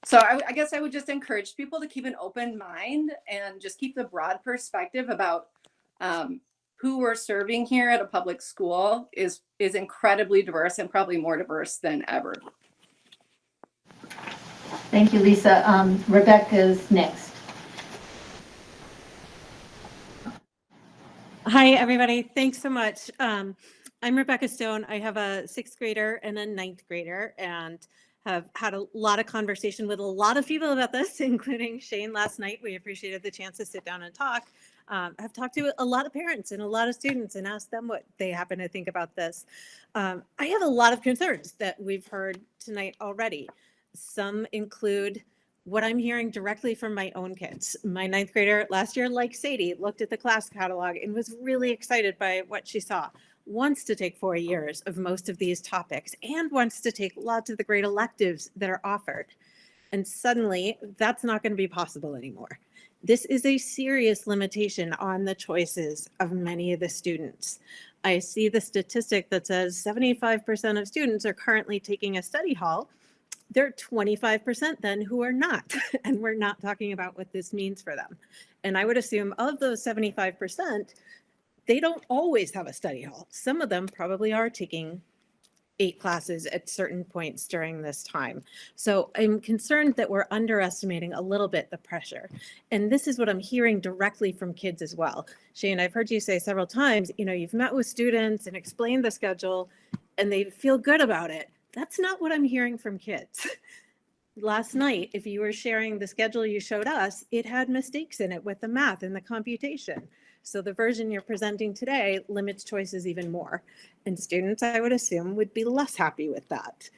So I guess I would just encourage people to keep an open mind and just keep the broad perspective about who we're serving here at a public school is incredibly diverse and probably more diverse than ever. Thank you, Lisa. Rebecca's next. Hi, everybody. Thanks so much. I'm Rebecca Stone. I have a 6th grader and a 9th grader and have had a lot of conversation with a lot of people about this, including Shane last night. We appreciated the chance to sit down and talk. I've talked to a lot of parents and a lot of students and asked them what they happen to think about this. I have a lot of concerns that we've heard tonight already. Some include what I'm hearing directly from my own kids. My 9th grader last year, like Sadie, looked at the class catalog and was really excited by what she saw. Wants to take 4 years of most of these topics and wants to take lots of the great electives that are offered. And suddenly, that's not going to be possible anymore. This is a serious limitation on the choices of many of the students. I see the statistic that says 75% of students are currently taking a study hall. There are 25% then who are not, and we're not talking about what this means for them. And I would assume of those 75%, they don't always have a study hall. Some of them probably are taking 8 classes at certain points during this time. So I'm concerned that we're underestimating a little bit the pressure. And this is what I'm hearing directly from kids as well. Shane, I've heard you say several times, you've met with students and explained the schedule and they feel good about it. That's not what I'm hearing from kids. Last night, if you were sharing the schedule you showed us, it had mistakes in it with the math and the computation. So the version you're presenting today limits choices even more. And students, I would assume, would be less happy with that.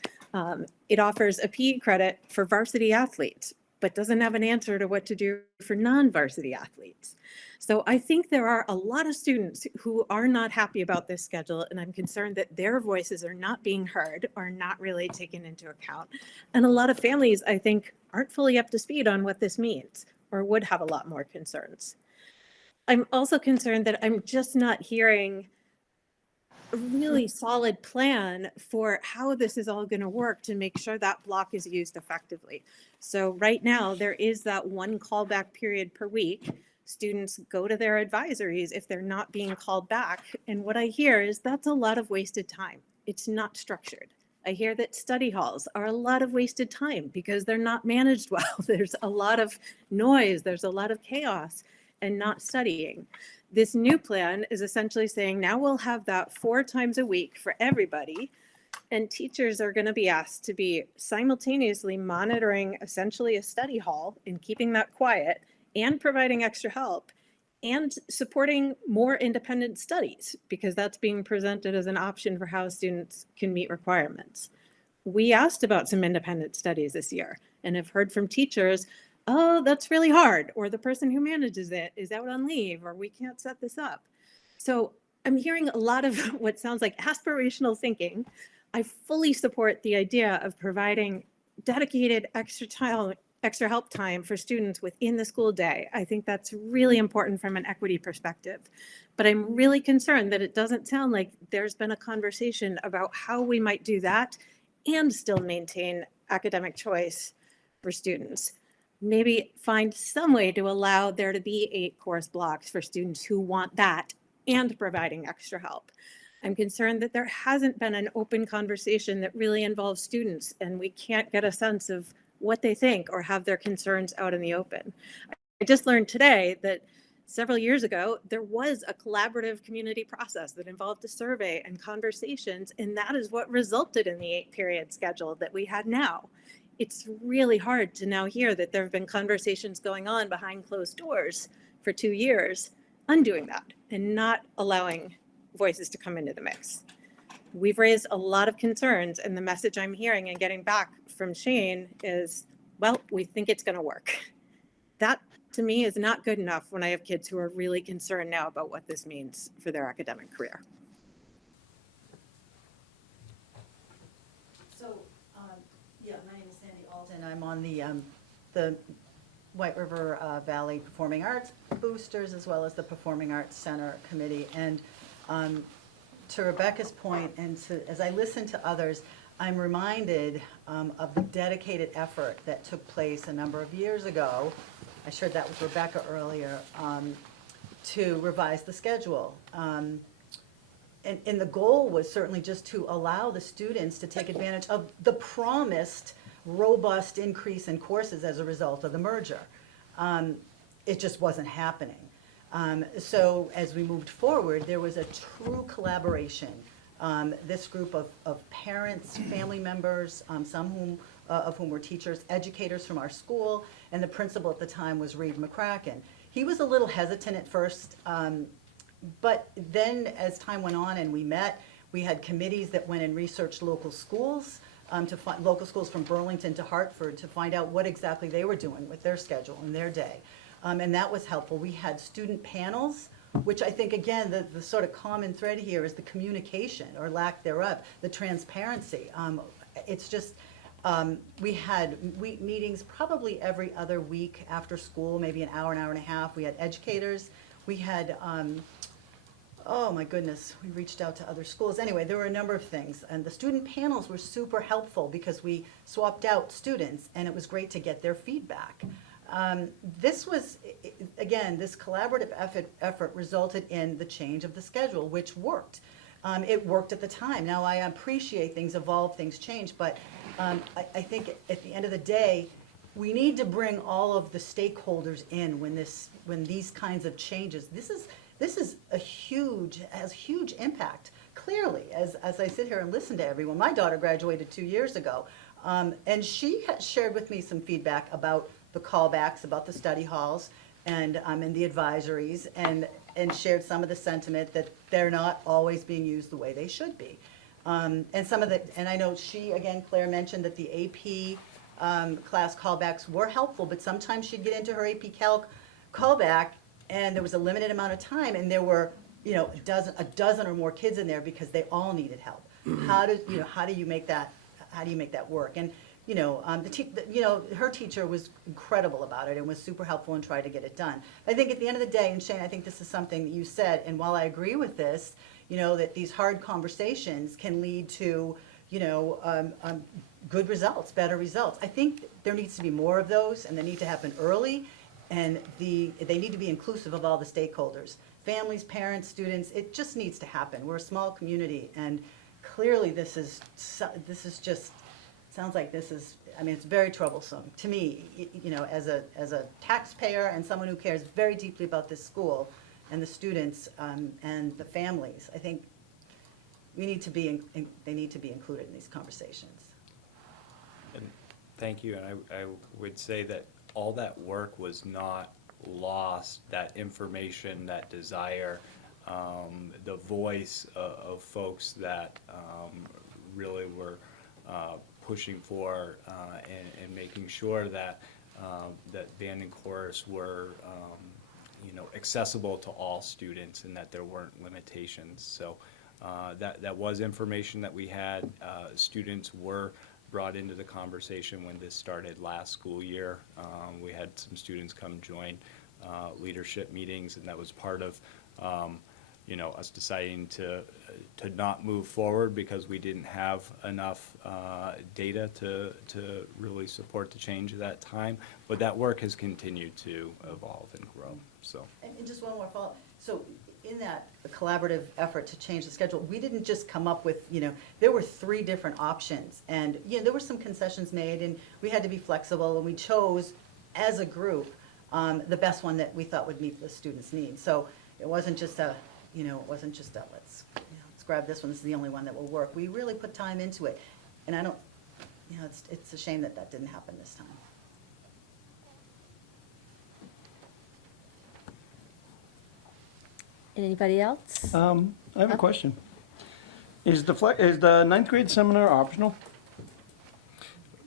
It offers a PE credit for varsity athletes, but doesn't have an answer to what to do for non-varsity athletes. So I think there are a lot of students who are not happy about this schedule, and I'm concerned that their voices are not being heard or not really taken into account. And a lot of families, I think, aren't fully up to speed on what this means or would have a lot more concerns. I'm also concerned that I'm just not hearing a really solid plan for how this is all going to work to make sure that block is used effectively. So right now, there is that one callback period per week. Students go to their advisories if they're not being called back. And what I hear is that's a lot of wasted time. It's not structured. I hear that study halls are a lot of wasted time because they're not managed well. There's a lot of noise, there's a lot of chaos and not studying. This new plan is essentially saying now we'll have that 4 times a week for everybody. And teachers are going to be asked to be simultaneously monitoring essentially a study hall and keeping that quiet and providing extra help and supporting more independent studies because that's being presented as an option for how students can meet requirements. We asked about some independent studies this year and have heard from teachers, oh, that's really hard, or the person who manages it is out on leave, or we can't set this up. So I'm hearing a lot of what sounds like aspirational thinking. I fully support the idea of providing dedicated extra help time for students within the school day. I think that's really important from an equity perspective. But I'm really concerned that it doesn't sound like there's been a conversation about how we might do that and still maintain academic choice for students. Maybe find some way to allow there to be 8 course blocks for students who want that and providing extra help. I'm concerned that there hasn't been an open conversation that really involves students and we can't get a sense of what they think or have their concerns out in the open. I just learned today that several years ago, there was a collaborative community process that involved a survey and conversations, and that is what resulted in the 8-period schedule that we had now. It's really hard to now hear that there have been conversations going on behind closed doors for 2 years, undoing that and not allowing voices to come into the mix. We've raised a lot of concerns, and the message I'm hearing and getting back from Shane is, well, we think it's going to work. That, to me, is not good enough when I have kids who are really concerned now about what this means for their academic career. So, yeah, my name is Sandy Alden. I'm on the White River Valley Performing Arts Boosters as well as the Performing Arts Center Committee. And to Rebecca's point, and as I listen to others, I'm reminded of the dedicated effort that took place a number of years ago. I shared that with Rebecca earlier, to revise the schedule. And the goal was certainly just to allow the students to take advantage of the promised robust increase in courses as a result of the merger. It just wasn't happening. So as we moved forward, there was a true collaboration. This group of parents, family members, some of whom were teachers, educators from our school, and the principal at the time was Reed McCracken. He was a little hesitant at first, but then as time went on and we met, we had committees that went and researched local schools, to find local schools from Burlington to Hartford to find out what exactly they were doing with their schedule and their day. And that was helpful. We had student panels, which I think, again, the sort of common thread here is the communication or lack thereof, the transparency. It's just, we had meetings probably every other week after school, maybe an hour and a half. We had educators. We had, oh my goodness, we reached out to other schools. Anyway, there were a number of things. And the student panels were super helpful because we swapped out students and it was great to get their feedback. This was, again, this collaborative effort resulted in the change of the schedule, which worked. It worked at the time. Now, I appreciate things evolve, things change, but I think at the end of the day, we need to bring all of the stakeholders in when these kinds of changes. This is has huge impact. Clearly, as I sit here and listen to everyone, my daughter graduated 2 years ago, and she had shared with me some feedback about the callbacks, about the study halls, and the advisories, and shared some of the sentiment that they're not always being used the way they should be. And I know Claire mentioned that the AP class callbacks were helpful, but sometimes she'd get into her AP Calc callback, and there was a limited amount of time, and there were, a dozen or more kids in there because they all needed help. How do you make that work? And her teacher was incredible about it and was super helpful and tried to get it done. I think at the end of the day, and Shane, I think this is something that you said, and while I agree with this, that these hard conversations can lead to, good results, better results. I think there needs to be more of those, and they need to happen early, and they need to be inclusive of all the stakeholders, families, parents, students. It just needs to happen. We're a small community, and clearly this is just. Sounds like it's very troublesome to me, as a taxpayer and someone who cares very deeply about this school and the students and the families. I think they need to be included in these conversations. And thank you, and I would say that all that work was not lost, that information, that desire, the voice of folks that really were pushing for and making sure that that band and chorus were accessible to all students and that there weren't limitations. So that was information that we had. Students were brought into the conversation when this started last school year. We had some students come join leadership meetings, and that was part of us deciding to not move forward because we didn't have enough data to really support the change at that time. But that work has continued to evolve and grow. So. And just one more follow-up. So in that collaborative effort to change the schedule, we didn't just come up with, there were 3 different options. And, there were some concessions made, and we had to be flexible, and we chose, as a group, the best one that we thought would meet the students' needs. So it wasn't just let's grab this one, this is the only one that will work. We really put time into it. And I don't, it's a shame that didn't happen this time. Anybody else? I have a question. Is the ninth grade seminar optional?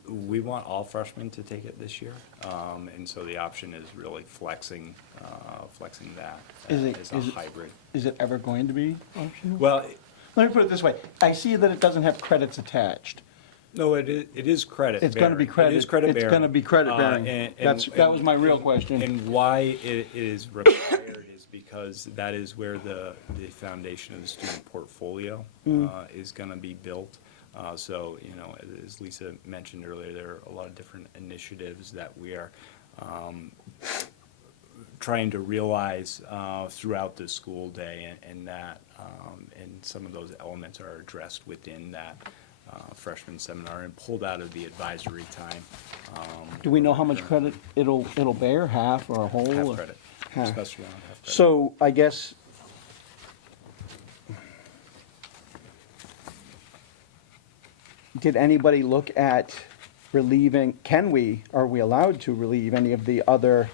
We want all freshmen to take it this year, and so the option is really flexing that as a hybrid. Is it ever going to be optional? Well, let me put it this way. I see that it doesn't have credits attached. no, it is credit. It's going to be credit. It is credit bearing. It's going to be credit bearing. That was my real question. And why it is required is because that is where the foundation of the student portfolio is going to be built. So, as Lisa mentioned earlier, there are a lot of different initiatives that we are trying to realize throughout the school day, and that and some of those elements are addressed within that freshman seminar and pulled out of the advisory time. Do we know how much credit it'll bear, half or a whole? Half or- credit, Half. special round, half credit. So I guess, did anybody look at relieving, are we allowed to relieve any of the other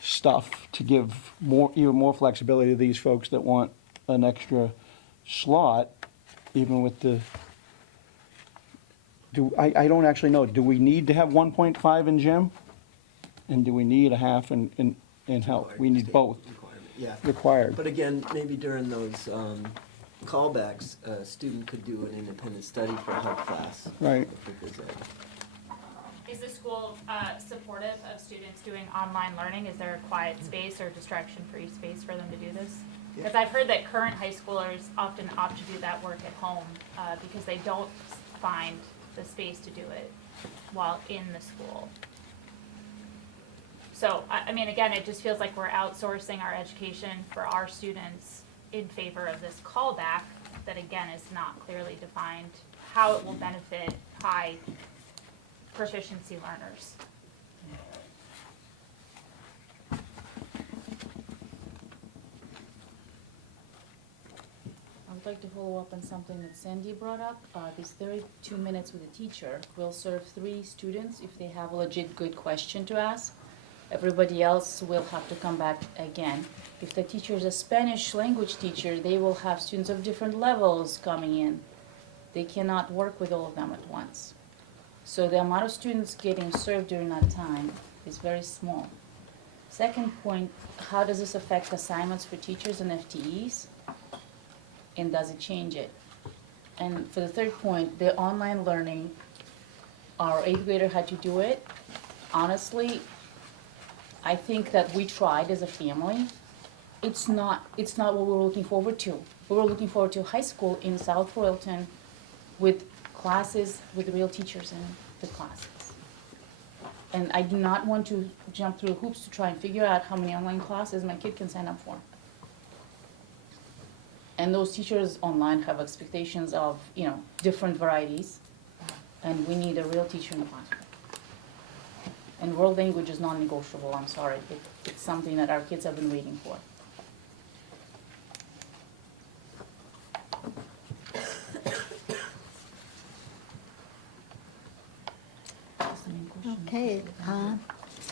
stuff to give even more flexibility to these folks that want an extra slot, even with the, I don't actually know, do we need to have 1.5 in gym? And do we need a half in health? We need both. Yeah. Required. But again, maybe during those callbacks, a student could do an independent study for a health class. Right. Is the school supportive of students doing online learning? Is there a quiet space or distraction-free space for them to do this? Because I've heard that current high schoolers often opt to do that work at home because they don't find the space to do it while in the school. So, I mean, again, it just feels like we're outsourcing our education for our students in favor of this callback that, again, is not clearly defined how it will benefit high proficiency learners. I would like to follow up on something that Sandy brought up. This 32 minutes with a teacher will serve 3 students if they have a legit good question to ask. Everybody else will have to come back again. If the teacher is a Spanish language teacher, they will have students of different levels coming in. They cannot work with all of them at once. So the amount of students getting served during that time is very small. Second point, how does this affect assignments for teachers and FTEs? And does it change it? And for the third point, the online learning, our 8th grader had to do it. Honestly, I think that we tried as a family. It's not what we were looking forward to. We were looking forward to high school in South Royalton with classes with real teachers in the classes. And I do not want to jump through hoops to try and figure out how many online classes my kid can sign up for. And those teachers online have expectations of, different varieties, and we need a real teacher in the classroom. And world language is non-negotiable, I'm sorry. It's something that our kids have been waiting for. Okay,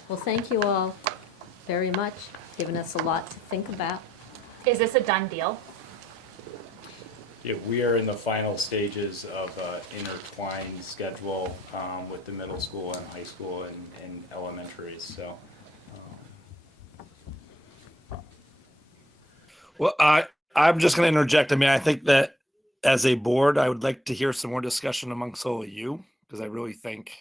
well, thank you all very much, giving us a lot to think about. Is this a done deal? Yeah, we are in the final stages of intertwined schedule with the middle school and high school and elementary, so. Well, I'm just going to interject. I mean, I think that as a board, I would like to hear some more discussion amongst all of you, because I really think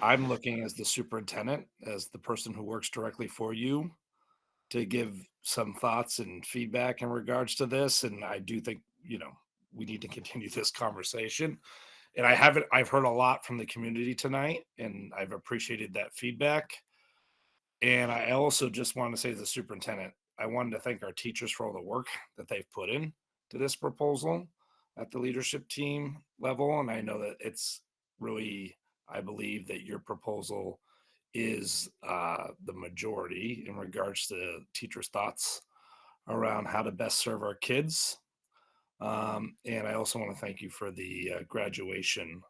I'm looking as the superintendent, as the person who works directly for you, to give some thoughts and feedback in regards to this. And I do think, we need to continue this conversation. And I've heard a lot from the community tonight, and I've appreciated that feedback. And I also just want to say, as the superintendent, I wanted to thank our teachers for all the work that they've put in to this proposal at the leadership team level. And I know that it's really, I believe that your proposal is the majority in regards to teachers' thoughts around how to best serve our kids. And I also want to thank you for the graduation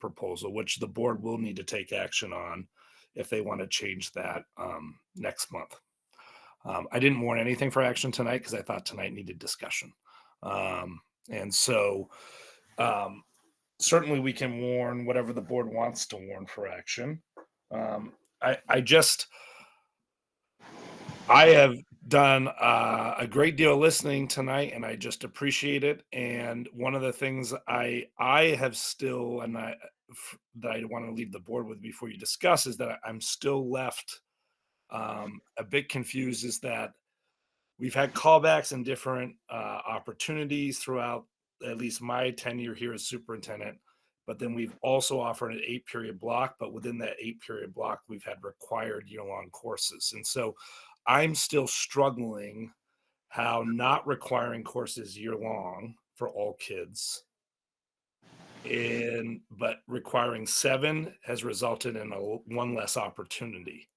proposal, which the board will need to take action on if they want to change that next month. I didn't warn anything for action tonight because I thought tonight needed discussion. And so certainly we can warn whatever the board wants to warn for action. I have done a great deal of listening tonight, and I just appreciate it. And one of the things I have still, and that I want to leave the board with before you discuss, is that I'm still left a bit confused, is that we've had callbacks and different opportunities throughout at least my tenure here as superintendent. But then we've also offered an 8-period block, but within that 8-period block, we've had required year-long courses. And so I'm still struggling how not requiring courses year long for all kids but requiring 7 has resulted in one less opportunity.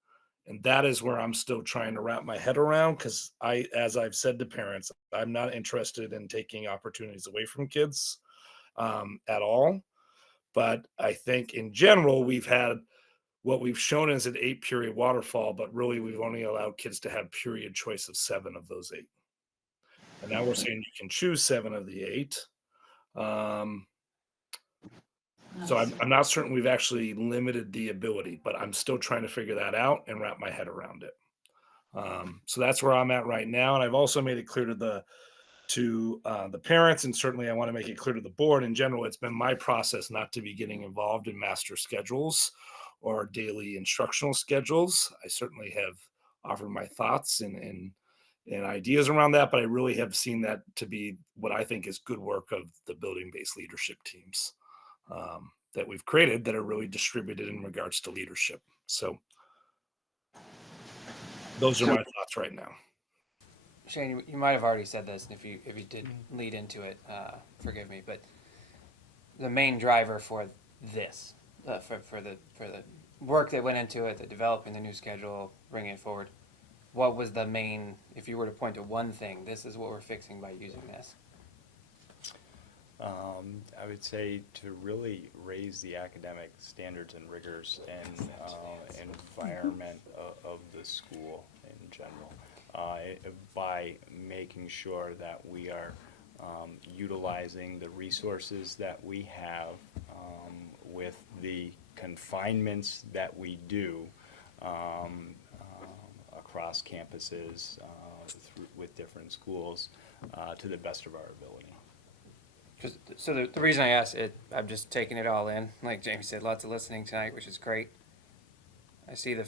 And that is where I'm still trying to wrap my head around, because as I've said to parents, I'm not interested in taking opportunities away from kids at all. But I think in general, what we've shown is an 8-period waterfall, but really we've only allowed kids to have period choice of 7 of those 8. And now we're saying you can choose 7 of the 8. So I'm not certain we've actually limited the ability, but I'm still trying to figure that out and wrap my head around it. So that's where I'm at right now. And I've also made it clear to the parents, and certainly I want to make it clear to the board in general, it's been my process not to be getting involved in master schedules or daily instructional schedules. I certainly have offered my thoughts and ideas around that, but I really have seen that to be what I think is good work of the building-based leadership teams that we've created that are really distributed in regards to leadership. So those are my thoughts right now. Shane, you might have already said this, and if you did lead into it, forgive me. But the main driver for this, for the work that went into it, the developing the new schedule, bringing it forward, what was the main? If you were to point to one thing, this is what we're fixing by using this. I would say to really raise the academic standards and rigors and environment of the school in general, by making sure that we are utilizing the resources that we have with the confinements that we do across campuses with different schools to the best of our ability. So the reason I asked it, I'm just taking it all in. Like Jamie said, lots of listening tonight, which is great. I see the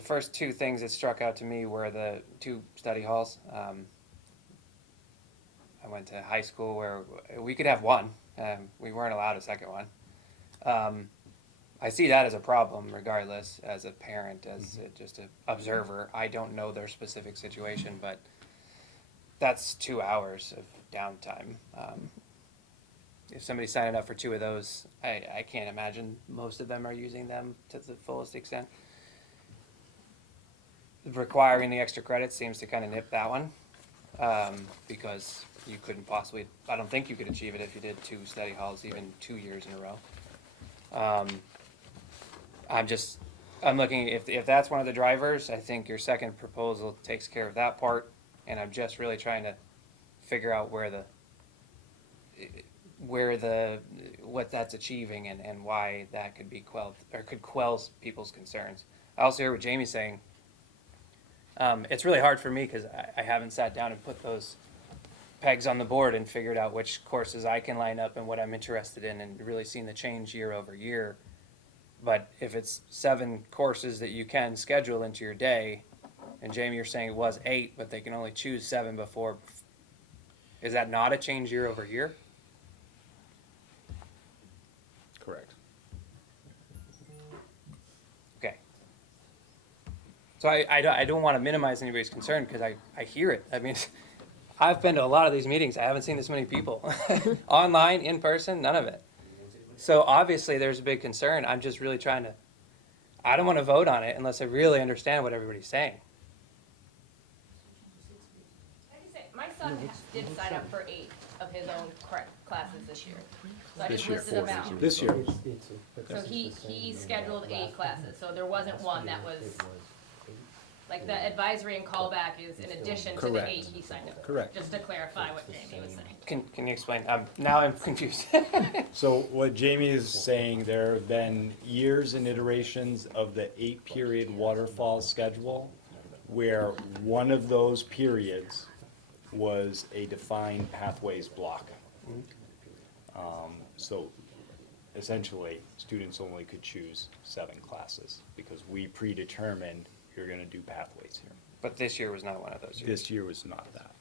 first 2 things that struck out to me were the 2 study halls. I went to high school where we could have one. We weren't allowed a second one. I see that as a problem regardless, as a parent, as just an observer. I don't know their specific situation, but that's 2 hours of downtime. If somebody's signing up for 2 of those, I can't imagine most of them are using them to the fullest extent. Requiring the extra credit seems to kind of nip that one, because you couldn't possibly, I don't think you could achieve it if you did 2 study halls, even 2 years in a row. I'm looking, if that's one of the drivers, I think your second proposal takes care of that part, and I'm just really trying to figure out what that's achieving and why that could be quelled or could quell people's concerns. I also hear what Jamie's saying. It's really hard for me because I haven't sat down and put those pegs on the board and figured out which courses I can line up and what I'm interested in and really seen the change year over year. But if it's 7 courses that you can schedule into your day, and Jamie, you're saying it was 8, but they can only choose 7 before, is that not a change year over year? Correct. Okay. So I don't want to minimize anybody's concern because I hear it. I mean, I've been to a lot of these meetings. I haven't seen this many people. Online, in person, none of it. So obviously there's a big concern. I'm just really trying to, I don't want to vote on it unless I really understand what everybody's saying. My son did sign up for 8 of his own classes this year. So I This just year. listed them out. This year. So he scheduled 8 classes, so there wasn't one that was, like the advisory and callback is in addition to the Correct. 8 he signed up for. Correct. Just to clarify what Jamie was saying. Can you explain? Now I'm confused. So what Jamie is saying, there have been years and iterations of the 8-period waterfall schedule where one of those periods was a defined pathways block. So essentially, students only could choose 7 classes because we predetermined you're going to do pathways here. But this year was not one of those years. This year was not that.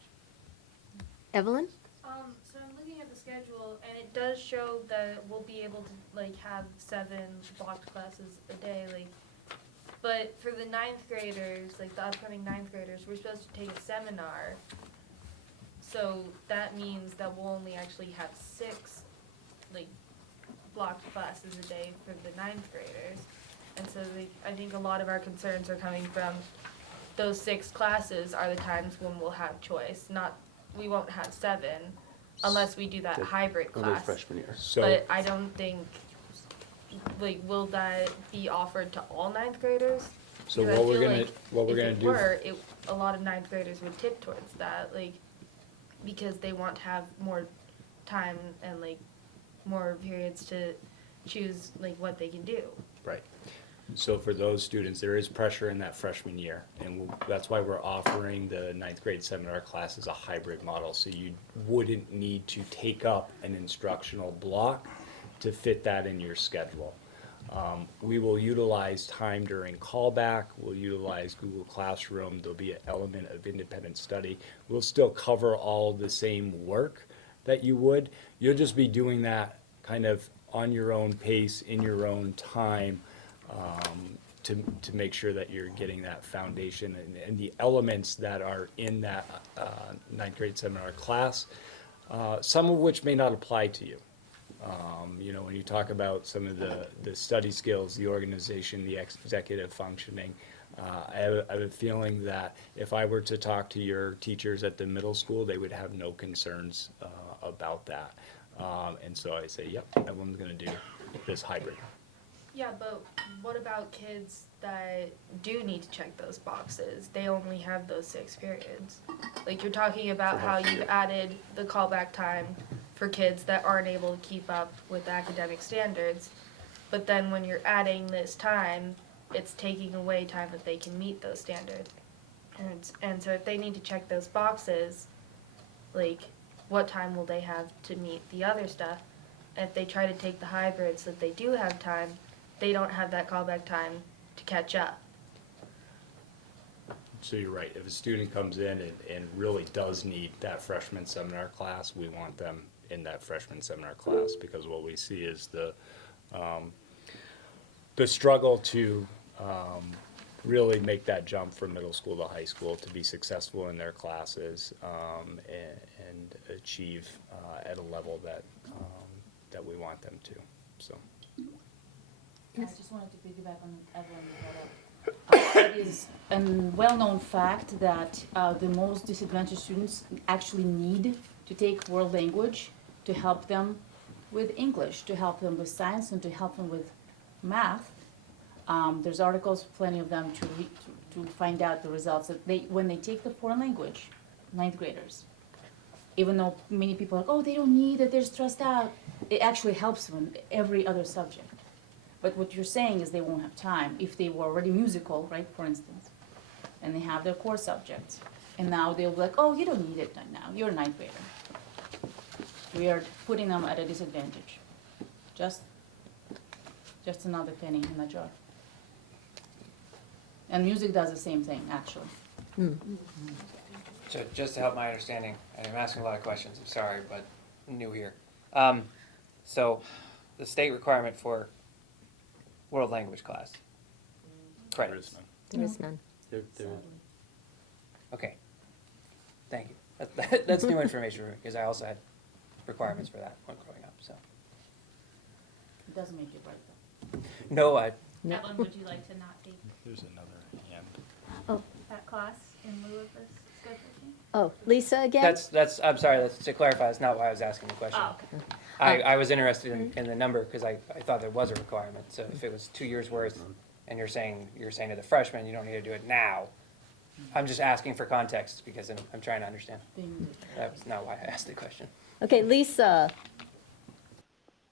Evelyn? So I'm looking at the schedule, and it does show that we'll be able to like have 7 blocked classes a day, like. But But for the ninth graders, like the upcoming ninth graders, we're supposed to take a seminar. So that means that we'll only actually have 6, like, blocked classes a day for the ninth graders. And so I think a lot of our concerns are coming from those 6 classes are the times when we'll have choice. We won't have 7 unless we do that hybrid class. Freshman year. So, But I don't think, like, will that be offered to all ninth graders? so Because I what we're feel gonna, like what we're if gonna it do. were, a lot of ninth graders would tip towards that, like, because they want to have more time and, like, more periods to choose, like, what they can do. Right. So for those students, there is pressure in that freshman year, and that's why we're offering the ninth grade seminar class as a hybrid model. So you wouldn't need to take up an instructional block to fit that in your schedule. We will utilize time during callback. We'll utilize Google Classroom. There'll be an element of independent study. We'll still cover all the same work that you would. You'll just be doing that kind of on your own pace, in your own time, to make sure that you're getting that foundation and the elements that are in that ninth grade seminar class, some of which may not apply to you. You know, when you talk about some of the study skills, the organization, the executive functioning, I have a feeling that if I were to talk to your teachers at the middle school, they would have no concerns about that. And so I say, yep, everyone's going to do this hybrid. Yeah, but what about kids that do need to check those boxes? They only have those 6 periods. Like, you're talking about how you've added the callback time for kids that aren't able to keep up with academic standards. But then when you're adding this time, it's taking away time that they can meet those standards. And so if they need to check those boxes, like, what time will they have to meet the other stuff? And if they try to take the hybrids that they do have time, they don't have that callback time to catch up. So you're right. If a student comes in and really does need that freshman seminar class, we want them in that freshman seminar class, because what we see is the struggle to really make that jump from middle school to high school to be successful in their classes and achieve at a level that that we want them to. So. I just wanted to piggyback on Evelyn brought up. It is a well-known fact that the most disadvantaged students actually need to take world language to help them with English, to help them with science, and to help them with math. There's articles, plenty of them, to find out the results that when they take the foreign language, ninth graders, even though many people are like, oh, they don't need it, they're stressed out, it actually helps them in every other subject. But what you're saying is they won't have time if they were already musical, right, for instance, and they have their core subjects. And now they'll be like, oh, you don't need it now, you're a ninth grader. We are putting them at a disadvantage. Just another penny in the jar. And music does the same thing, actually. So just to help my understanding, and I'm asking a lot of questions, I'm sorry, but I'm new here. So the state requirement for world language class credits. There is none. Okay, thank you. That's new information for me, because I also had requirements for that when growing up, so. It doesn't make you right, though. No, Evelyn, would you like to not take There's another hand. Oh, that class in lieu of this schedule change? oh, Lisa again? that's, I'm sorry, to clarify, that's not why I was asking the question. Oh, okay. I was interested in the number, because I thought there was a requirement, so if it was 2 years worth, and you're saying to the freshmen, you don't need to do it now, I'm just asking for context, because I'm trying to understand. That was not why I asked the question. Okay, Lisa.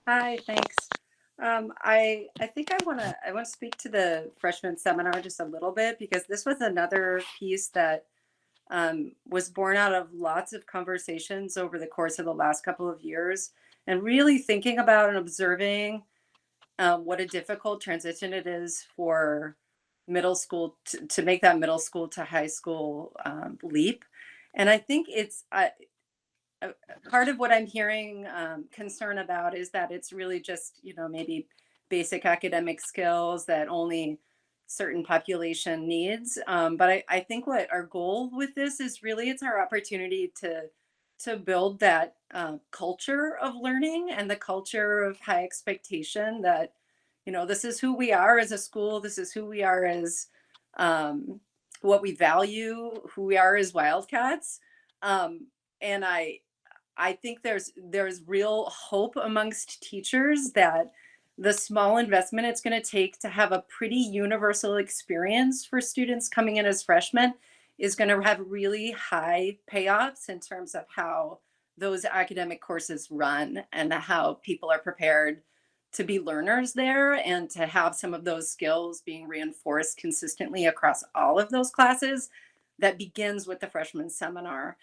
Hi, thanks. I think I want to speak to the freshman seminar just a little bit, because this was another piece that was born out of lots of conversations over the course of the last couple of years, and really thinking about and observing what a difficult transition it is for middle school to make that middle school to high school leap. And I think it's part of what I'm hearing concern about is that it's really just, maybe basic academic skills that only certain population needs. But I think what our goal with this is really it's our opportunity to build that culture of learning and the culture of high expectation that, you know, this is who we are as a school. This is who we are as what we value, who we are as Wildcats. And I think there's real hope amongst teachers that the small investment it's going to take to have a pretty universal experience for students coming in as freshmen is going to have really high payoffs in terms of how those academic courses run and how people are prepared to be learners there and to have some of those skills being reinforced consistently across all of those classes. That begins with the freshman seminar.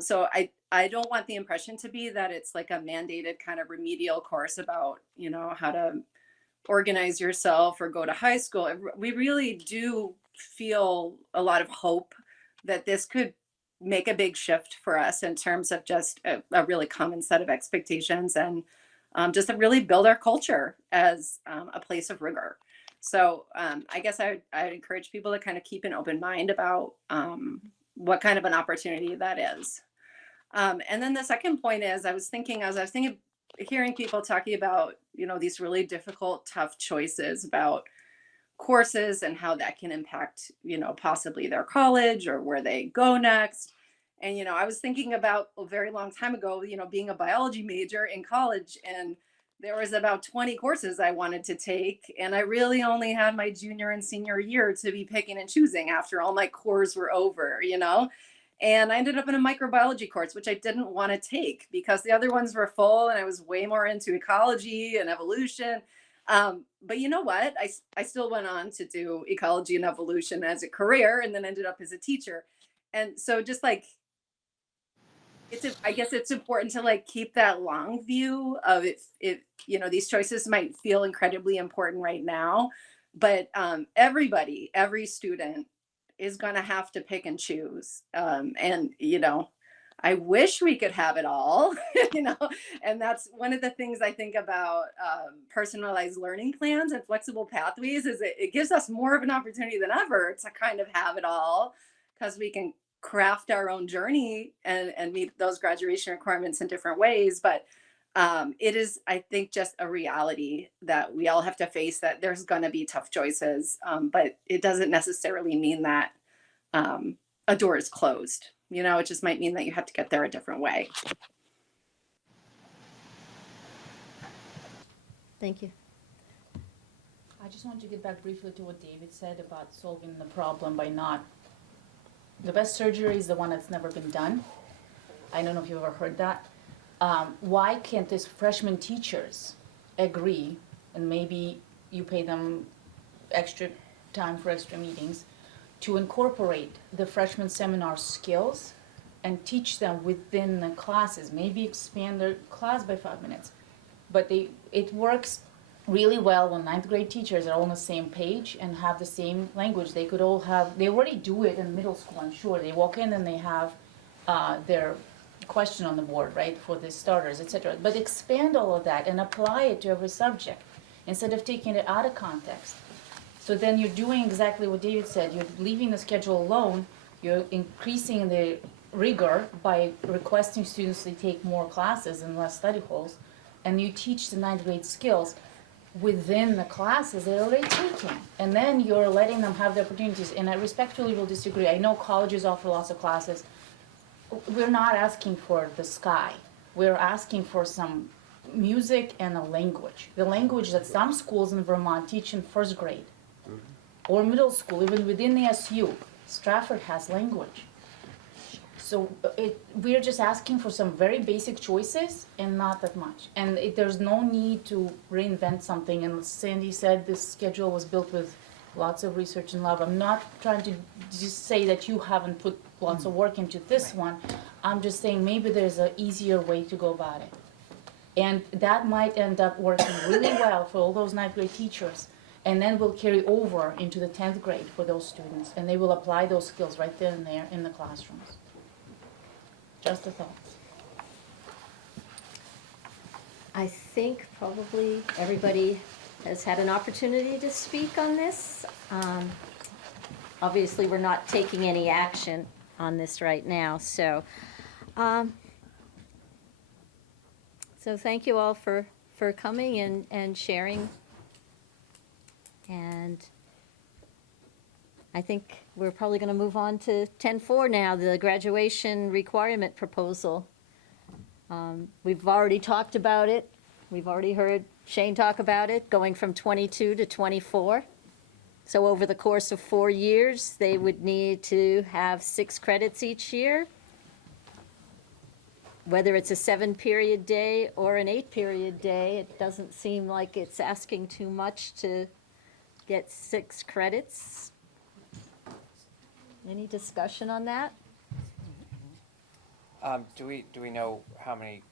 So I don't want the impression to be that it's like a mandated kind of remedial course about, you know, how to organize yourself or go to high school. We really do feel a lot of hope that this could make a big shift for us in terms of just a really common set of expectations and just to really build our culture as a place of rigor. So I guess I'd encourage people to kind of keep an open mind about what kind of an opportunity that is. And then the second point is I was thinking, hearing people talking about, you know, these really difficult, tough choices about courses and how that can impact, you know, possibly their college or where they go next. And, you know, I was thinking about a very long time ago, you know, being a biology major in college, and there was about 20 courses I wanted to take. And I really only had my junior and senior year to be picking and choosing after all my cores were over, you know? And I ended up in a microbiology course, which I didn't want to take because the other ones were full and I was way more into ecology and evolution. But you know what? I still went on to do ecology and evolution as a career and then ended up as a teacher. And so just like, I guess it's important to like keep that long view of if you know, these choices might feel incredibly important right now, but every student is going to have to pick and choose. And, you know, I wish we could have it all, you know, and that's one of the things I think about personalized learning plans and flexible pathways is it gives us more of an opportunity than ever to kind of have it all because we can craft our own journey and meet those graduation requirements in different ways. But it is, I think, just a reality that we all have to face that there's going to be tough choices, but it doesn't necessarily mean that a door is closed. You know, it just might mean that you have to get there a different way. Thank you. I just want to get back briefly to what David said about solving the problem by not. The best surgery is the one that's never been done. I don't know if you've ever heard that. Why can't these freshman teachers agree, and maybe you pay them extra time for extra meetings, to incorporate the freshman seminar skills and teach them within the classes, maybe expand their class by 5 minutes. But it works really well when ninth grade teachers are all on the same page and have the same language. They already do it in middle school, I'm sure. They walk in and they have their question on the board, right, for the starters, etc. But expand all of that and apply it to every subject instead of taking it out of context. So then you're doing exactly what David said. You're leaving the schedule alone. You're increasing the rigor by requesting students to take more classes and less study halls. And you teach the ninth grade skills within the classes they're already taking. And then you're letting them have the opportunities. And I respectfully will disagree. I know colleges offer lots of classes. We're not asking for the sky. We're asking for some music and a language. The language that some schools in Vermont teach in first grade or middle school, even within the SU. Stratford has language. So we're just asking for some very basic choices and not that much. And there's no need to reinvent something. And Sandy said this schedule was built with lots of research and love. I'm not trying to just say that you haven't put lots of work into this one. I'm just saying maybe there's an easier way to go about it. And that might end up working really well for all those ninth grade teachers. And then will carry over into the 10th grade for those students. And they will apply those skills right then and there in the classrooms. Just a thought. I think probably everybody has had an opportunity to speak on this. Obviously, we're not taking any action on this right now, so. So thank you all for coming and sharing. And I think we're probably going to move on to 10-4 now, the graduation requirement proposal. We've already talked about it. We've already heard Shane talk about it, going from 22 to 24. So over the course of 4 years, they would need to have 6 credits each year. Whether it's a 7-period day or an 8-period day, it doesn't seem like it's asking too much to get 6 credits. Any discussion on that? Do we know how many,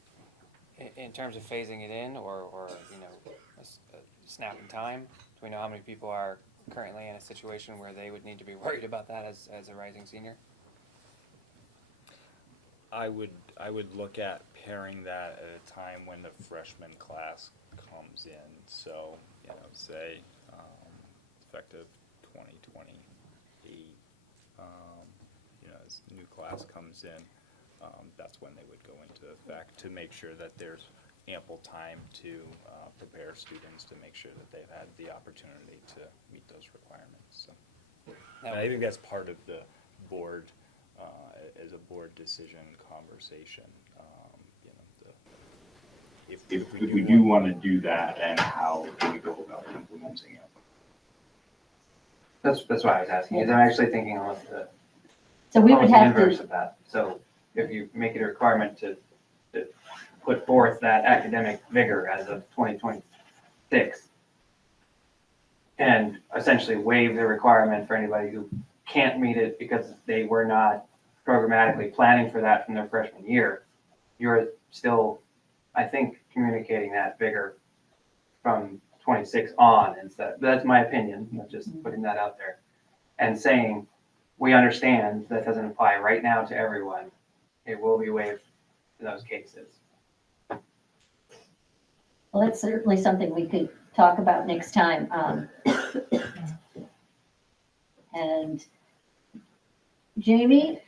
in terms of phasing it in, or a snap in time? Do we know how many people are currently in a situation where they would need to be worried about that as a rising senior? I would look at pairing that at a time when the freshman class comes in. So, say effective 2028, as the new class comes in, that's when they would go into effect, to make sure that there's ample time to prepare students to make sure that they've had the opportunity to meet those requirements. So, and I think that's part of the board, as a board decision conversation. If we do want to do that, then how do we go about implementing it? That's why I was asking, is I'm actually thinking almost the So we would have inverse to, of that. So if you make it a requirement to put forth that academic vigor as of 2026, and essentially waive the requirement for anybody who can't meet it because they were not programmatically planning for that from their freshman year, you're still, I think, communicating that vigor from 26 on instead. That's my opinion, I'm just putting that out there. And saying, we understand that doesn't apply right now to everyone. It will be waived in those cases. well, that's certainly something we could talk about next time. And Jamie,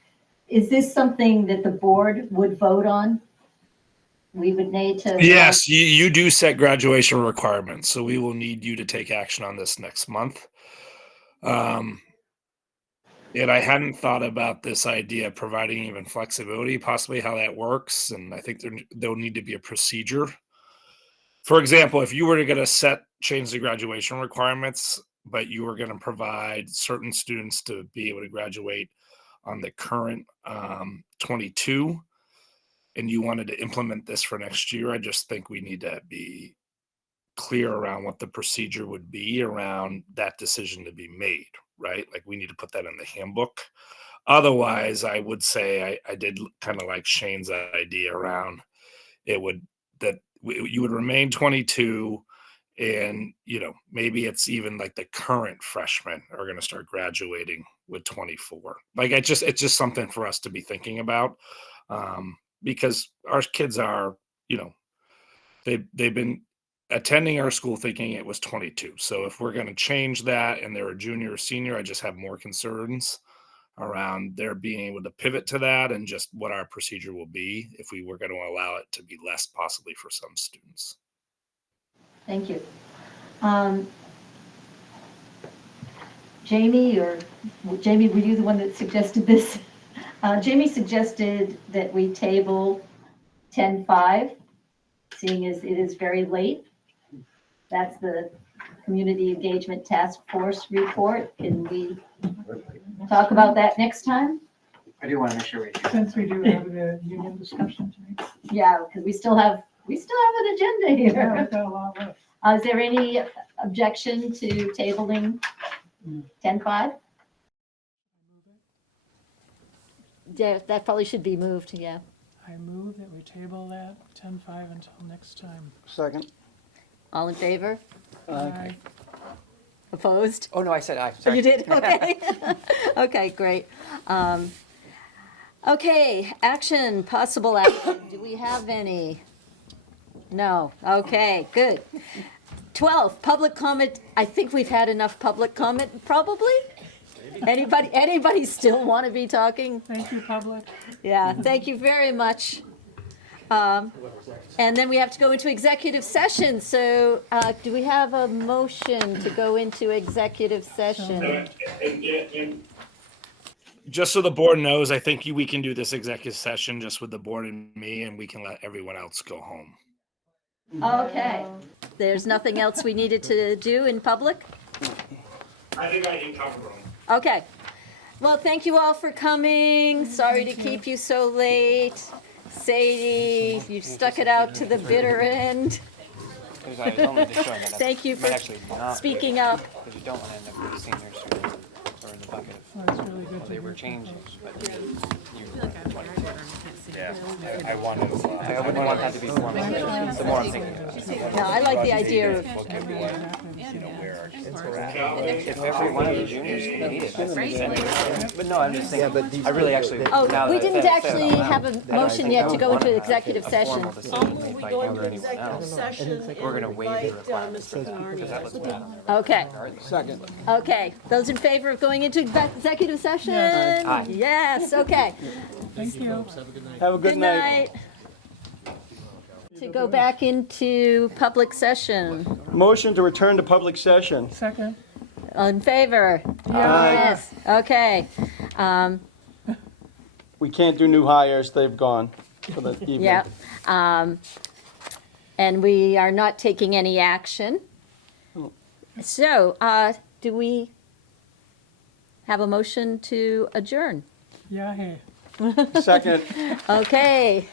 is this something that the board would vote on? We would need to. Yes, you do set graduation requirements, so we will need you to take action on this next month. And I hadn't thought about this idea of providing even flexibility, possibly how that works. And I think there'll need to be a procedure. For example, if you were going to change the graduation requirements, but you were going to provide certain students to be able to graduate on the current 22, and you wanted to implement this for next year, I just think we need to be clear around what the procedure would be around that decision to be made, right? Like, we need to put that in the handbook. Otherwise, I would say I did kind of like Shane's idea around you would remain 22, and maybe it's even like the current freshmen are going to start graduating with 24. Like, it's just something for us to be thinking about, because our kids are, they've been attending our school thinking it was 22. So if we're going to change that and they're a junior or senior, I just have more concerns around their being able to pivot to that, and just what our procedure will be if we were going to allow it to be less, possibly for some students. Thank you. Jamie, were you the one that suggested this? Jamie suggested that we table 10-5, seeing as it is very late. That's the Community Engagement Task Force report. Can we talk about that next time? I do want to make sure we do. Since we do have the union discussion tonight. Yeah, because we still have an agenda Yeah, here. we've got a lot left. Is there any objection to tabling 10-5? Yeah, that probably should be moved, yeah. I move that we table that 10-5 until next time. Second. All in favor? Aye. Opposed? Oh, no, I said aye. Oh, Sorry. you did? Okay. Okay, great. Okay, action, possible action. Do we have any? No. Okay, good. 12, public comment. I think we've had enough public comment, probably. Anybody still want to be talking? Thank you, public. Yeah, thank you very much. And then we have to go into executive session. So do we have a motion to go into executive session? Just so the board knows, I think we can do this executive session just with the board and me, and we can let everyone else go home. Okay. There's nothing else we needed to do in public? I think I can cover them. Okay. Well, thank you all for coming. Sorry to keep you so late. Sadie, you stuck it out to the bitter end. Thank you for speaking up. Because you don't want to end up with the seniors who are in the bucket of, That's really good. they were changing, but you. Yeah, I want to. I wouldn't want that to be formal, the more I'm thinking about it. No, I like the idea of, Look at what, you know, where our kids are at. If every one of the juniors can meet it, but no, I'm just thinking, I really actually. now oh, that we I didn't said it actually out have loud, a then I motion think yet I to would go wanna into have executive a session. formal decision made We by go you into or anyone executive else. session and We're gonna waive the invite requirements. Mr. Carney. Because that looks bad on everybody. Okay. Second. Okay. Those in favor of going into executive session? Aye. Yes, okay. Thank you. Have a Good night. To go back into public session. Motion to return to public session. Second. In favor? Aye. Yes, okay. We can't do new hires, they've gone for the evening. Yeah. And we are not taking any action. So, do we have a motion to adjourn? Yeah, hey. Second. Okay.